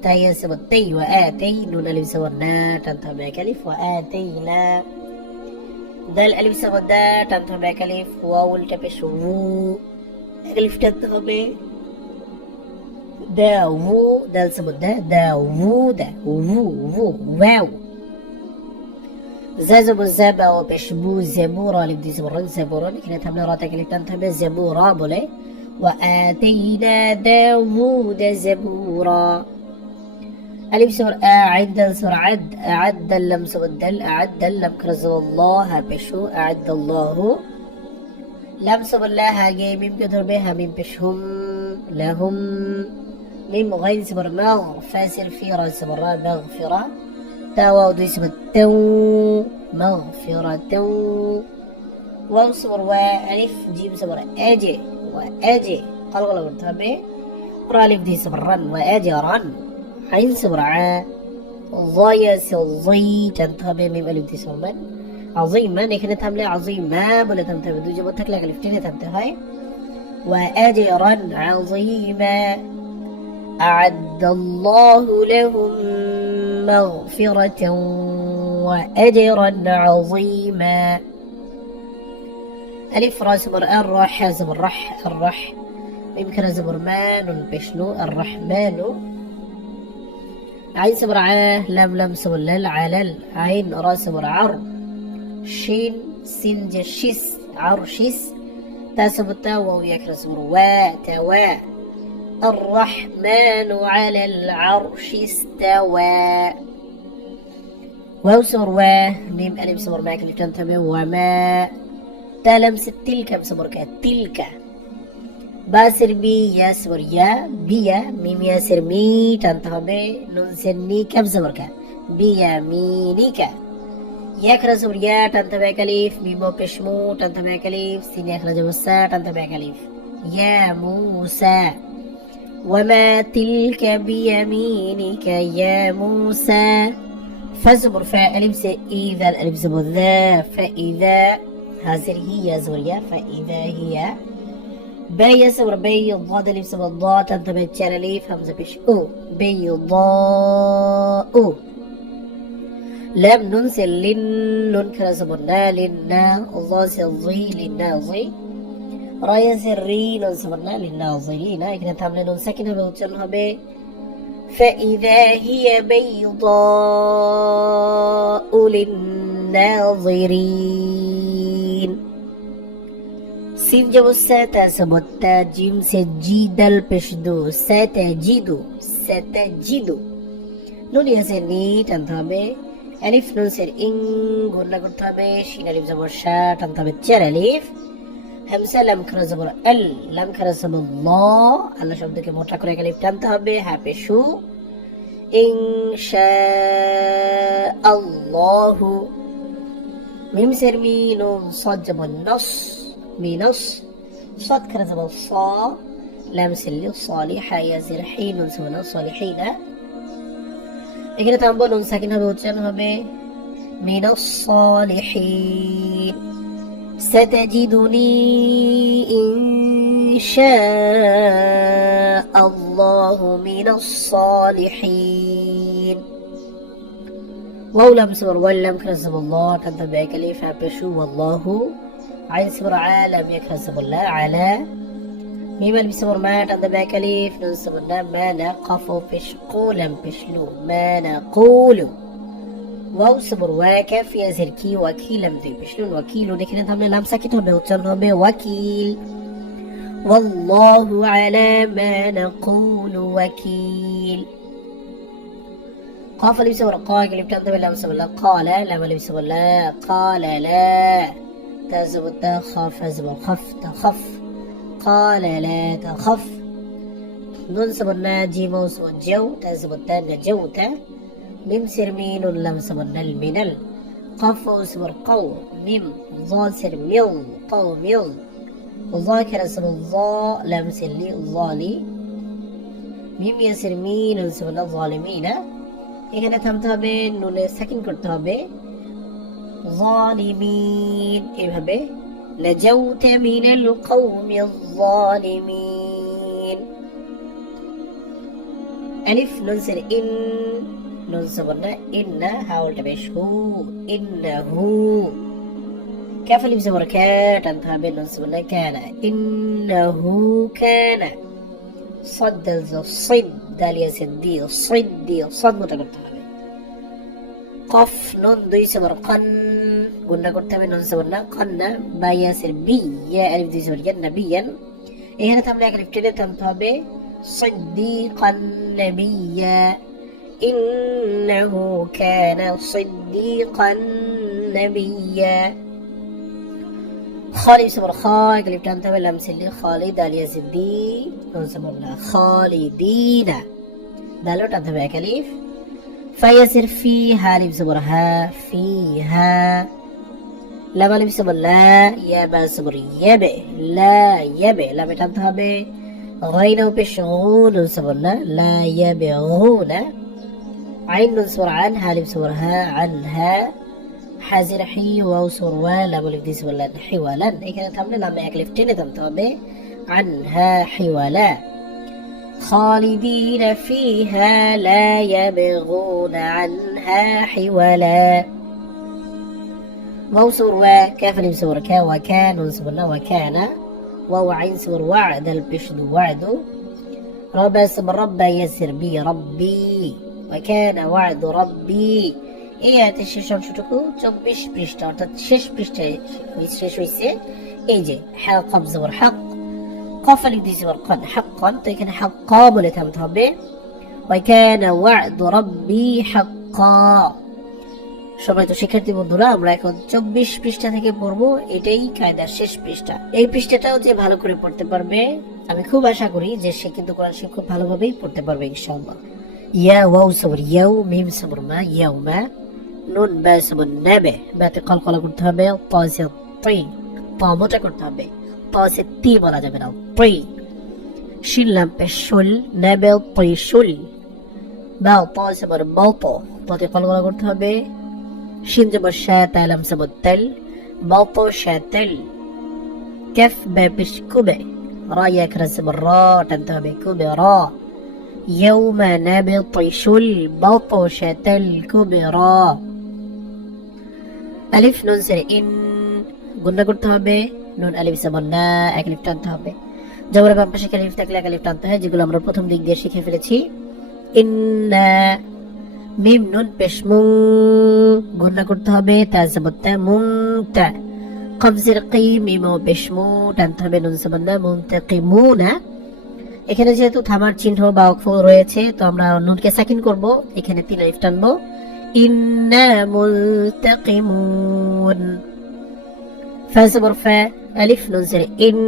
তাই সবর তাই ওয়া আ তাই, নুন আলিফ সবর না টানতে হবে এক আলিফ ওয়া আ তাই না। দাল আলিফ সবর দা টানতে হবে এক আলিফ, ওয়াও উল্টা পেশ উ, এক আলিফ টানতে হবে, দা উ, দাল সবর দা দা উ দা উ উ ওয়াও। زا زبر زابا وبشبو زبورا اللي بدي زبرا زبورا كنا تمنا راتك اللي تنتبه زبورا بولي. وآتينا داوود زبورا. ألف سور أعد سور عد أعد اللم سودل أعد اللم كرزو الله بشو أعد الله لم سب الله جاي ميم كدر بها ميم بشهم لهم ميم غين سبر مغ فاسر في راس سبر مغفرة تاو دي سبر تو مغفرة واو سبر وألف جيم سبر أجي وأجي قلقل برتابي رالف دي سبر رن وأجي رن عين سبر ع ضاي سضي تنتابي ميم ألف دي سبر من عظيما نحن تملي عظيما بلا تنتبه دو جبتك لك الافتين تنتهي وأجرا عظيما أعد الله لهم مغفرة وأجرا عظيما. ألف راس زبر الرح زبر رح الرح يمكن زبر مان بشنو الرحمن. عين زبر ع لم لم زبر لل علل عين راس زبر عر شين سين جشيس عرشيس تاسب التاء ويكر زبر وا توا الرحمن على العرش استوى. واو سبر وا ميم ألف سبر معك اللي تنتبه وما تلمس تلك بسبر تلك باسر بي يا سبر يا بيا ميم ياسر مي تنتبه نون سني كم سبر بيمينك يخرج يا تنتبه كليف ميمو بشمو تنتبه كليف سين يخرج وسا تنتبه كليف يا موسى وما تلك بيمينك يا موسى. فزبر فاء ألف إذا الألف زبر ذا فإذا هذه هي زوريا فإذا هي بي زبر بي الضاد ألف زبر ضاد تنتبه تشاليف همزة بش أو بيضاء. لم ننسل لن نون كرزبنا لنا ظي للناظي رايا سري ننسبنا للناظرين إذا تعمل نون ساكنة بوتشنها ب فإذا هي بيضاء للناظرين. سين جب ساتا سبوتا جيم سجيد البشدو ستجدو نون يسني تنتبه ألف نون سر إن قلنا قلت به شين ألف زبر شا تنتبه تشر ألف همسة لم كرا زبر ال لم كرا زبر الله الله شبده के मोटा करे अलिफ تنتبه हाँ पे शू إن شاء الله ميم سر مينون صاد زبر نص مينص صاد كرا زبر صا لم سلي صالحة يا زرحين سونا صالحين. এখানে থামবো নুন সাকিন হবে উচ্চারণ হবে মিনাস সালিহিন. সাতাজিদুনি ইনশাআল্লাহু মিনাস সালিহিন. واو لم صبر ولم كرزب الله تنتبه كليف بشو والله عين صبر عالم يكرزب الله على ميم اللي بيصبر ما تنتبه كليف نون صبرنا ما نقفوا بش قولا بشلو ما نقول. واو صبر واكف يا زركي وكيل مدي بشلون وكيل ولكن تعمل لام ساكتة بوتشنها بوكيل. والله على ما نقول وكيل. قاف اللي بيصبر قاق اللي بتنتبه لام صبر لا قال لام اللي بيصبر لا قال لا تزبط خف زبر خف تخف قال لا تخف. نون صبرنا جيم وصبر جو تزبط نجوت ميم سر مين لم صبرنا المنل قف اسم قو ميم ظا سر ميل قو ميل ذاكر اسم الظا لام سلي ظالي মিম ইয়াসির মিন উনসুবনা যালিমিনা এখানে থামতে হবে নুনে সাকিন করতে হবে যালিমিন এভাবে নাজাউতা মিনাল কওমিজ যালিমিন আলিফ নুন সির ইন নুন সুবনা ইন্না হাওলটা বেশ হু ইন্নাহু কাফ আলিফ জবর কা টানতে হবে নুন সুবনা কানা ইন্নাহু কানা صد الصد داليا سدي صدي صد متقطع قف نون دوي سبر قن قلنا قلت من نون سبرنا قنا بايا سر بي يا ألف دوي سبر جنة بيا إيه هنا تملك ألف كده تمتابع صديقا نبيا إنه كان صديقا نبيا خالد سبر خاء قلب تنتبه لمسلي خالد داليا سدي نون سبرنا خالدين دالو تنتبه كليف فيصير فيها لب سبرها فيها لما لب سبر لا يبا سبر يبه لا يبه لما تنتبه غين وبشغون نون سبرنا لا يبغون عين نون سبر عنها لب سبرها عنها حازر حي وصور ولا بولك دي ولا حوالا اي كانت تعمل لما يكلف تاني تنتبه عنها حوالا خالدين فيها لا يبغون عنها حوالا وصور وكاف نمسور كا وكان نصبنا وكان وعين سور وعد البشد وعد رب اسم رب يسر بي ربي وكان وعد ربي এই আয়াতের শেষ অংশটুকু 24 পৃষ্ঠা অর্থাৎ শেষ পৃষ্ঠায় শেষ হয়েছে এই যে হা কফ জবর হক কফ আলিফ দিয়ে জবর কন হাক্কান তো এখানে হাক্কা বলে থামতে হবে ওয়া কানা ওয়া'দু রাব্বি হাক্কা সম্মানিত শিক্ষার্থী বন্ধুরা আমরা এখন 24 পৃষ্ঠা থেকে পড়ব এটাই কায়দার শেষ পৃষ্ঠা এই পৃষ্ঠাটাও যে ভালো করে পড়তে পারবে আমি খুব আশা করি যে সে কিন্তু কোরআন শরীফ খুব ভালোভাবেই পড়তে পারবে ইনশাআল্লাহ ইয়া ওয়াও সবর ইয়াও মিম সবর মা ইয়াউমা নুন বা সবর নাবে বাতে কলকলা করতে হবে তাসে তি তা মোটা করতে হবে তাসে তি বলা যাবে না তি শিল লাম পেশুল নাবে তিশুল বা তাসে বর বাতো বাতে কলকলা করতে হবে শিন জবর শা তালাম সবর তাল বাতো শাতাল কাফ বা পেশ কুবে রা ইয়াকরা সবর রা টানতে হবে কুবে রা يوم نبطش البطشة الكبرى ألف نون سر إن قلنا قلت হবে নুন আলিফ জবর না এক আলিফ টানতে হবে জবর বাম পাশে আলিফ থাকলে এক আলিফ টানতে হয় যেগুলো আমরা প্রথম দিক দিয়ে শিখে ফেলেছি ইন্না মিম নুন পেশ মু গুণনা করতে হবে তা জবর তা মুনতা কবজের কি মিম ও পেশ মু টানতে হবে নুন জবর না মুনতাকিমুনা এখানে যেহেতু থামার চিহ্ন বা ওয়াকফ রয়েছে তো আমরা নুনকে সাকিন করব এখানে তিন আলিফ টানবো ইন্না মুলতাকিমুন ফা জবর ফা আলিফ নুন জের ইন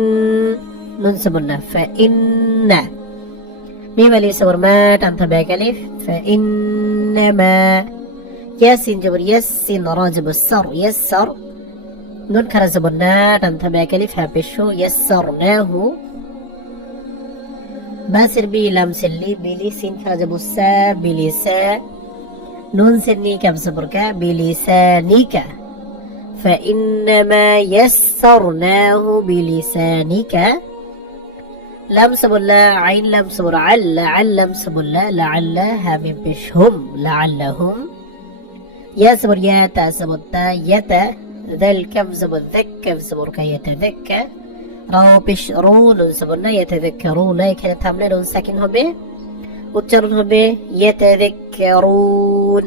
নুন জবর না ফা ইন্না মিম আলিফ জবর মা টানতে হবে এক আলিফ ফা ইন্নামা ইয়াসিন জবর ইয়াসিন রা জবর সার ইয়াসসার নুন খারা জবর না টানতে হবে এক আলিফ হা পেশো ইয়াসসারনাহু باسر بي لام سلي بيلي سين خرج بوسا بلسا نون سني كم صبركا بلسانك فإنما يسرناه بلسانك لام صبر لا عين لام صبر عل لام صبر لا لعلها من بشهم لعلهم يا صبر يا تا صبر تا يتا ذا الكم صبر ذك كم صبرك يتذكى রাও পেশ রুন সবনা ইয়াতাযাক্কারুনা এখানে থামলে নুন সাকিন হবে উচ্চারণ হবে ইয়াতাযাক্কারুন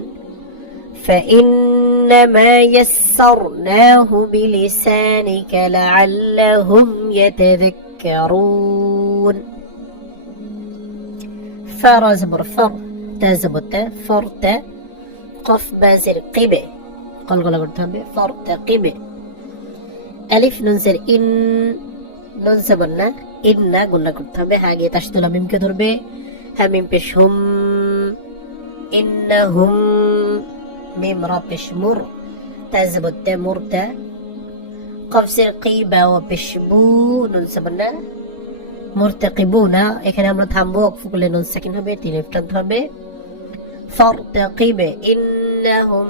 فإنما يسرناه بلسانك لعلهم يتذكرون فرز برفر تزبط فرت قف بازر قبه قلقل করতে হবে فرتقب ألف ننزل إن নুন জবর না ইন্না গুণনা করতে হবে আগে তাসদুল মিমকে ধরবে হা মিম পেশ হুম ইন্নাহুম মিম রা পেশ মুর তা জবর তে মুরতা কফ জের কি বা ওয়া পেশ বু নুন সাবান না মুরতাকিবুনা এখানে আমরা থামবো ওয়াকফ করলে নুন সাকিন হবে তিন লিফ টানতে হবে ফারতাকিব ইন্নাহুম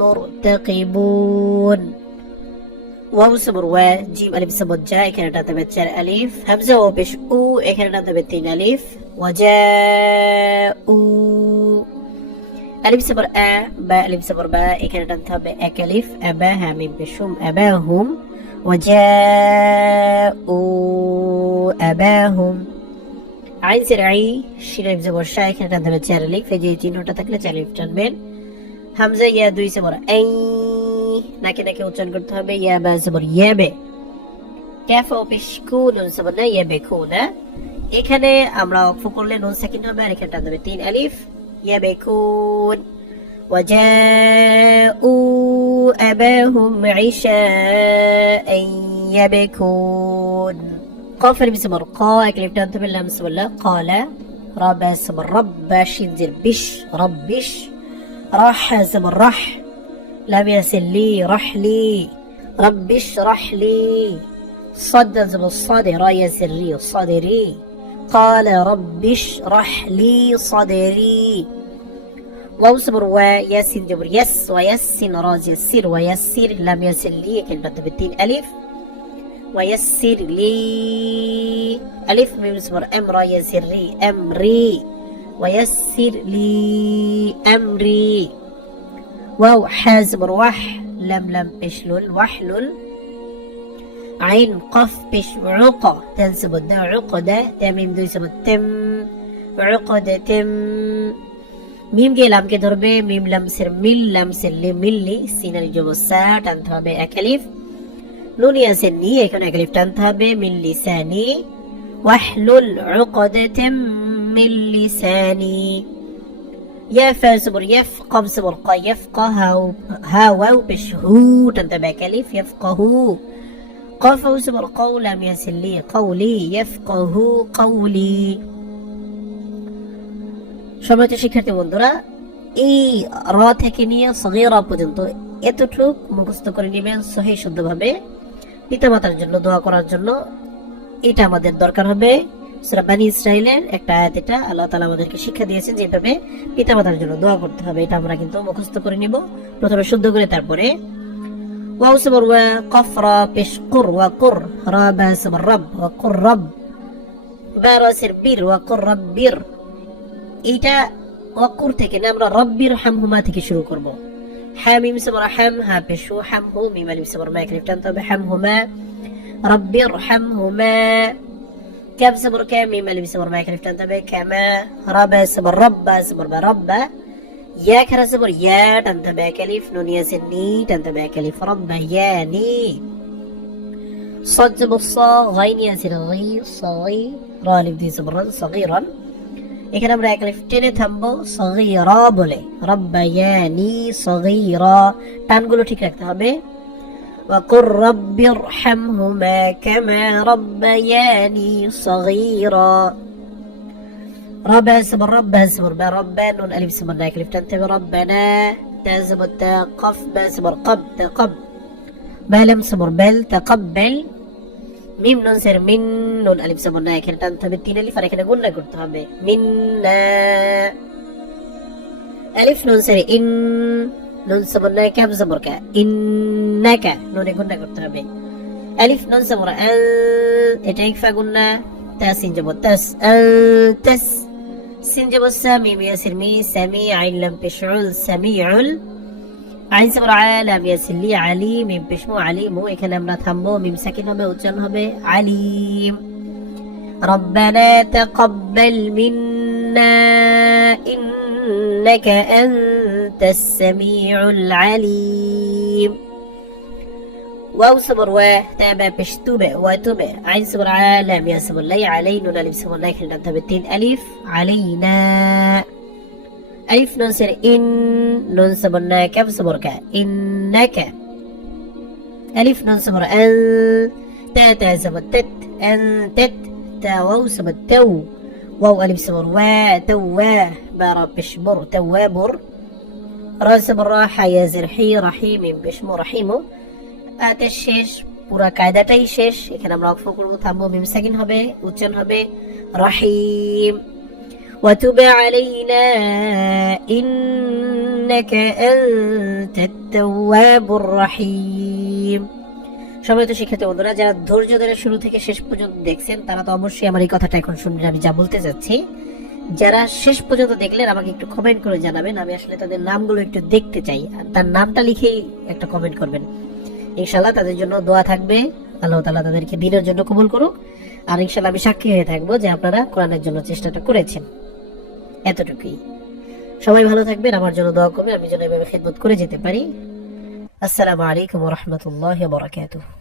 মুরতাকিবুন ওয়াও জবর ওয়া জিম আলিফ জবর জা এখানে টানতে হবে 4 আলিফ হামজা ওয়া পেশ উ এখানে টানতে হবে 3 আলিফ ওয়াজাউ আলিফ জবর আ বা আলিফ জবর বা এখানে টানতে হবে 1 আলিফ আবা হা মিম পেশ হুম আবাহুম ওয়াজাউ আবাহুম আইন জের আই শিন আলিফ জবর শা এখানে টানতে হবে 4 আলিফ এই যে চিহ্নটা থাকলে 4 আলিফ টানবেন হামজা ইয়া দুই জবর আই নাকে নাকে উচ্চারণ করতে হবে ইয়া বা জবর ইয়াবে কাফ ও পেশ কু নুন জবর না ইয়াবে কুনা এখানে আমরা ওয়াকফ করলে নুন সাকিন হবে আর এখানে টানতে হবে 3 আলিফ ইয়াবেকুন وجاءوا أباهم عشاء يبكون قاف ألف صبر قا أكلف تنتبه اللام صبر لا قال ربا صبر رب شنزر بش ربش راح صبر رح لم يسل لي رح لي ربش رح لي صد صبر صاد را يسر لي صدري قال ربش رح لي صدري واو صبر وياسين جبر يس ويسين راز يسير ويسير لم يسر لي كلمة بالتين ألف ويسر لي ألف ميم صبر أمر يسر لي أمري ويسر لي أمري واو حازبر وح لم بشلل وحلل عين قف بش عقى تنسب الداء عقدة تميم دوي سب تم عقدة تم মিম কে লামকে ধরবে মিম লাম সির লি মিল্লি সিন আলিফ জবর সা টানতে হবে 1 আলিফ নুন ইয়াসিন নি এখানে 1 আলিফ টানতে হবে মিন লিসানি ওয়াহলুল উকদাতাম মিন লিসানি ইয়া ফা জবর ইফ কফ জবর কা ইফকাহু হা ওয়াও পেশ হু টানতে হবে 1 আলিফ ইফকাহু قاف زبر قول لم يسل لي قولي يفقه قولي সম্মানিত শিক্ষার্থী বন্ধুরা এই র থেকে নিয়ে সগীরা পর্যন্ত এতটুক মুখস্থ করে নেবেন সহিহ শুদ্ধভাবে পিতামাতার জন্য দোয়া করার জন্য এটা আমাদের দরকার হবে সূরা বনী ইসরাইলের একটা আয়াত এটা আল্লাহ তাআলা আমাদেরকে শিক্ষা দিয়েছেন যে এভাবে পিতামাতার জন্য দোয়া করতে হবে এটা আমরা কিন্তু মুখস্থ করে নিব প্রথমে শুদ্ধ করে তারপরে ওয়াও সবর ওয়া কফ রা পেশ কুর ওয়া কুর রা বা সবর রব ওয়া কুর রব বা রা সির বীর ওয়া কুর রব্বির এটা ওয়াকুর থেকে না আমরা রব্বির হামহুমা থেকে শুরু করব হামিম সবর হাম হা পেশু হামহু মিম আলিফ সবর মা এখানে টানতে হবে হামহুমা রব্বির হামহুমা কাফ সবর কা মিম আলিফ সবর মা এখানে টানতে হবে কামা রাবা সবর রব্বা সবর বা রব্বা ইয়া খারা সবর ইয়া টানতে হবে আলিফ নুন ইয়াসিন নি টানতে হবে আলিফ রব্বা ইয়ানি صاد সবর সা গাইন ইয়াসিন গাই সাগি রা আলিফ দি সবর সাগীরান এখানে আমরা এক আলিফ টেনে থামবো সগীরা বলে রব্বায়ানি সগীরা টানগুলো ঠিক রাখতে হবে ওয়া কুর রব্বিরহামহুমা কামা রব্বায়ানি সগীরা রব্বা সবর বা রব্বা নুন আলিফ সবর এক আলিফ টানতে হবে রব্বানা তা সবর তা কফ বা সবর কব তাকাব বা লাম সবর বাল তাকাব্বাল মিম নুন সের মিন নুন আলিফ সবর না এখানে টানতে হবে 3 আলিফ আর এখানে গুণনা করতে হবে মিন্না আলিফ নুন সের ইন নুন সবর না কাফ সবর কা ইন্নাকা নুনে গুণনা করতে হবে আলিফ নুন সবর আল এটা ইকফা গুণনা তাসিন জবর তাস আল তাস সিন জবর সা মিম ইয়াসির মি সামি আইন লাম পেশউল সামিউল আইন সবর আলাম ইয়াসিলি আলিম মিম পেশমু আলিমু এখানে আমরা থামবো মিম সাকিন হবে উচ্চারণ হবে আলিম রব্বানা তাকাব্বাল মিন্না ইন্নাকা আনতাস সামিউল আলিম ওয়াও সবর ওয়া তাবা পেশতুবে ওয়া তুবে আইন সবর আলাম ইয়াসবর লাই আলাইনু আলিফ সবর লাই এখানে টানতে হবে 3 আলিফ আলাইনা ألف نون سر إن نون صبرنا كف صبرك إنك ألف نون صبر أن تا تا صبر تت أن تت تا واو صبر تو واو ألف صبر وا توا بارا بشبر توابر রাসব রা হায়া জির হি রাহিম বিসমু রাহিমু। আয়াতের শেষ পুরা কায়দাটাই শেষ। এখানে আমরা অক্ফ করব, থামবো, মিম সাকিন হবে, উচ্চারণ হবে রাহিম। وتب علينا إنك أنت التواب الرحيم। সবাই তো শিক্ষার্থী বন্ধুরা, যারা ধৈর্য ধরে শুরু থেকে শেষ পর্যন্ত দেখছেন তারা তো অবশ্যই আমার এই কথাটা এখন শুনবেন আমি যা বলতে যাচ্ছি। যারা শেষ পর্যন্ত দেখলেন আমাকে একটু কমেন্ট করে জানাবেন, আমি আসলে তাদের নামগুলো একটু দেখতে চাই। আর তার নামটা লিখেই একটা কমেন্ট করবেন, ইনশাল্লাহ তাদের জন্য দোয়া থাকবে। আল্লাহ তাআলা তাদেরকে দিনের জন্য কবুল করুক। আর ইনশাল্লাহ আমি সাক্ষী হয়ে থাকবো যে আপনারা কোরআনের জন্য চেষ্টাটা করেছেন। এতটুকুই। সবাই ভালো থাকবেন, আমার জন্য দোয়া করবেন, আমি যেন এভাবে খেদমত করে যেতে পারি। আসসালামু আলাইকুম ওয়া রাহমাতুল্লাহি ওয়া বারাকাতুহু।